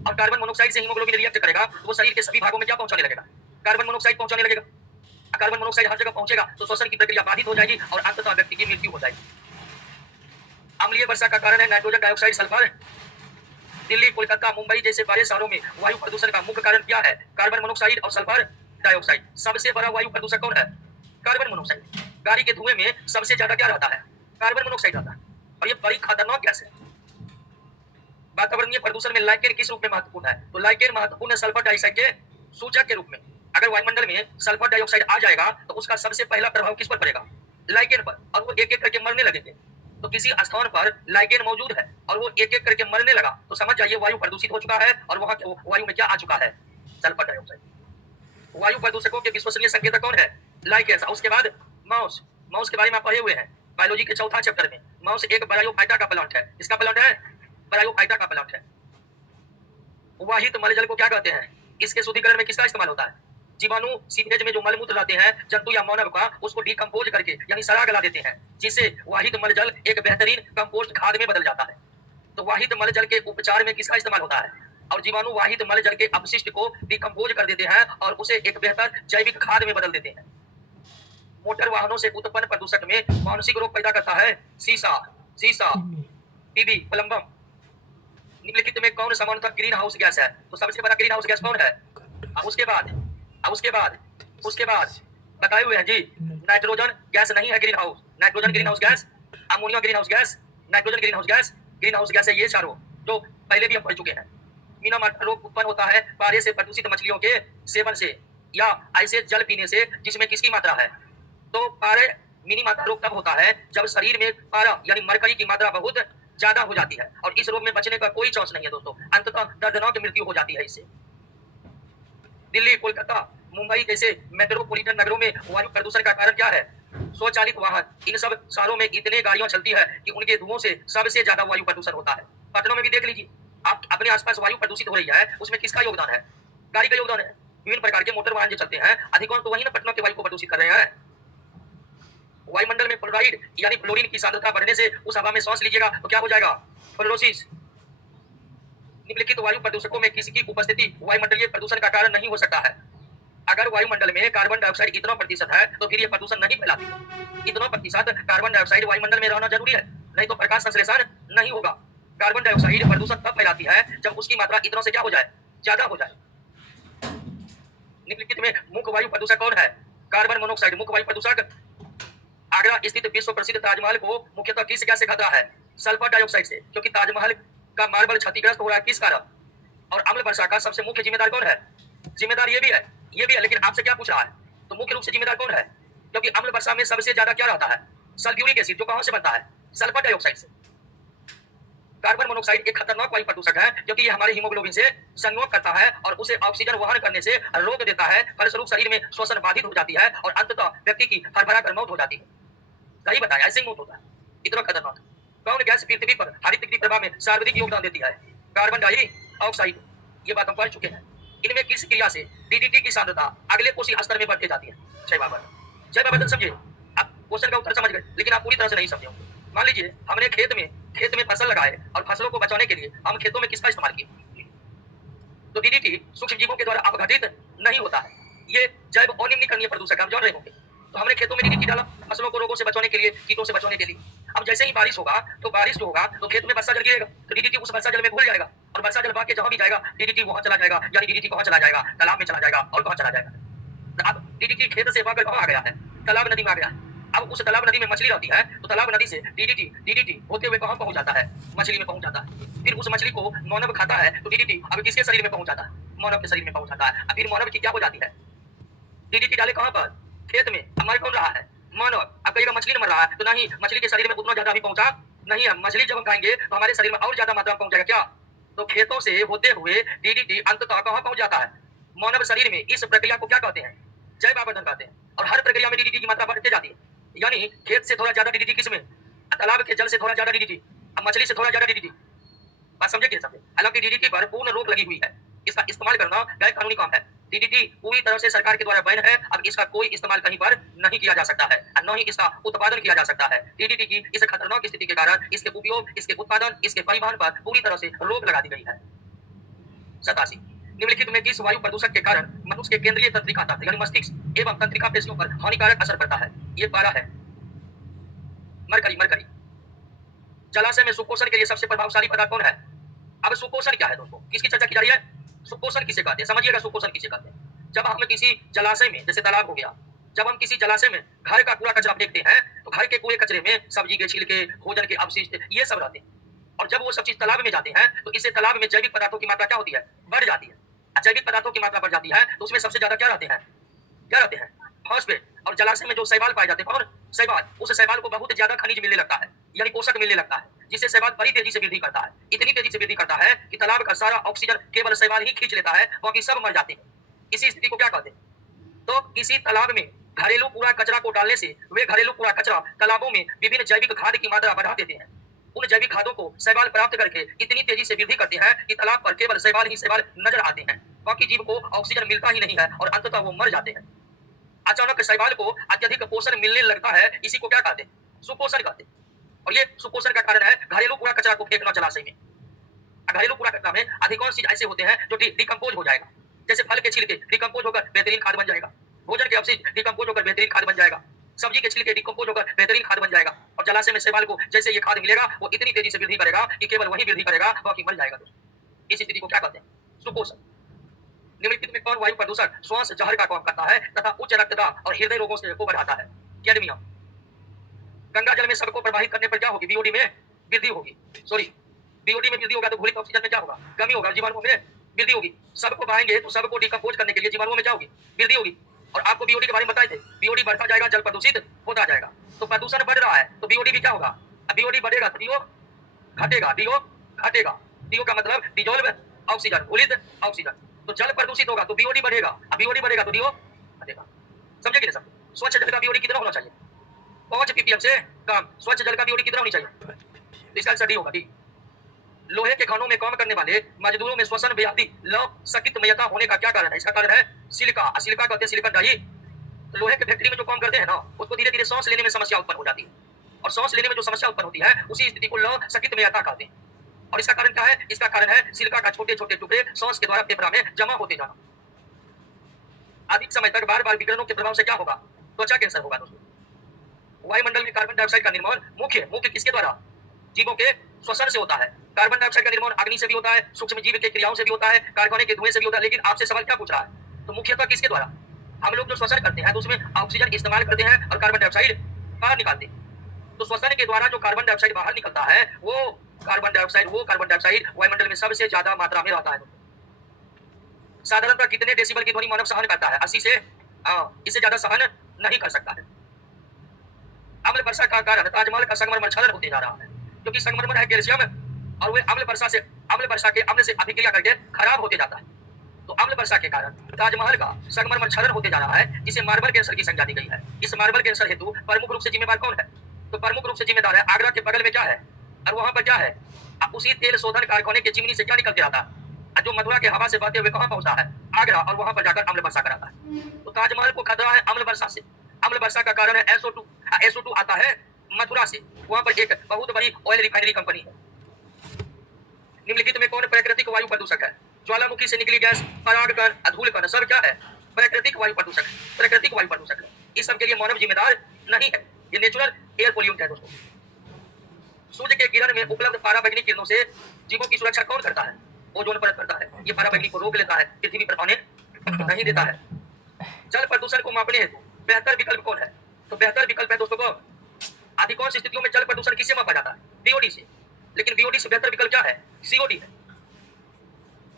और कार्बन मोनोऑक्साइड से हीमोग्लोबिन रिएक्ट करेगा तो वो शरीर के सभी भागों में क्या पहुंचाने लगेगा? कार्बन मोनोऑक्साइड पहुंचाने लगेगा। कार्बन मोनोऑक्साइड हर जगह पहुंचेगा तो श्वसन की प्रक्रिया बाधित हो जाएगी और अंततः व्यक्ति की मृत्यु हो जाएगी। अम्लीय वर्षा का कारण है nitrogen dioxide, sulphur. Delhi, Kolkata, Mumbai जैसे बड़े शहरों में वायु प्रदूषण का मुख्य कारण क्या है? कार्बन मोनोऑक्साइड और सल्फर डाइऑक्साइड। सबसे बड़ा वायु प्रदूषक कौन है? Carbon monoxide. गाड़ी के धुएं में सबसे ज्यादा क्या रहता है? कार्बन मोनोऑक्साइड रहता है और ये बड़ी खतरनाक गैस है। वातावरणीय प्रदूषण में लाइकेन किस रूप में महत्वपूर्ण है? तो लाइकेन महत्वपूर्ण है सल्फर डाइऑक्साइड के सूचक के रूप में। अगर वायुमंडल में सल्फर डाइऑक्साइड आ जाएगा तो उसका सबसे पहला प्रभाव किस पर पड़ेगा? लाइकेन पर, और वो एक एक करके मरने लगेंगे। तो किसी स्थान पर लाइकेन मौजूद है और वो एक एक करके मरने लगा तो समझ जाइए वायु प्रदूषित हो चुका है और वहां वायु में क्या आ चुका है? Sulphur dioxide. वायु प्रदूषकों के विश्वसनीय संकेतक कौन है? लाइकेन। उसके बाद माउस, माउस के बारे में आप पढ़े हुए हैं बायोलॉजी के चौथा चैप्टर में। माउस एक ब्रायोफाइटा का प्लांट है। इसका प्लांट है ब्रायोफाइटा का प्लांट है। वाहित मल जल को क्या कहते हैं? इसके शुद्धिकरण में किसका इस्तेमाल होता है? जीवाणु सीवेज में जो मलमूत्र लाते हैं जंतु या मानव का, उसको डिकम्पोज करके यानी सड़ा गला देते हैं, जिससे वाहित मल जल एक बेहतरीन कंपोस्ट खाद में बदल जाता है। तो वाहित मल जल के उपचार में किसका इस्तेमाल होता है? और जीवाणु वाहित मल जल के अपशिष्ट को डिकम्पोज कर देते हैं और उसे एक बेहतर जैविक खाद में बदल देते हैं। मोटर वाहनों से उत्पन्न प्रदूषक में मानसिक रोग पैदा करता है शीशा, शीशा, टीबी, प्लम्बम। निम्नलिखित में कौन सामान्यतः ग्रीन हाउस गैस है? तो सबसे बड़ा ग्रीन हाउस गैस कौन है? उसके बाद बताए हुए हैं जी। नाइट्रोजन गैस नहीं है green house. Nitrogen green house gas, ammonia green house gas, nitrogen green house gas, green house gas है ये चारों जो पहले भी हम पढ़ चुके हैं। मीना माटा रोग उत्पन्न होता है पारे से प्रदूषित मछलियों के सेवन से या ऐसे जल पीने से जिसमें किसकी मात्रा है? तो पारे मिनी माता रोग तब होता है जब शरीर में पारा यानी मरकरी की मात्रा बहुत ज्यादा हो जाती है और इस रोग में बचने का कोई चांस नहीं है दोस्तों, अंततः दर्दनाक मृत्यु हो जाती है इससे। दिल्ली, कोलकाता, मुंबई जैसे मेट्रोपॉलिटन नगरों में वायु प्रदूषण का कारण क्या है? स्वचालित वाहन। इन सब शहरों में इतने गाड़ियां चलती है कि उनके धुओं से सबसे ज्यादा वायु प्रदूषण होता है। पटना में भी देख लीजिए आप, अपने आसपास वायु प्रदूषित हो रही है, उसमें किसका योगदान है? गाड़ी का योगदान है। विभिन्न प्रकार के मोटर वाहन जो चलते हैं अधिकांश तो वही ना पटना के वायु को प्रदूषित कर रहे हैं। वायुमंडल में फ्लोराइड यानी फ्लोरीन की सांद्रता बढ़ने से उस हवा में सांस लीजिएगा तो क्या हो जाएगा? फ्लोरोसिस। निम्नलिखित वायु प्रदूषकों में किसी की उपस्थिति वायुमंडलीय प्रदूषण का कारण नहीं हो सकता है। अगर वायुमंडल में कार्बन डाइऑक्साइड इतना प्रतिशत है तो फिर ये प्रदूषण नहीं फैलाती है। इतना प्रतिशत कार्बन डाइऑक्साइड वायुमंडल में रहना जरूरी है, नहीं तो प्रकाश संश्लेषण नहीं होगा। कार्बन डाइऑक्साइड प्रदूषण तब फैलाती है जब उसकी मात्रा इतना से क्या हो जाए, ज्यादा हो जाए। निम्नलिखित में मुख्य वायु प्रदूषक कौन है? कार्बन मोनोऑक्साइड मुख्य वायु प्रदूषक। आगरा स्थित विश्व प्रसिद्ध ताजमहल को मुख्यतः किस गैस से खतरा है? सल्फर डाइऑक्साइड से, क्योंकि ताजमहल का मार्बल क्षतिग्रस्त हो रहा है किस कारण? और अम्ल वर्षा का सबसे मुख्य जिम्मेदार कौन है? जिम्मेदार ये भी है, लेकिन आपसे क्या पूछ रहा है? तो मुख्य रूप से जिम्मेदार कौन है? क्योंकि अम्ल वर्षा में सबसे ज्यादा क्या रहता है? सल्फ्यूरिक एसिड, जो कहां से बनता है? सल्फर डाइऑक्साइड से। कार्बन मोनोऑक्साइड एक खतरनाक वायु प्रदूषक है, क्योंकि ये हमारे हीमोग्लोबिन से संयोग करता है और उसे ऑक्सीजन वहन करने से रोक देता है। फलस्वरूप शरीर में श्वसन बाधित हो जाती है और अंततः व्यक्ति की हड़बड़ा कर मौत हो जाती है। सही बताया, ऐसे ही मौत होता है। इतना खतरनाक। कौन गैस पृथ्वी पर हरित गृह प्रभाव में सर्वाधिक योगदान देती है? Carbon dioxide. ये बात हम पढ़ चुके हैं। इनमें किस क्रिया से डीडीटी की सांद्रता अगले कोशीय स्तर में बढ़ती जाती है? जय बाबा। जय बाबा, समझिए आप क्वेश्चन का उत्तर समझ गए, लेकिन आप पूरी तरह से नहीं समझे होंगे। मान लीजिए हमने खेत में फसल लगाए और फसलों को बचाने के लिए हम खेतों में किसका इस्तेमाल किए? तो डीडीटी सूक्ष्म जीवों के द्वारा अपघटित नहीं होता है। ये जैव अनिम्नीकरणीय प्रदूषक आप जान रहे होंगे। तो हमने खेतों में डीडीटी डाला फसलों को रोगों से बचाने के लिए, कीटों से बचाने के लिए। अब जैसे ही बारिश होगा तो खेत में वर्षा जल गिरेगा, तो डीडीटी उस वर्षा जल में घुल जाएगा और वर्षा जल बह के जहां भी जाएगा डीडीटी वहां चला जाएगा। यानी डीडीटी कहां चला जाएगा? तालाब में चला जाएगा। और कहां चला जाएगा? अब डीडीटी खेत से बहकर कहां आ गया है? तालाब नदी में आ गया है। अब उस तालाब नदी में मछली रहती है, तो तालाब नदी से डीडीटी होते हुए कहां पहुंच जाता है? मछली में पहुंच जाता है। फिर उस मछली को मानव खाता है, तो डीडीटी अब किसके शरीर में पहुंच जाता है? मानव के शरीर में पहुंच जाता है। अब फिर मानव की क्या हो जाती है? डीडीटी डाले कहां पर? खेत में। हमारे कौन रहा है? मानव। अब कहीं मछली न मर रहा है, तो नहीं, मछली के शरीर में उतना ज्यादा भी पहुंचा नहीं है। मछली जब हम खाएंगे तो हमारे शरीर में और ज्यादा मात्रा में पहुंच जाएगा। क्या? तो खेतों से होते हुए डीडीटी अंततः कहां पहुंच जाता है? मानव शरीर में। इस प्रक्रिया को क्या कहते हैं? जय बाबा कहते हैं। और हर प्रक्रिया में डीडीटी की मात्रा बढ़ती जाती है। यानी खेत से थोड़ा ज्यादा डीडीटी किसमें? तालाब के जल से थोड़ा ज्यादा डीडीटी, अब मछली से थोड़ा ज्यादा डीडीटी। बात समझे कि समझे? हालांकि डीडीटी पर पूर्ण रोक लगी हुई है, इसका इस्तेमाल करना गैर कानूनी काम है। डीडीटी पूरी तरह से सरकार के द्वारा बैन है। अब इसका कोई इस्तेमाल कहीं पर नहीं किया जा सकता है और न ही इसका उत्पादन किया जा सकता है। डीडीटी की इस खतरनाक स्थिति के कारण इसके उपयोग, इसके उत्पादन, इसके परिवहन पर पूरी तरह से रोक लगा दी गई है। 87 निम्नलिखित में किस वायु प्रदूषक के कारण मनुष्य के केंद्रीय तंत्रिका तंत्र यानी मस्तिष्क एवं तंत्रिका पेशियों पर हानिकारक असर पड़ता है? ये पारा है मरकरी। जलाशय में सुपोषण के लिए सबसे प्रभावशाली पदार्थ कौन है? अब सुपोषण क्या है दोस्तों? किसकी चर्चा की जा रही है? सुपोषण किसे कहते हैं? समझिएगा सुपोषण किसे कहते हैं। जब हम किसी जलाशय में, जैसे तालाब हो गया, जब हम किसी जलाशय में घर का कूड़ा कचरा फेंकते हैं, तो घर के कूड़े कचरे में सब्जी के छिलके, भोजन के अवशिष्ट, ये सब रहते हैं। और जब वो सब चीज तालाब में जाते हैं तो इससे तालाब में जैविक पदार्थों की मात्रा क्या होती है? बढ़ जाती है। जैविक पदार्थों की मात्रा बढ़ जाती है तो उसमें सबसे ज्यादा क्या रहते हैं? फॉस्फेट। और जलाशय में जो शैवाल पाए जाते हैं, और शैवाल, उस शैवाल को बहुत ज्यादा खनिज मिलने लगता है, यानी पोषक मिलने लगता है, जिससे शैवाल बड़ी तेजी से वृद्धि करता है। इतनी तेजी से वृद्धि करता है कि तालाब का सारा ऑक्सीजन केवल शैवाल ही खींच लेता है, बाकी सब मर जाते हैं। इसी स्थिति को क्या कहते हैं? तो किसी तालाब में घरेलू कूड़ा कचरा को डालने से वे घरेलू कूड़ा कचरा तालाबों में विभिन्न जैविक खाद की मात्रा बढ़ा देते हैं। उन जैविक खादों को शैवाल प्राप्त करके इतनी तेजी से वृद्धि करते हैं कि तालाब पर केवल शैवाल ही शैवाल नजर आते हैं, बाकी जीव को ऑक्सीजन मिलता ही नहीं है और अंततः वो मर जाते हैं। अचानक शैवाल को अत्यधिक पोषण मिलने लगता है, इसी को क्या कहते हैं? सुपोषण कहते हैं। और ये सुपोषण का कारण है घरेलू कूड़ा कचरा को फेंकना जलाशय में। घरेलू कूड़ा कचरा में अधिकांश चीज ऐसे होते हैं जो डिकम्पोज हो जाएगा, जैसे फल के छिलके डिकम्पोज होकर बेहतरीन खाद बन जाएगा, भोजन के अवशिष्ट डिकम्पोज होकर बेहतरीन खाद बन जाएगा, सब्जी के छिलके डिकम्पोज होकर बेहतरीन खाद बन जाएगा। और जलाशय में शैवाल को जैसे ये खाद मिलेगा वो इतनी तेजी से वृद्धि करेगा कि केवल वही वृद्धि करेगा, बाकी मर जाएगा। इस स्थिति को क्या कहते हैं? सुपोषण। निम्नलिखित में कौन वायु प्रदूषक श्वास जहर का काम करता है तथा उच्च रक्तदाब और हृदय रोगों को बढ़ाता है? कैडमियम। गंगा जल में सबको प्रवाहित करने पर क्या होगी? बीओडी में वृद्धि होगी। बीओडी में वृद्धि होगा तो घुलित ऑक्सीजन में क्या होगा? कमी होगा, जीवाणुओं में वृद्धि होगी। सबको बहाएंगे तो सबको डिकम्पोज करने के लिए जीवाणुओं में क्या होगी? वृद्धि होगी। और आपको बीओडी के बारे में बताए थे, बीओडी बढ़ता जाएगा, जल प्रदूषित होता जाएगा। तो प्रदूषण बढ़ रहा है तो बीओडी भी क्या होगा? बीओडी बढ़ेगा तो डीओ घटेगा, डीओ का मतलब डिजोल्व ऑक्सीजन, घुलित ऑक्सीजन। तो जल प्रदूषित होगा तो बीओडी बढ़ेगा, बीओडी बढ़ेगा तो डीओ घटेगा। समझे कि नहीं समझे? स्वच्छ जल का बीओडी कितना होना चाहिए? 5 ppm से कम। स्वच्छ जल का बीओडी कितना होनी चाहिए? तो इसका आंसर डी होगा, डी। लोहे के खानों में काम करने वाले मजदूरों में श्वसन व्याधि लव सकितमयता होने का क्या कारण है? इसका कारण है सिलिका। सिलिका कहते हैं सिलिकॉन डाई। लोहे के फैक्ट्री में जो काम करते हैं ना, उसको धीरे धीरे सांस लेने में समस्या उत्पन्न हो जाती है, और सांस लेने में जो समस्या उत्पन्न होती है उसी स्थिति को लव सकितमयता कहते हैं। और इसका कारण क्या है? इसका कारण है सिलिका का छोटे छोटे टुकड़े सांस के द्वारा फेफड़ा में जमा होते जाना। अधिक समय तक बार बार विकिरणों के प्रभाव से क्या होगा? त्वचा कैंसर होगा दोस्तों। वायुमंडल में कार्बन डाइऑक्साइड का निर्माण मुख्य मुख्य किसके द्वारा? जीवों के श्वसन से होता है। कार्बन डाइऑक्साइड का निर्माण अग्नि से भी होता है, सूक्ष्म जीव के क्रियाओं से भी होता है, कारखाने के धुएं से भी होता है। लेकिन आपसे सवाल क्या पूछ रहा है? तो मुख्यतः किसके द्वारा? हम लोग जो श्वसन करते हैं तो उसमें ऑक्सीजन इस्तेमाल करते हैं और कार्बन डाइऑक्साइड बाहर निकालते हैं। तो श्वसन के द्वारा जो कार्बन डाइऑक्साइड बाहर निकलता है वो कार्बन डाइऑक्साइड वायुमंडल में सबसे ज्यादा मात्रा में रहता है। साधारणतः कितने डेसिबल की ध्वनि मानव सहन करता है? 80 से इससे ज्यादा सहन नहीं कर सकता है। अम्ल वर्षा का कारण ताजमहल का संगमरमर क्षरण होते जा रहा है, क्योंकि संगमरमर है कैल्शियम और वे अम्ल वर्षा के अम्ल से अभिक्रिया करके खराब होते जाता है। तो अम्ल वर्षा के कारण ताजमहल का संगमरमर क्षरण होते जा रहा है, जिसे मार्बल कैंसर की संज्ञा दी गई है। इस मार्बल कैंसर हेतु प्रमुख रूप से जिम्मेदार कौन है? तो प्रमुख रूप से जिम्मेदार है आगरा के बगल में क्या है और वहां पर क्या है? उसी तेल शोधन कारखाने के चिमनी से क्या निकल के आता है जो मथुरा के हवा से बहते हुए कहां पहुंचता है? आगरा, और वहां पर जाकर अम्ल वर्षा कराता है। तो ताजमहल को खतरा है अम्ल वर्षा से। अम्ल वर्षा का कारण है SO2 आता है मथुरा से, वहां पर एक बहुत बड़ी ऑयल रिफाइनरी कंपनी है। निम्नलिखित में कौन प्राकृतिक वायु प्रदूषक है? ज्वालामुखी से निकली गैस, परागकण, धूलकण सब क्या है? प्राकृतिक वायु प्रदूषक है। प्राकृतिक वायु प्रदूषक है। इस सब के लिए मानव जिम्मेदार नहीं है, ये नेचुरल एयर पोल्यूट है दोस्तों। सूर्य के किरण में उपलब्ध पराबैंगनी किरणों से जीवों की सुरक्षा कौन करता है? ओजोन परत करता है। ये पराबैंगनी को रोक लेता है, पृथ्वी पर आने नहीं देता है। जल प्रदूषण को मापने हेतु बेहतर विकल्प कौन है? तो बेहतर विकल्प है दोस्तों को अधिकांश स्थितियों में जल प्रदूषण किससे मापा जाता है? बीओडी से। लेकिन बीओडी से बेहतर विकल्प क्या है? सीओडी है।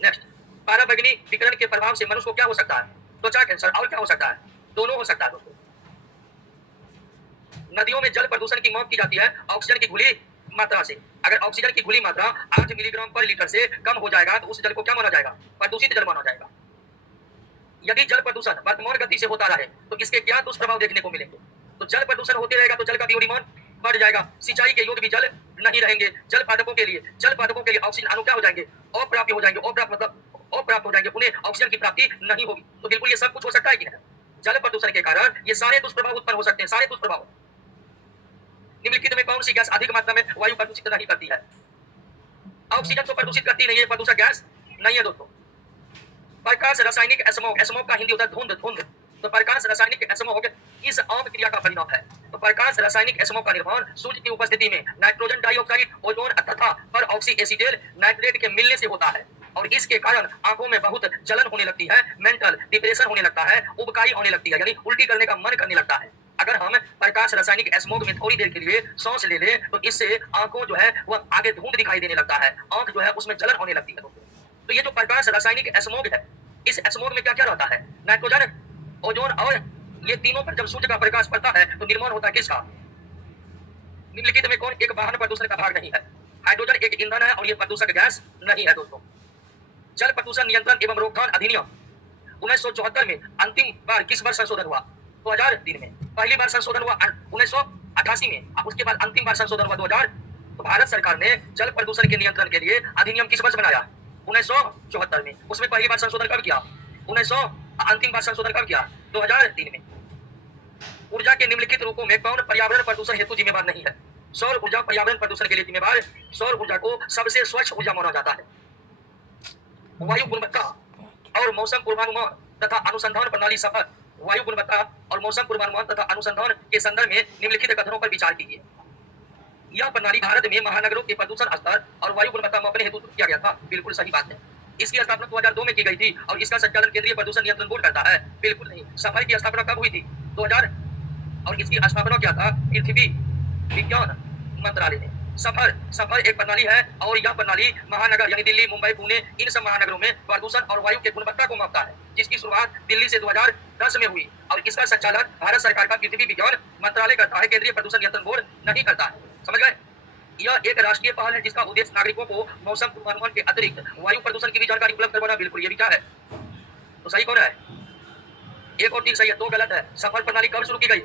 नेक्स्ट, पराबैंगनी विकिरण के प्रभाव से मनुष्य को क्या हो सकता है? त्वचा कैंसर। और क्या हो सकता है? दोनों हो सकता है दोस्तों। नदियों में जल प्रदूषण की माप की जाती है ऑक्सीजन की घुली मात्रा से। अगर ऑक्सीजन की घुली मात्रा 8 मिलीग्राम पर लीटर से कम हो जाएगा तो उस जल को क्या माना जाएगा? प्रदूषित जल माना जाएगा। यदि जल प्रदूषण वर्तमान गति से होता रहे तो इसके क्या दुष्प्रभाव देखने को मिलेंगे? तो जल प्रदूषण होते रहेगा तो जल का बीओडी मान बढ़ जाएगा, सिंचाई के योग्य भी जल नहीं रहेंगे, जल पादपों के लिए ऑक्सीजन अणु क्या हो जाएंगे? अप्राप्य हो जाएंगे। अप्राप्त हो जाएंगे, उन्हें ऑक्सीजन की प्राप्ति नहीं होगी। तो बिल्कुल ये सब कुछ हो सकता है कि नहीं? जल प्रदूषण के कारण ये सारे दुष्प्रभाव उत्पन्न हो सकते हैं, सारे दुष्प्रभाव। निम्नलिखित में कौन सी गैस अधिक मात्रा में वायु प्रदूषित नहीं करती है? ऑक्सीजन तो प्रदूषित करती नहीं है, प्रदूषक गैस नहीं है दोस्तों। प्रकाश रासायनिक एस्मोग का हिंदी होता है धुंध। तो प्रकाश रासायनिक एस्मोग इस आम क्रिया का परिणाम है। तो प्रकाश रासायनिक एस्मोग का निर्माण सूर्य की उपस्थिति में नाइट्रोजन डाइऑक्साइड, ओजोन तथा पर ऑक्सी एसिटेल नाइट्रेट के मिलने से होता है और इसके कारण आंखों में बहुत जलन होने लगती है, मेंटल डिप्रेशन होने लगता है, उबकाई होने लगती है, यानी उल्टी करने का मन करने लगता है। अगर हम प्रकाश रासायनिक एस्मोग में थोड़ी देर के लिए सांस ले लें तो इससे आंखों जो है वह आगे धुंध दिखाई देने लगता है, आंख जो है उसमें जलन होने लगती है दोस्तों। तो ये जो प्रकाश रासायनिक एस्मोग है, इस एस्मोग में क्या क्या रहता है? नाइट्रोजन, ओजोन और ये तीनों पर जब सूर्य का प्रकाश पड़ता है तो निर्माण होता है किसका? निम्नलिखित में कौन एक वाहन प्रदूषण का भाग नहीं है? हाइड्रोजन एक ईंधन है और ये प्रदूषक गैस नहीं है दोस्तों। जल प्रदूषण नियंत्रण एवं रोकथाम अधिनियम 1974 में अंतिम बार किस वर्ष संशोधन हुआ? 2003 में। पहली बार संशोधन हुआ 1988 में, उसके बाद अंतिम बार संशोधन हुआ 2000। तो भारत सरकार ने जल प्रदूषण के नियंत्रण के लिए अधिनियम किस वर्ष बनाया? 1974 में। उसमें पहली बार संशोधन कब किया? 1900। अंतिम बार संशोधन कब किया? 2003 में। ऊर्जा के निम्नलिखित रूपों में कौन पर्यावरण प्रदूषण हेतु जिम्मेदार नहीं है? सौर ऊर्जा पर्यावरण प्रदूषण के लिए जिम्मेदार। सौर ऊर्जा को सबसे स्वच्छ ऊर्जा माना जाता है। वायु गुणवत्ता और मौसम पूर्वानुमान तथा अनुसंधान प्रणाली सफर। वायु गुणवत्ता और मौसम पूर्वानुमान तथा अनुसंधान के संदर्भ में निम्नलिखित कथनों पर विचार कीजिए। यह प्रणाली भारत में महानगरों के प्रदूषण स्तर और वायु गुणवत्ता मापने हेतु किया गया था। बिल्कुल सही बात है। इसकी स्थापना 2002 में की गई थी और इसका संचालन केंद्रीय प्रदूषण नियंत्रण बोर्ड करता है। बिल्कुल नहीं। सफाई की स्थापना कब हुई थी? 2000। और इसकी स्थापना क्या था? पृथ्वी विज्ञान मंत्रालय ने। सफर एक प्रणाली है और यह प्रणाली महानगर यानी दिल्ली, मुंबई, पुणे इन सब महानगरों में प्रदूषण और वायु के गुणवत्ता को मापता है, जिसकी शुरुआत दिल्ली से 2010 में हुई और इसका संचालन भारत सरकार का पृथ्वी विज्ञान मंत्रालय करता है, केंद्रीय प्रदूषण नियंत्रण बोर्ड नहीं करता है। समझ गए? यह एक राष्ट्रीय पहल है जिसका उद्देश्य नागरिकों को मौसम पूर्वानुमान के अतिरिक्त वायु प्रदूषण की भी जानकारी उपलब्ध करवाना। बिल्कुल ये भी क्या है? तो सही कौन है? एक और ठीक सही है, दो गलत है। सफर प्रणाली कब शुरू की गई?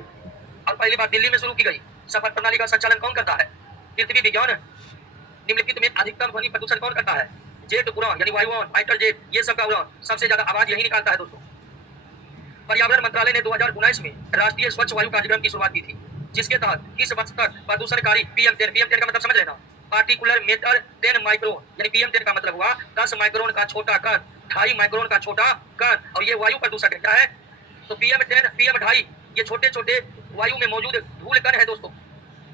और पहली बार दिल्ली में शुरू की गई। सफर प्रणाली का संचालन कौन करता है? पृथ्वी विज्ञान। निम्नलिखित में अधिकतम ध्वनि प्रदूषण कौन करता है? जेट उड़ान यानी वायुयान, फाइटर जेट, ये सब का उड़ान सबसे ज्यादा आवाज यही निकालता है दोस्तों। पर्यावरण मंत्रालय ने 2019 में राष्ट्रीय स्वच्छ वायु कार्यक्रम की शुरुआत की थी, जिसके तहत इस वर्ष तक प्रदूषणकारी PM10 का मतलब समझ लेना, पार्टिकुलर मैटर 10 माइक्रोन यानी PM10 का मतलब हुआ 10 माइक्रोन का छोटा कण, 2.5 माइक्रोन का छोटा कण, और ये वायु प्रदूषक है। क्या है? तो PM10, PM2.5 ये छोटे छोटे वायु में मौजूद धूल कण है दोस्तों।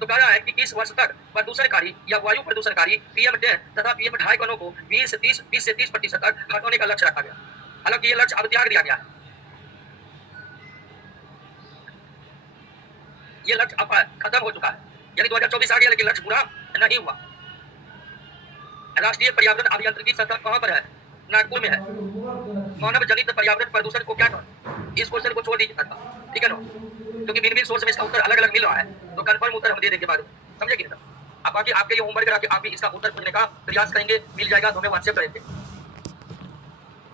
तो कह रहा है कि 20 वर्ष तक प्रदूषणकारी या वायु प्रदूषणकारी PM10 तथा PM2.5 कणों को 20 से 30% तक हटाने का लक्ष्य रखा गया। हालांकि ये लक्ष्य अब त्याग दिया गया है। ये लक्ष्य अब खत्म हो चुका है, यानी 2024 आ गया, लेकिन लक्ष्य पूरा नहीं हुआ। राष्ट्रीय पर्यावरण अभियांत्रिकी संस्थान कहाँ पर है? नागपुर में है। मानव जनित पर्यावरण प्रदूषण को क्या कहें? इस क्वेश्चन को छोड़ दीजिए था, ठीक है ना, क्योंकि भिन्न भिन्न सोर्स में इसका उत्तर अलग अलग मिल रहा है, तो कंफर्म उत्तर हम दे देंगे बाद में, समझे कि नहीं? अब बाकी आपके ये होमवर्क करा के आप भी इसका उत्तर खोजने का प्रयास करेंगे, मिल जाएगा तो हमें व्हाट्सएप करेंगे।